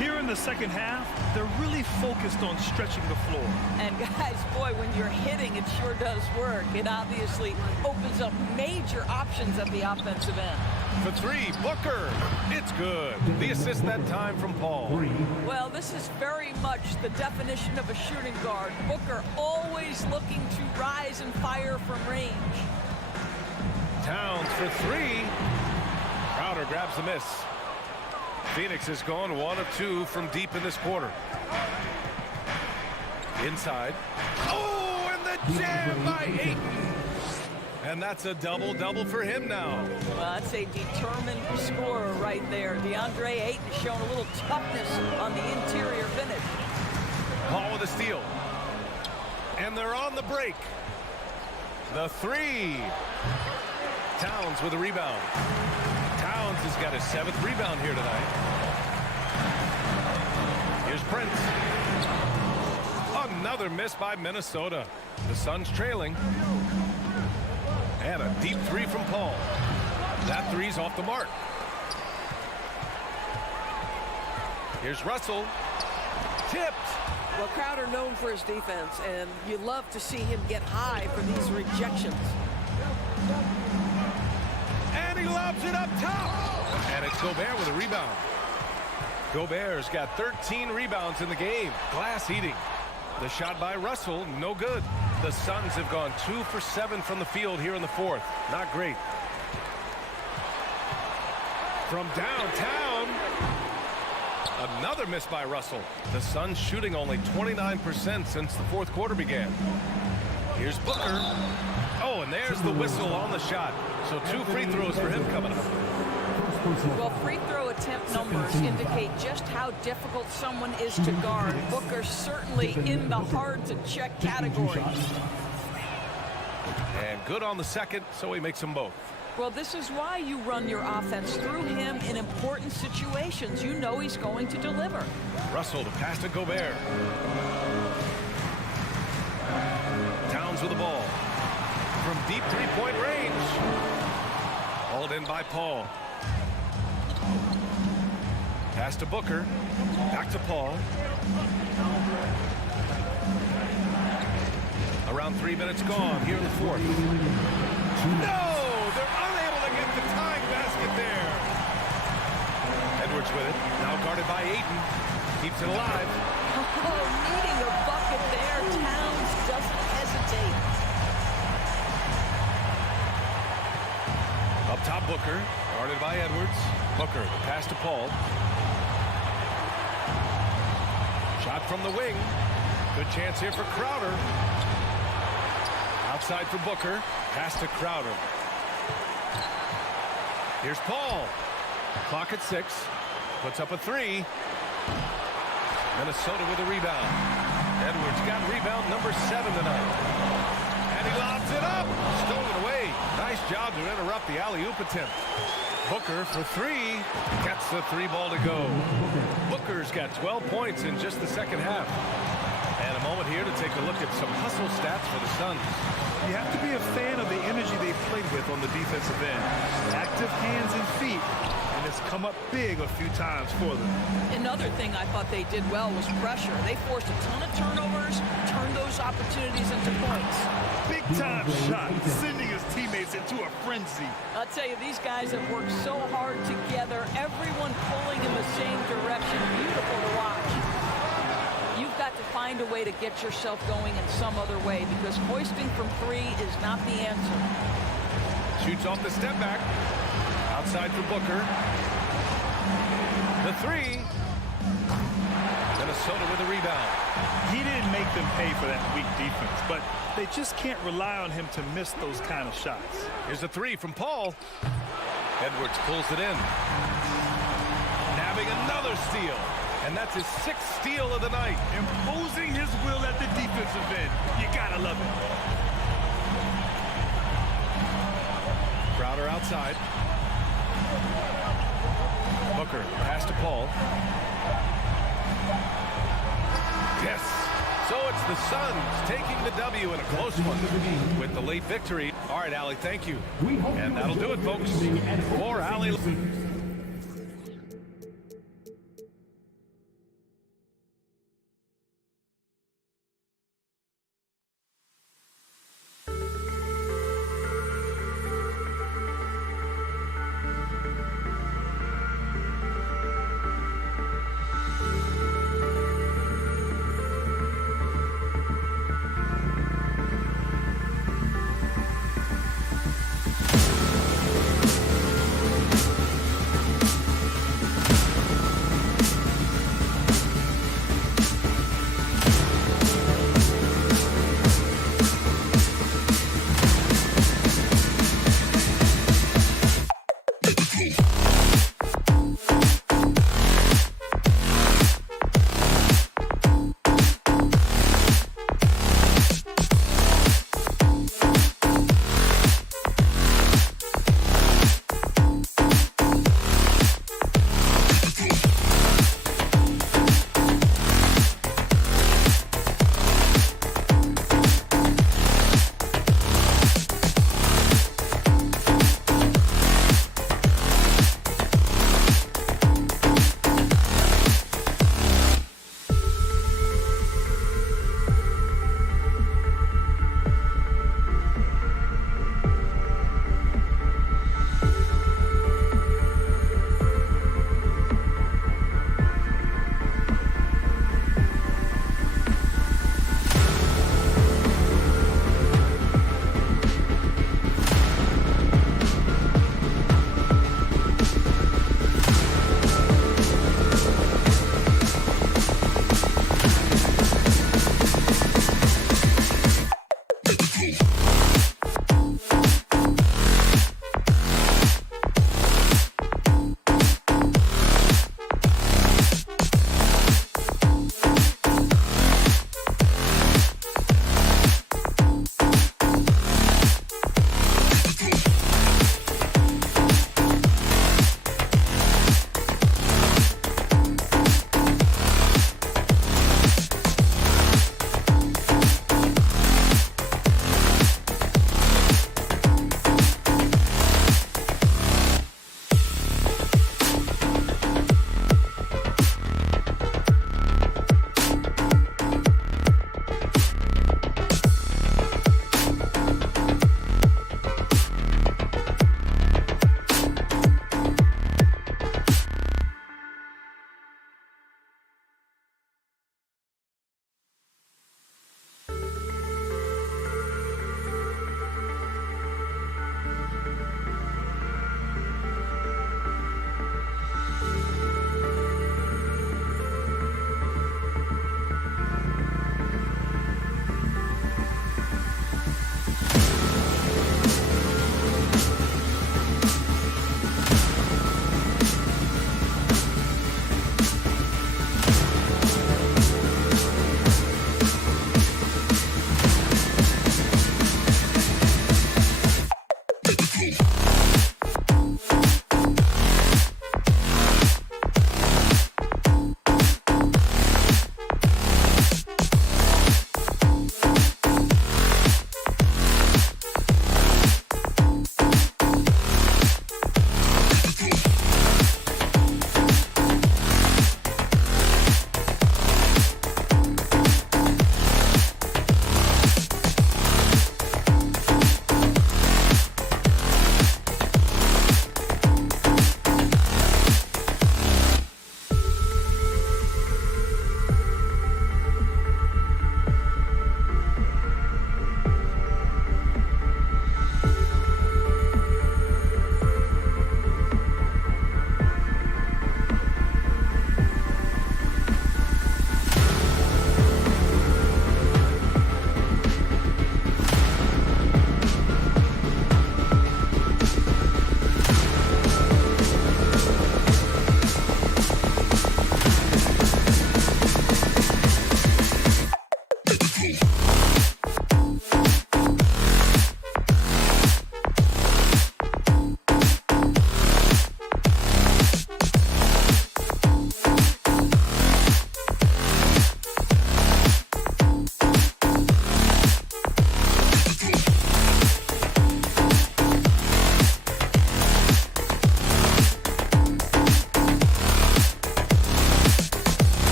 Here in the second half, they're really focused on stretching the floor. And guys, boy, when you're hitting, it sure does work. It obviously opens up major options at the offensive end. For 3, Booker. It's good. The assist that time from Paul. Well, this is very much the definition of a shooting guard. Booker always looking to rise and fire from range. Towns for 3. Crowder grabs the miss. Phoenix has gone 1 of 2 from deep in this quarter. Inside. Oh, and the jam by Ayton. And that's a double-double for him now. Well, that's a determined scorer right there. DeAndre Ayton showing a little toughness on the interior finish. Paul with a steal. And they're on the break. The three. Towns with a rebound. Towns has got his 7th rebound here tonight. Here's Prince. Another miss by Minnesota. The Suns trailing. And a deep three from Paul. That three's off the mark. Here's Russell. Tipped. Well, Crowder known for his defense, and you love to see him get high for these rejections. And he lobs it up top. And it's Gobert with a rebound. Gobert's got 13 rebounds in the game. Glass eating. The shot by Russell, no good. The Suns have gone 2 for 7 from the field here in the 4th. Not great. From downtown, another miss by Russell. The Suns shooting only 29% since the 4th quarter began. Here's Booker. Oh, and there's the whistle on the shot. So 2 free throws for him coming up. Well, free throw attempt numbers indicate just how difficult someone is to guard. Booker certainly in the hard-to-check category. And good on the second, so he makes them both. Well, this is why you run your offense through him in important situations. You know he's going to deliver. Russell to pass to Gobert. Towns with the ball. From deep three-point range. Hauled in by Paul. Pass to Booker. Back to Paul. Around 3 minutes gone here in the 4th. No! They're unable to get the tying basket there. Edwards with it. Now guarded by Ayton. Keeps it alive. Oh, needing a bucket there. Towns doesn't hesitate. Up top, Booker. Guarded by Edwards. Booker, the pass to Paul. Shot from the wing. Good chance here for Crowder. Outside for Booker. Pass to Crowder. Here's Paul. Clock at 6. Puts up a 3. Minnesota with a rebound. Edwards got rebound number 7 tonight. And he lobs it up. Stolen away. Nice job to interrupt the alley-oop attempt. Booker for 3. Gets the 3 ball to go. Booker's got 12 points in just the second half. And a moment here to take a look at some hustle stats for the Suns. You have to be a fan of the energy they played with on the defensive end. Active hands and feet, and it's come up big a few times for them. Another thing I thought they did well was pressure. They forced a ton of turnovers, turned those opportunities into points. Big-time shot, sending his teammates into a frenzy. I'll tell you, these guys have worked so hard together, everyone pulling in the same direction. Beautiful to watch. You've got to find a way to get yourself going in some other way, because hoisting from 3 is not the answer. Shoots off the step back. Outside for Booker. The 3. Minnesota with a rebound. He didn't make them pay for that weak defense, but they just can't rely on him to miss those kind of shots. Here's a 3 from Paul. Edwards pulls it in. Nabbing another steal. And that's his 6th steal of the night. Imposing his will at the defensive end. You gotta love it. Crowder outside. Booker, pass to Paul. Yes. So it's the Suns taking the W in a close one with the late victory. All right, Allie, thank you. And that'll do it, folks. For Allie.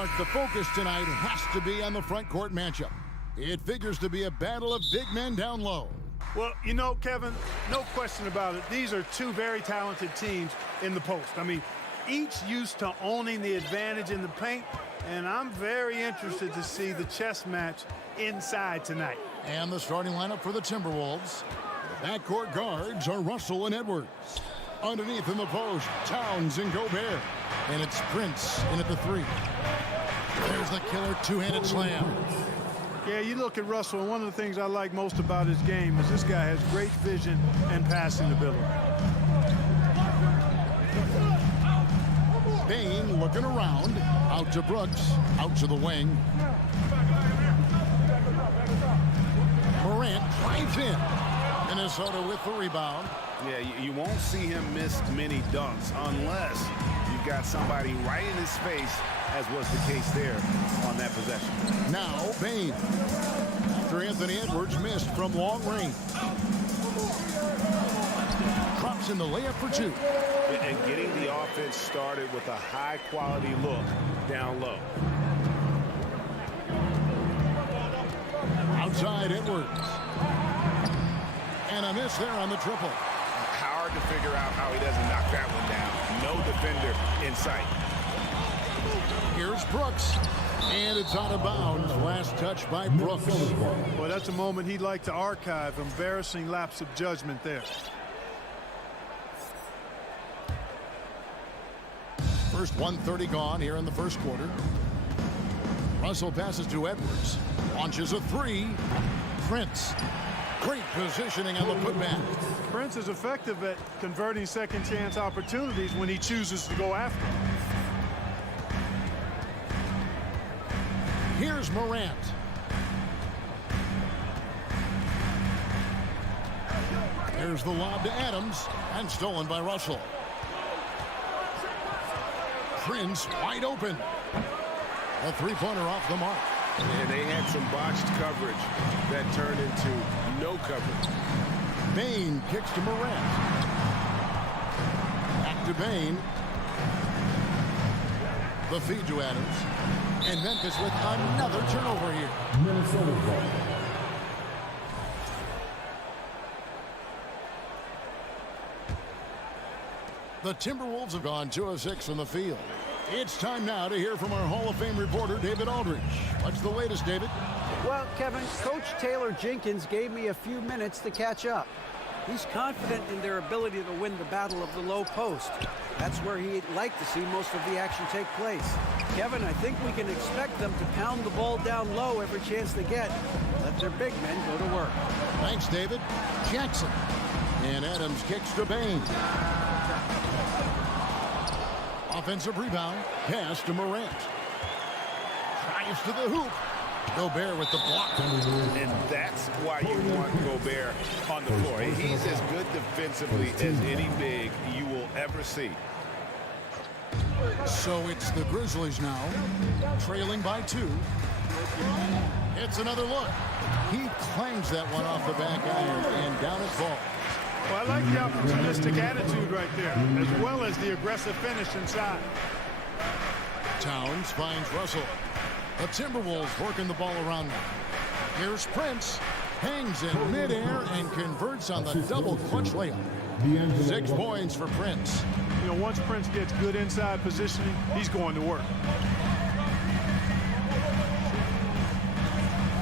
Clark, the focus tonight has to be on the front court matchup. It figures to be a battle of big men down low. Well, you know, Kevin, no question about it. These are two very talented teams in the post. I mean, each used to owning the advantage in the paint, and I'm very interested to see the chess match inside tonight. And the starting lineup for the Timberwolves. The backcourt guards are Russell and Edwards. Underneath in the post, Towns and Gobert. And it's Prince in at the 3. There's the killer two-handed slam. Yeah, you look at Russell, and one of the things I like most about his game is this guy has great vision and passing ability. Bane looking around. Out to Brooks. Out to the wing. Morant drives in. Minnesota with the rebound. Yeah, you won't see him miss many dunks unless you've got somebody right in his face, as was the case there on that possession. Now Bane. After Anthony Edwards missed from long range. Drops in the layup for 2. And getting the offense started with a high-quality look down low. Outside Edwards. And a miss there on the triple. Hard to figure out how he doesn't knock that one down. No defender in sight. Here's Brooks. And it's out of bounds. Last touch by Brooks. Well, that's a moment he'd like to archive. Embarrassing lapse of judgment there. First 1:30 gone here in the first quarter. Russell passes to Edwards. Launches a 3. Prince. Great positioning on the putback. Prince is effective at converting second chance opportunities when he chooses to go after them. Here's Morant. Here's the lob to Adams, and stolen by Russell. Prince wide open. A three-pointer off the mark. And they had some botched coverage that turned into no coverage. Bane kicks to Morant. Back to Bane. The feed to Adams. And Memphis with another turnover here. Minnesota ball. The Timberwolves have gone 2 of 6 from the field. It's time now to hear from our Hall of Fame reporter, David Aldridge. What's the latest, David? Well, Kevin, Coach Taylor Jenkins gave me a few minutes to catch up. He's confident in their ability to win the battle of the low post. That's where he'd like to see most of the action take place. Kevin, I think we can expect them to pound the ball down low every chance they get. Let their big men go to work. Thanks, David. Jackson. And Adams kicks to Bane. Offensive rebound. Pass to Morant. Drives to the hoop. Gobert with the block. And that's why you want Gobert on the floor. He's as good defensively as any big you will ever see. So it's the Grizzlies now, trailing by 2. It's another look. He clangs that one off the back iron, and down it falls. Well, I like the opportunistic attitude right there, as well as the aggressive finish inside. Towns finds Russell. The Timberwolves working the ball around now. Here's Prince. Hangs in midair and converts on the double clutch layup. 6 points for Prince. You know, once Prince gets good inside positioning, he's going to work.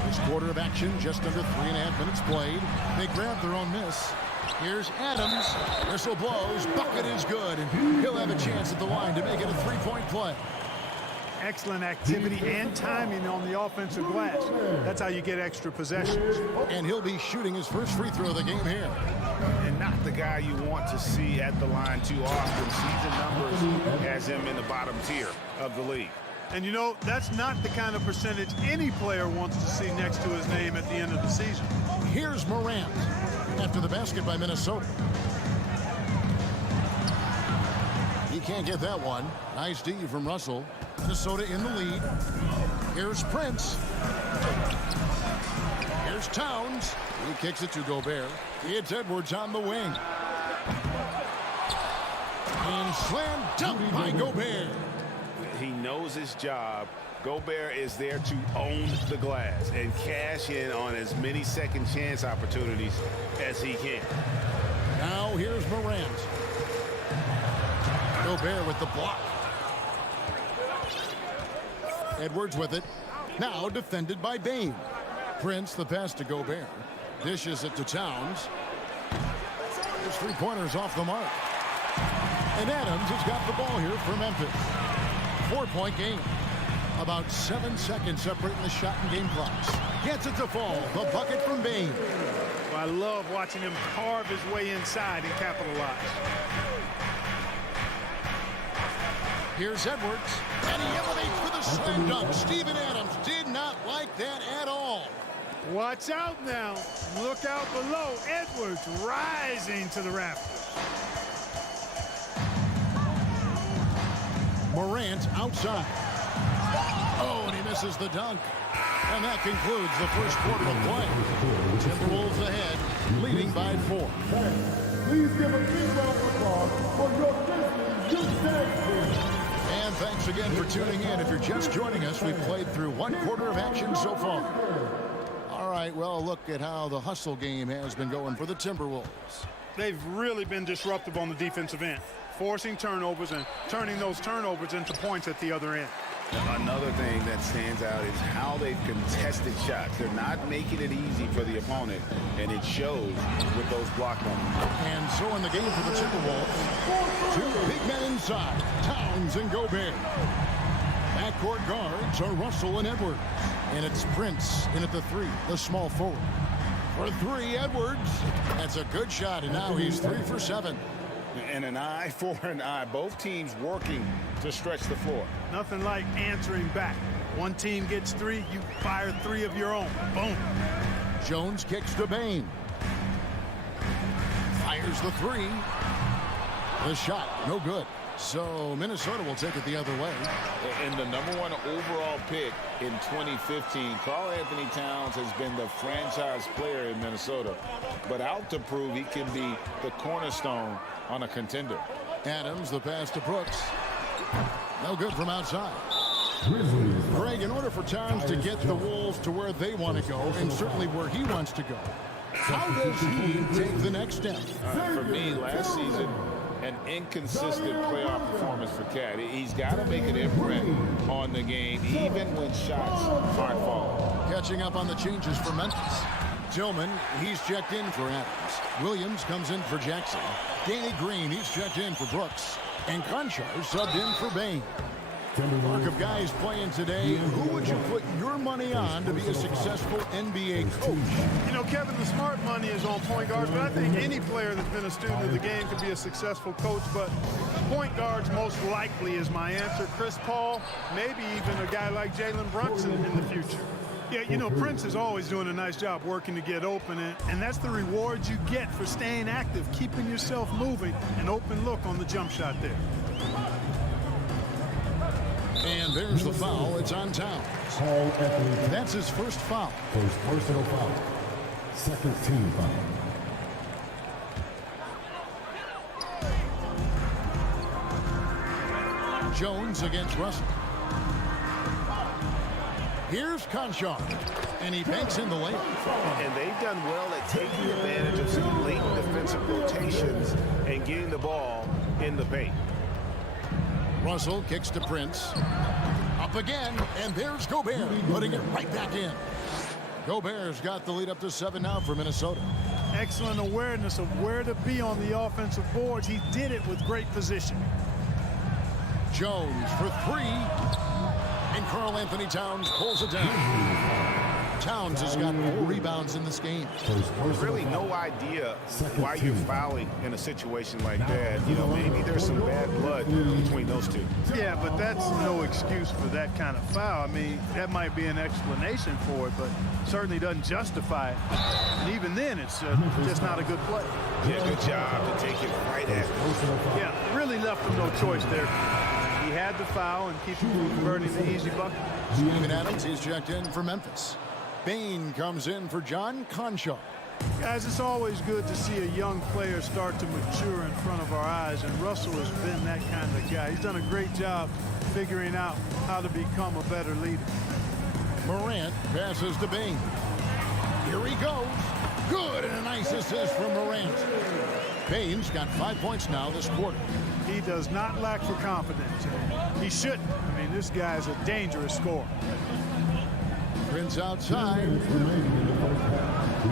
This quarter of action, just under 3.5 minutes played. They grab their own miss. Here's Adams. Whistle blows. Bucket is good. And he'll have a chance at the line to make it a 3-point play. Excellent activity and timing on the offensive glass. That's how you get extra possessions. And he'll be shooting his first free throw of the game here. And not the guy you want to see at the line too often. Season numbers has him in the bottom tier of the league. And you know, that's not the kind of percentage any player wants to see next to his name at the end of the season. Here's Morant after the basket by Minnesota. He can't get that one. Nice D from Russell. Minnesota in the lead. Here's Prince. Here's Towns. He kicks it to Gobert. It's Edwards on the wing. And slam dunk by Gobert. He knows his job Gobert is there to own the glass and cash in on as many second chance opportunities as he can. Now here's Morant. Gobert with the block. Edwards with it. Now defended by Bane. Prince the pass to Gobert. Dishes it to Towns. His three-pointers off the mark. And Adams has got the ball here for Memphis. 4-point game. About 7 seconds separating the shot and game clocks. Gets it to fall. The bucket from Bane. I love watching him carve his way inside and capitalize. Here's Edwards. And he elevates for the slam dunk. Steven Adams did not like that at all. Watch out now. Look out below. Edwards rising to the rafters. Morant outside. Oh, and he misses the dunk. And that concludes the first quarter of play. Timberwolves ahead, leading by 4. Please give a big round of applause for your Grizzlies. And thanks again for tuning in. If you're just joining us, we've played through 1 quarter of action so far. All right, well, look at how the hustle game has been going for the Timberwolves. They've really been disruptive on the defensive end, forcing turnovers and turning those turnovers into points at the other end. Another thing that stands out is how they've contested shots. They're not making it easy for the opponent, and it shows with those block numbers. And so in the game for the Timberwolves, 2 big men inside, Towns and Gobert. Backcourt guards are Russell and Edwards. And it's Prince in at the 3, the small forward. For 3, Edwards. That's a good shot, and now he's 3 for 7. And an eye for an eye. Both teams working to stretch the floor. Nothing like answering back. One team gets 3, you fire 3 of your own. Boom. Jones kicks to Bane. Fires the 3. The shot, no good. So Minnesota will take it the other way. And the #1 overall pick in 2015, Karl Anthony Towns has been the franchise player in Minnesota, but out to prove he can be the cornerstone on a contender. Adams, the pass to Brooks. No good from outside. Greg, in order for Towns to get the Wolves to where they want to go, and certainly where he wants to go, how does he take the next step? For me, last season, an inconsistent playoff performance for Cat. He's got to make an imprint on the game, even when shots aren't falling. Catching up on the changes for Memphis. Tillman, he's checked in for Adams. Williams comes in for Jackson. Danny Green, he's checked in for Brooks. And Conchar subbed in for Bane. Mark of guys playing today, who would you put your money on to be a successful NBA coach? You know, Kevin, the smart money is on point guards, but I think any player that's been a student of the game could be a successful coach, but point guards most likely is my answer. Chris Paul, maybe even a guy like Jalen Brunson in the future. Yeah, you know, Prince is always doing a nice job working to get open, and that's the reward you get for staying active, keeping yourself moving, an open look on the jump shot there. And there's the foul. It's on Towns. That's his first foul. First personal foul. Second team foul. Jones against Russell. Here's Conchar. And he banks in the layup. And they've done well at taking advantage of some late defensive rotations and getting the ball in the paint. Russell kicks to Prince. Up again, and there's Gobert, putting it right back in. Gobert's got the lead up to 7 now for Minnesota. Excellent awareness of where to be on the offensive boards. He did it with great position. Jones for 3. And Karl Anthony Towns pulls it down. Towns has got 4 rebounds in this game. Really no idea why you're fouling in a situation like that. You know, maybe there's some bad blood between those two. Yeah, but that's no excuse for that kind of foul. I mean, that might be an explanation for it, but certainly doesn't justify it. And even then, it's just not a good play. Yeah, good job to take it right at him. Yeah, really left him no choice there. He had the foul and keep him from converting the easy bucket. Steven Adams, he's checked in for Memphis. Bane comes in for John Conchar. Guys, it's always good to see a young player start to mature in front of our eyes, and Russell has been that kind of guy. He's done a great job figuring out how to become a better leader. Morant passes to Bain. Here he goes. Good, and a nice assist from Morant. Bain's got 5 points now this quarter. He does not lack for confidence. He shouldn't. I mean, this guy's a dangerous scorer. Prince outside.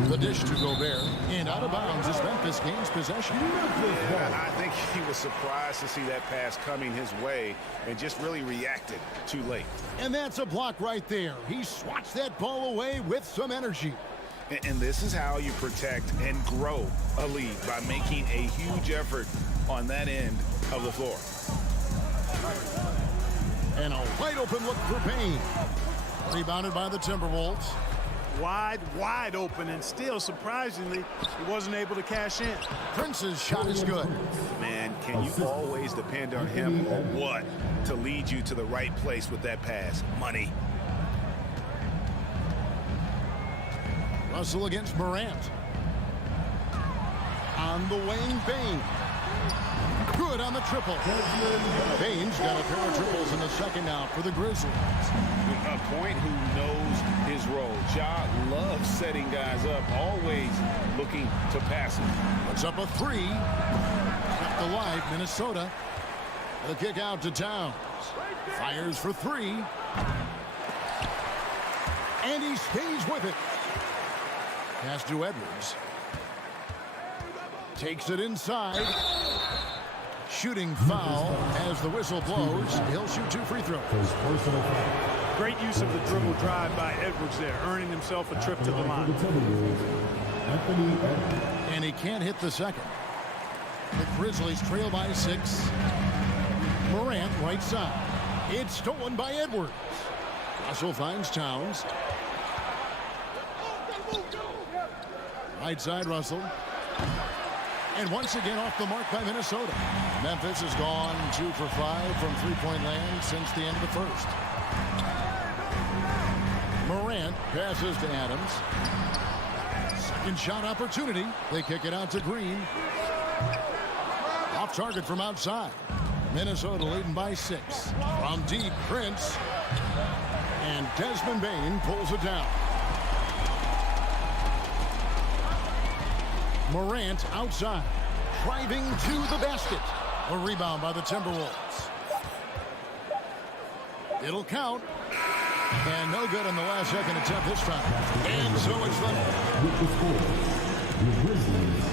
The dish to Gobert, and out of bounds as Memphis gains possession. Yeah, I think he was surprised to see that pass coming his way and just really reacted too late. And that's a block right there. He swats that ball away with some energy. And this is how you protect and grow a lead, by making a huge effort on that end of the floor. And a wide open look for Payne. Rebounded by the Timberwolves. Wide open, and still, surprisingly, he wasn't able to cash in. Prince's shot is good. Man, can you always depend on him or what to lead you to the right place with that pass? Money. Russell against Morant. On the wing, Bain. Good on the triple. Bain's got a pair of triples in the second now for the Grizzlies. A point who knows his role. Ja loves setting guys up, always looking to pass him. Puts up a three. Kept alive, Minnesota. The kick out to Towns. Fires for three. And he stays with it. Pass to Edwards. Takes it inside. Shooting foul as the whistle blows. He'll shoot 2 free throws. Great use of the dribble drive by Edwards there, earning himself a trip to the line. And he can't hit the second. The Grizzlies trail by 6. Morant right side. It's stolen by Edwards. Russell finds Towns. Right side, Russell. And once again off the mark by Minnesota. Memphis has gone 2 for 5 from three-point land since the end of the first. Morant passes to Adams. Second shot opportunity. They kick it out to Green. Off target from outside. Minnesota leading by 6. From deep, Prince. And Desmond Bain pulls it down. Morant outside, driving to the basket. A rebound by the Timberwolves. It'll count. And no good on the last second attempt this time. And so it's With the score, the Grizzlies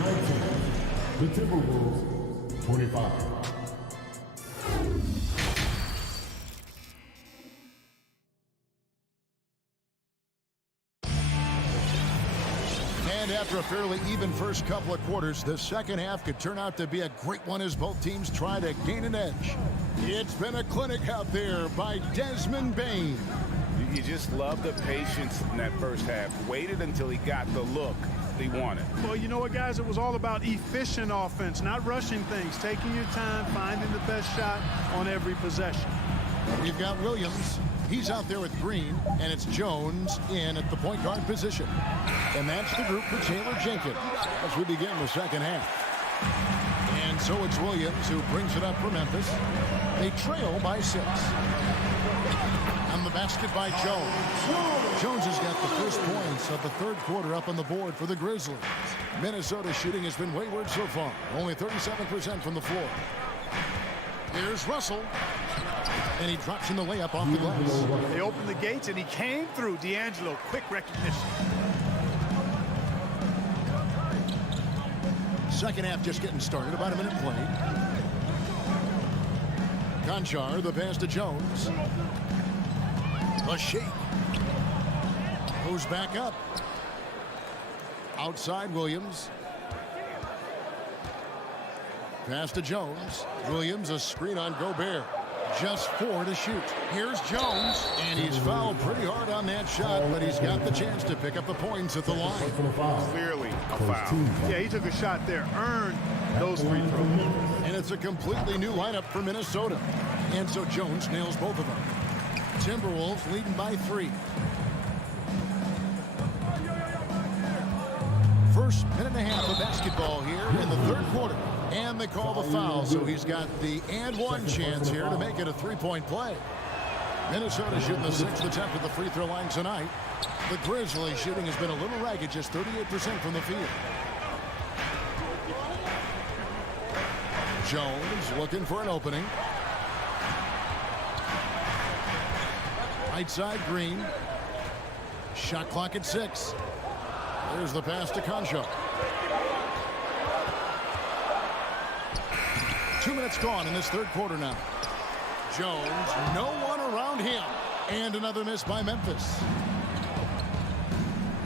19, the Timberwolves 25. And after a fairly even first couple of quarters, the second half could turn out to be a great one as both teams try to gain an edge. It's been a clinic out there by Desmond Bain. You just love the patience in that first half. Waited until he got the look he wanted. Well, you know what, guys? It was all about efficient offense, not rushing things, taking your time, finding the best shot on every possession. We've got Williams. He's out there with Green, and it's Jones in at the point guard position. And that's the group for Taylor Jenkins as we begin the second half. And so it's Williams who brings it up for Memphis. They trail by 6. On the basket by Jones. Jones has got the first points of the third quarter up on the board for the Grizzlies. Minnesota's shooting has been wayward so far. Only 37% from the floor. Here's Russell. And he drops in the layup off the glass. They opened the gates, and he came through. D'Angelo, quick recognition. Second half just getting started. About a minute played. Conchar, the pass to Jones. A shake. Goes back up. Outside Williams. Pass to Jones. Williams, a screen on Gobert. Just 4 to shoot. Here's Jones, and he's fouled pretty hard on that shot, but he's got the chance to pick up the points at the line. Clearly a foul. Yeah, he took a shot there, earned those free throws. And it's a completely new lineup for Minnesota. And so Jones nails both of them. Timberwolves leading by 3. First minute and a half of basketball here in the third quarter. And they call the foul, so he's got the and one chance here to make it a three-point play. Minnesota shooting the 6th attempt at the free throw line tonight. The Grizzlies shooting has been a little ragged, just 38% from the field. Jones looking for an opening. Right side, Green. Shot clock at 6. There's the pass to Concho. 2 minutes gone in this third quarter now. Jones, no one around him. And another miss by Memphis.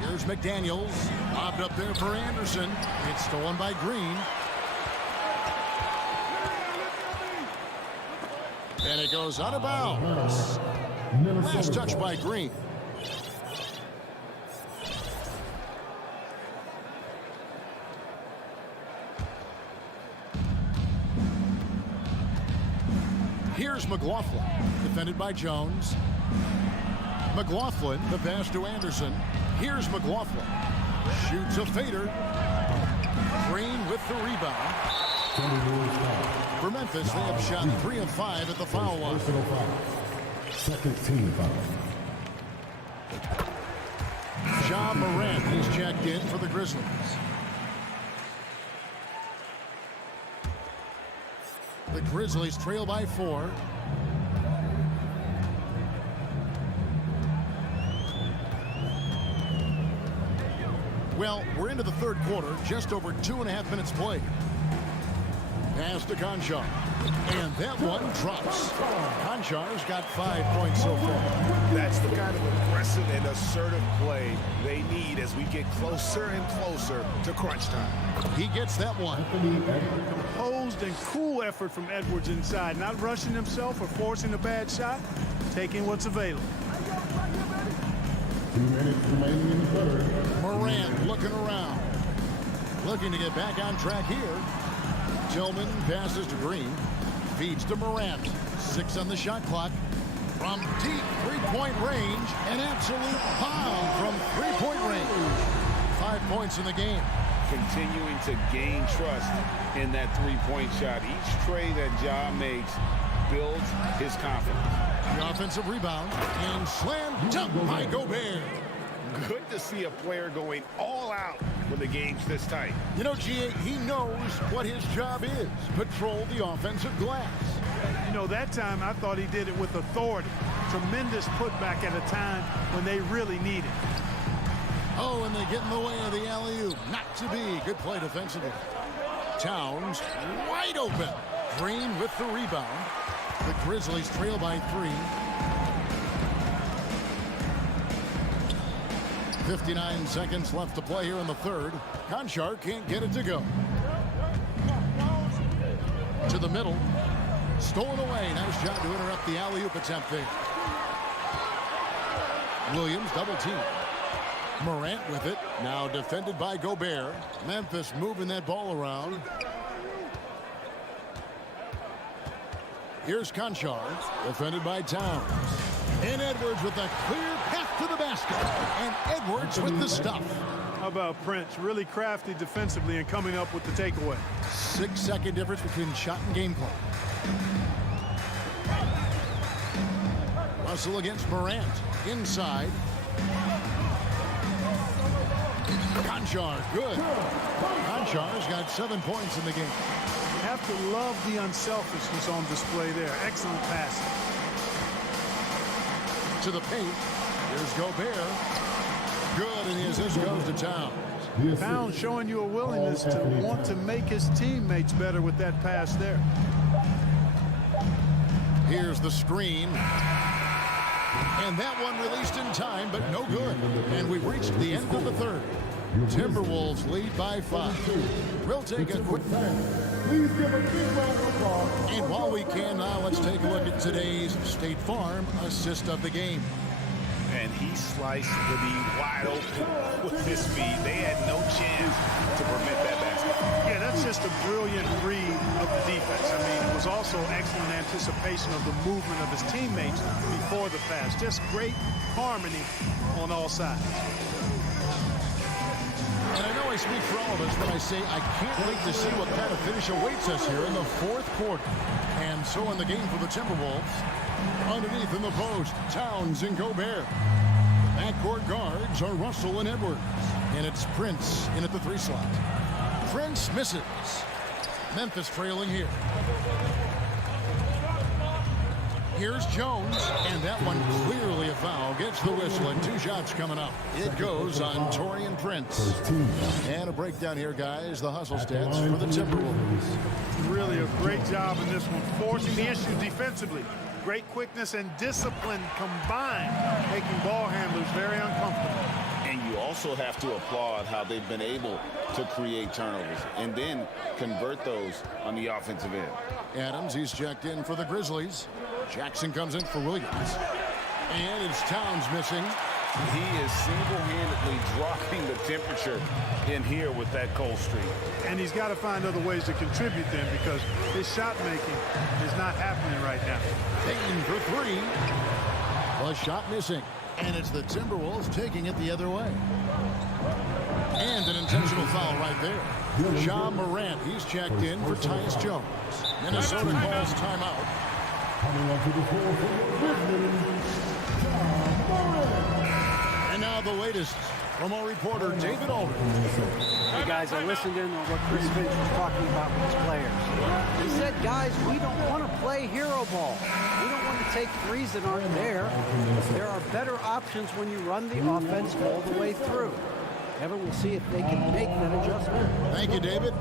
Here's McDaniels. Lobbed up there for Anderson. It's stolen by Green. And it goes out of bounds. Last touch by Green. Here's McLaughlin, defended by Jones. McLaughlin, the pass to Anderson. Here's McLaughlin. Shoots a fader. Green with the rebound. For Memphis, they have shot 3 of 5 at the foul line. Second team foul. Ja Morant is checked in for the Grizzlies. The Grizzlies trail by 4. Well, we're into the third quarter, just over 2.5 minutes played. Pass to Conchar. And that one drops. Conchar's got 5 points so far. That's the kind of aggressive and assertive play they need as we get closer and closer to crunch time. He gets that one. Composed and cool effort from Edwards inside. Not rushing himself or forcing a bad shot. Taking what's available. 2 minutes remaining in the third. Morant looking around. Looking to get back on track here. Tillman passes to Green. Feeds to Morant. 6 on the shot clock. From deep three-point range. An absolute bomb from three-point range. 5 points in the game. Continuing to gain trust in that three-point shot. Each tray that Ja makes builds his confidence. The offensive rebound. And slam dunk by Gobert. Good to see a player going all out when the game's this tight. You know, G8, he knows what his job is. Patrol the offensive glass. You know, that time I thought he did it with authority. Tremendous putback at a time when they really need it. Oh, and they get in the way of the alley-oop. Not to be. Good play defensively. Towns wide open. Green with the rebound. The Grizzlies trail by 3. 59 seconds left to play here in the third. Conchar can't get it to go. To the middle. Stolen away. Nice job to interrupt the alley-oop attempt there. Williams double team. Morant with it. Now defended by Gobert. Memphis moving that ball around. Here's Conchar. Defended by Towns. And Edwards with a clear path to the basket. And Edwards with the stuff. How about Prince? Really crafty defensively and coming up with the takeaway. 6-second difference between shot and game clock. Russell against Morant. Inside. Conchar, good. Conchar's got 7 points in the game. You have to love the unselfishness on display there. Excellent passing. To the paint. Here's Gobert. Good, and the assist goes to Towns. Towns showing you a willingness to want to make his teammates better with that pass there. Here's the screen. And that one released in time, but no good. And we've reached the end of the third. Timberwolves lead by 5. We'll take a quick... Please give a big round of applause. And while we can now, let's take a look at today's State Farm assist of the game. And he sliced to be wide open with his speed. They had no chance to prevent that basket. Yeah, that's just a brilliant read of the defense. I mean, it was also excellent anticipation of the movement of his teammates before the pass. Just great harmony on all sides. And I know I speak for all of us when I say I can't wait to see what kind of finish awaits us here in the fourth quarter. And so in the game for the Timberwolves, underneath in the post, Towns and Gobert. Backcourt guards are Russell and Edwards. And it's Prince in at the 3 slot. Prince misses. Memphis trailing here. Here's Jones, and that one clearly a foul. Gets the whistle, and 2 shots coming up. It goes on Taurean Prince. And a breakdown here, guys. The hustle stats for the Timberwolves. Really a great job in this one, forcing the issue defensively. Great quickness and discipline combined, making ball handlers very uncomfortable. And you also have to applaud how they've been able to create turnovers and then convert those on the offensive end. Adams, he's checked in for the Grizzlies. Jackson comes in for Williams. And it's Towns missing. He is single-handedly dropping the temperature in here with that cold streak. And he's got to find other ways to contribute then, because his shot making is not happening right now. Payton for 3. A shot missing. And it's the Timberwolves taking it the other way. And an intentional foul right there. Ja Morant, he's checked in for Tyus Jones. Minnesota calls timeout. And now the latest from our reporter, David Aldridge. Hey, guys, I listened in on what Chris Finch was talking about with his players. He said, guys, we don't want to play hero ball. We don't want to take threes that aren't there. There are better options when you run the offense all the way through. Kevin, we'll see if they can make that adjustment. Thank you, David.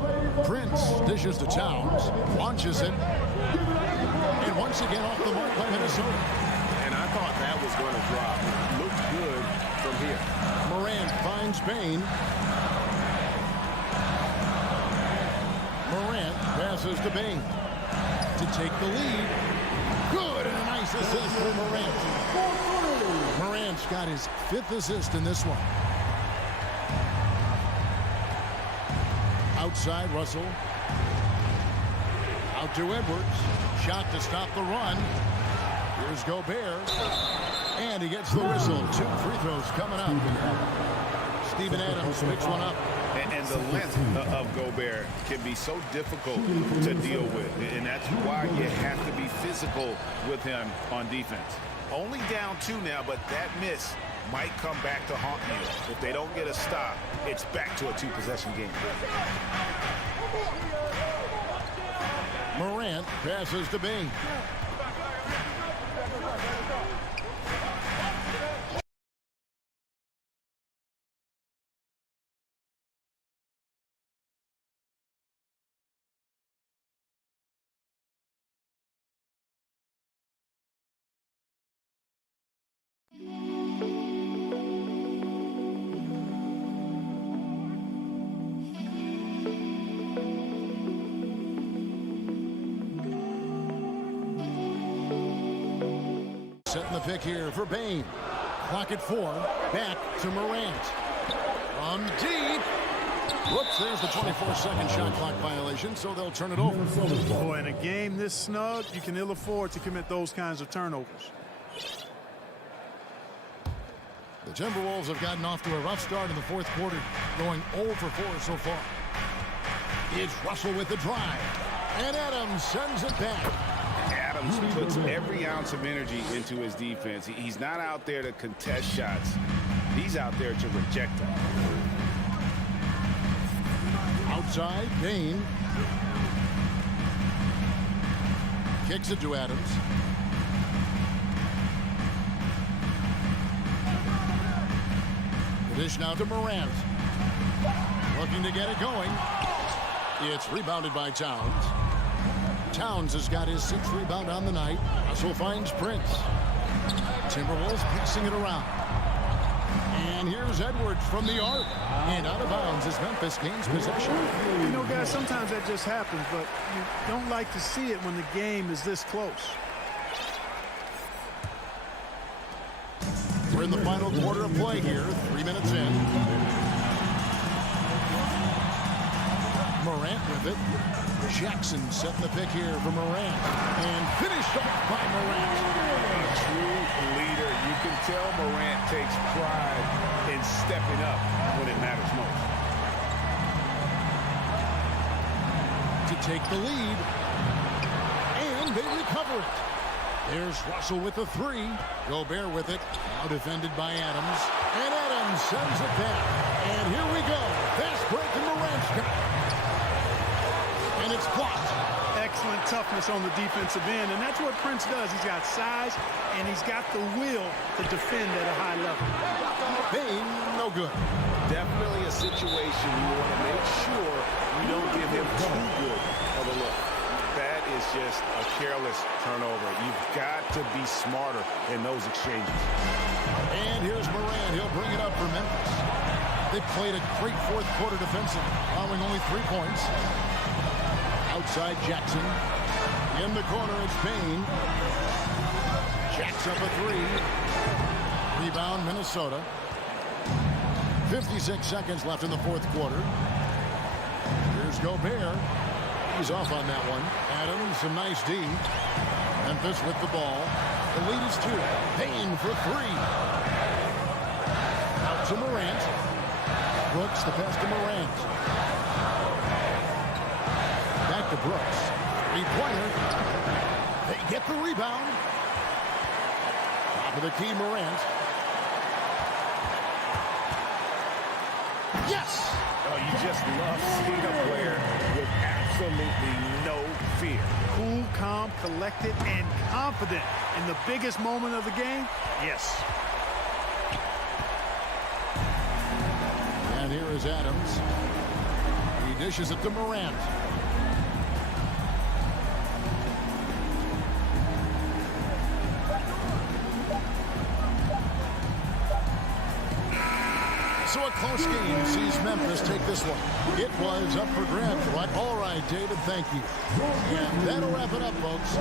Prince dishes to Towns, launches it, and once again off the mark by Minnesota. And I thought that was going to drop. It looked good from here. Morant finds Bain. Morant passes to Bain to take the lead. Good, and a nice assist for Morant. Morant's got his 5th assist in this one. Outside, Russell. Out to Edwards. Shot to stop the run. Here's Gobert. And he gets the whistle. 2 free throws coming up. Steven Adams picks one up. And the length of Gobert can be so difficult to deal with. And that's why you have to be physical with him on defense. Only down 2 now, but that miss might come back to haunt you. If they don't get a stop, it's back to a 2-possession game. Morant passes to Bain. Setting the pick here for Bain. Clock at 4. Back to Morant. From deep. Whoops, there's the 24-second shot clock violation, so they'll turn it over. Boy, in a game this snug, you can ill afford to commit those kinds of turnovers. The Timberwolves have gotten off to a rough start in the fourth quarter, going 0 for 4 so far. It's Russell with the drive. And Adams sends it back. Adams puts every ounce of energy into his defense. He's not out there to contest shots. He's out there to reject them. Outside, Bain. Kicks it to Adams. The dish now to Morant. Looking to get it going. It's rebounded by Towns. Towns has got his 6th rebound on the night. Russell finds Prince. Timberwolves passing it around. And here's Edwards from the arc. And out of bounds as Memphis gains possession. You know, guys, sometimes that just happens, but you don't like to see it when the game is this close. We're in the final quarter of play here. 3 minutes in. Morant with it. Jackson setting the pick here for Morant. And finished off by Morant. A true leader. You can tell Morant takes pride in stepping up when it matters most. take the lead. And they recover it. There's Russell with the three. Gobert with it. Now defended by Adams. And Adams sends it back. And here we go. Fast break in Morant's got. And it's blocked. Excellent toughness on the defensive end, and that's what Prince does. He's got size, and he's got the will to defend at a high level. Bane, no good. Definitely a situation you want to make sure you don't give him too good of a look. That is just a careless turnover. You've got to be smarter in those exchanges. And here's Morant. He'll bring it up for Memphis. They played a great fourth quarter defensive, allowing only 3 points. Outside Jackson. In the corner, it's Bane. Jacks up a three. Rebound, Minnesota. 56 seconds left in the fourth quarter. Here's Gobert. He's off on that one. Adams, a nice D. Memphis with the ball. The lead is 2. Bane for 3. Out to Morant. Brooks, the pass to Morant. Back to Brooks. Three-pointer. They get the rebound. Top of the key, Morant. Yes! Oh, you just love seeing a player with absolutely no fear. Cool, calm, collected, and confident in the biggest moment of the game. Yes. And here is Adams. He dishes it to Morant. So a close game sees Memphis take this one. It was up for grabs, right? All right, David, thank you. And that'll wrap it up, folks.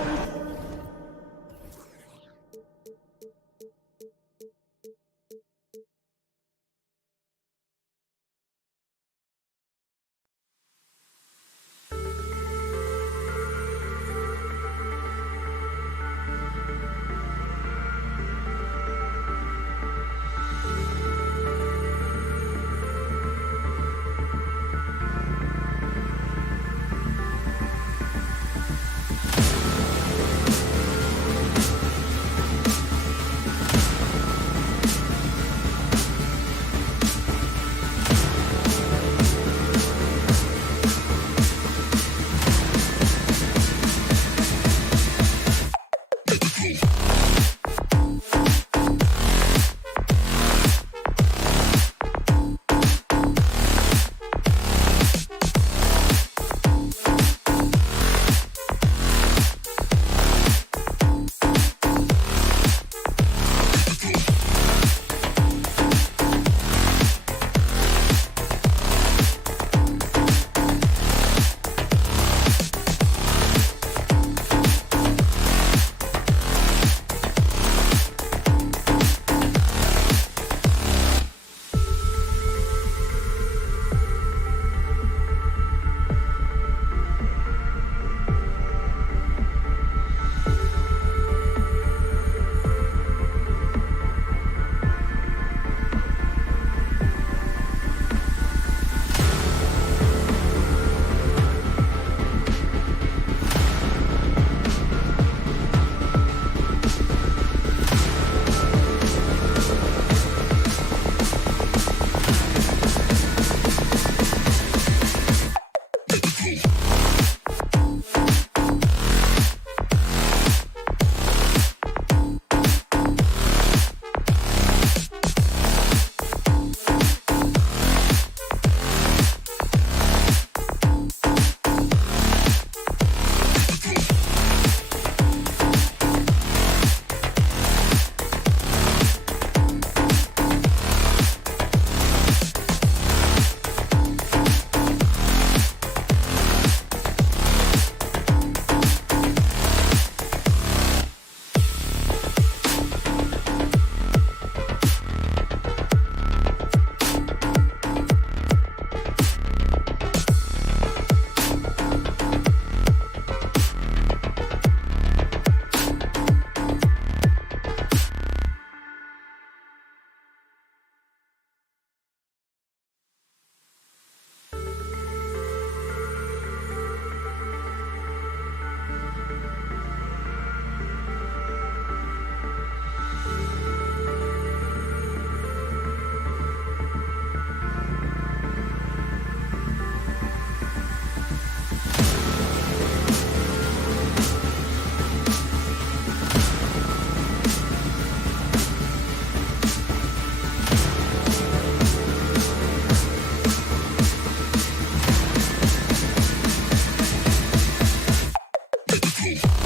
Go.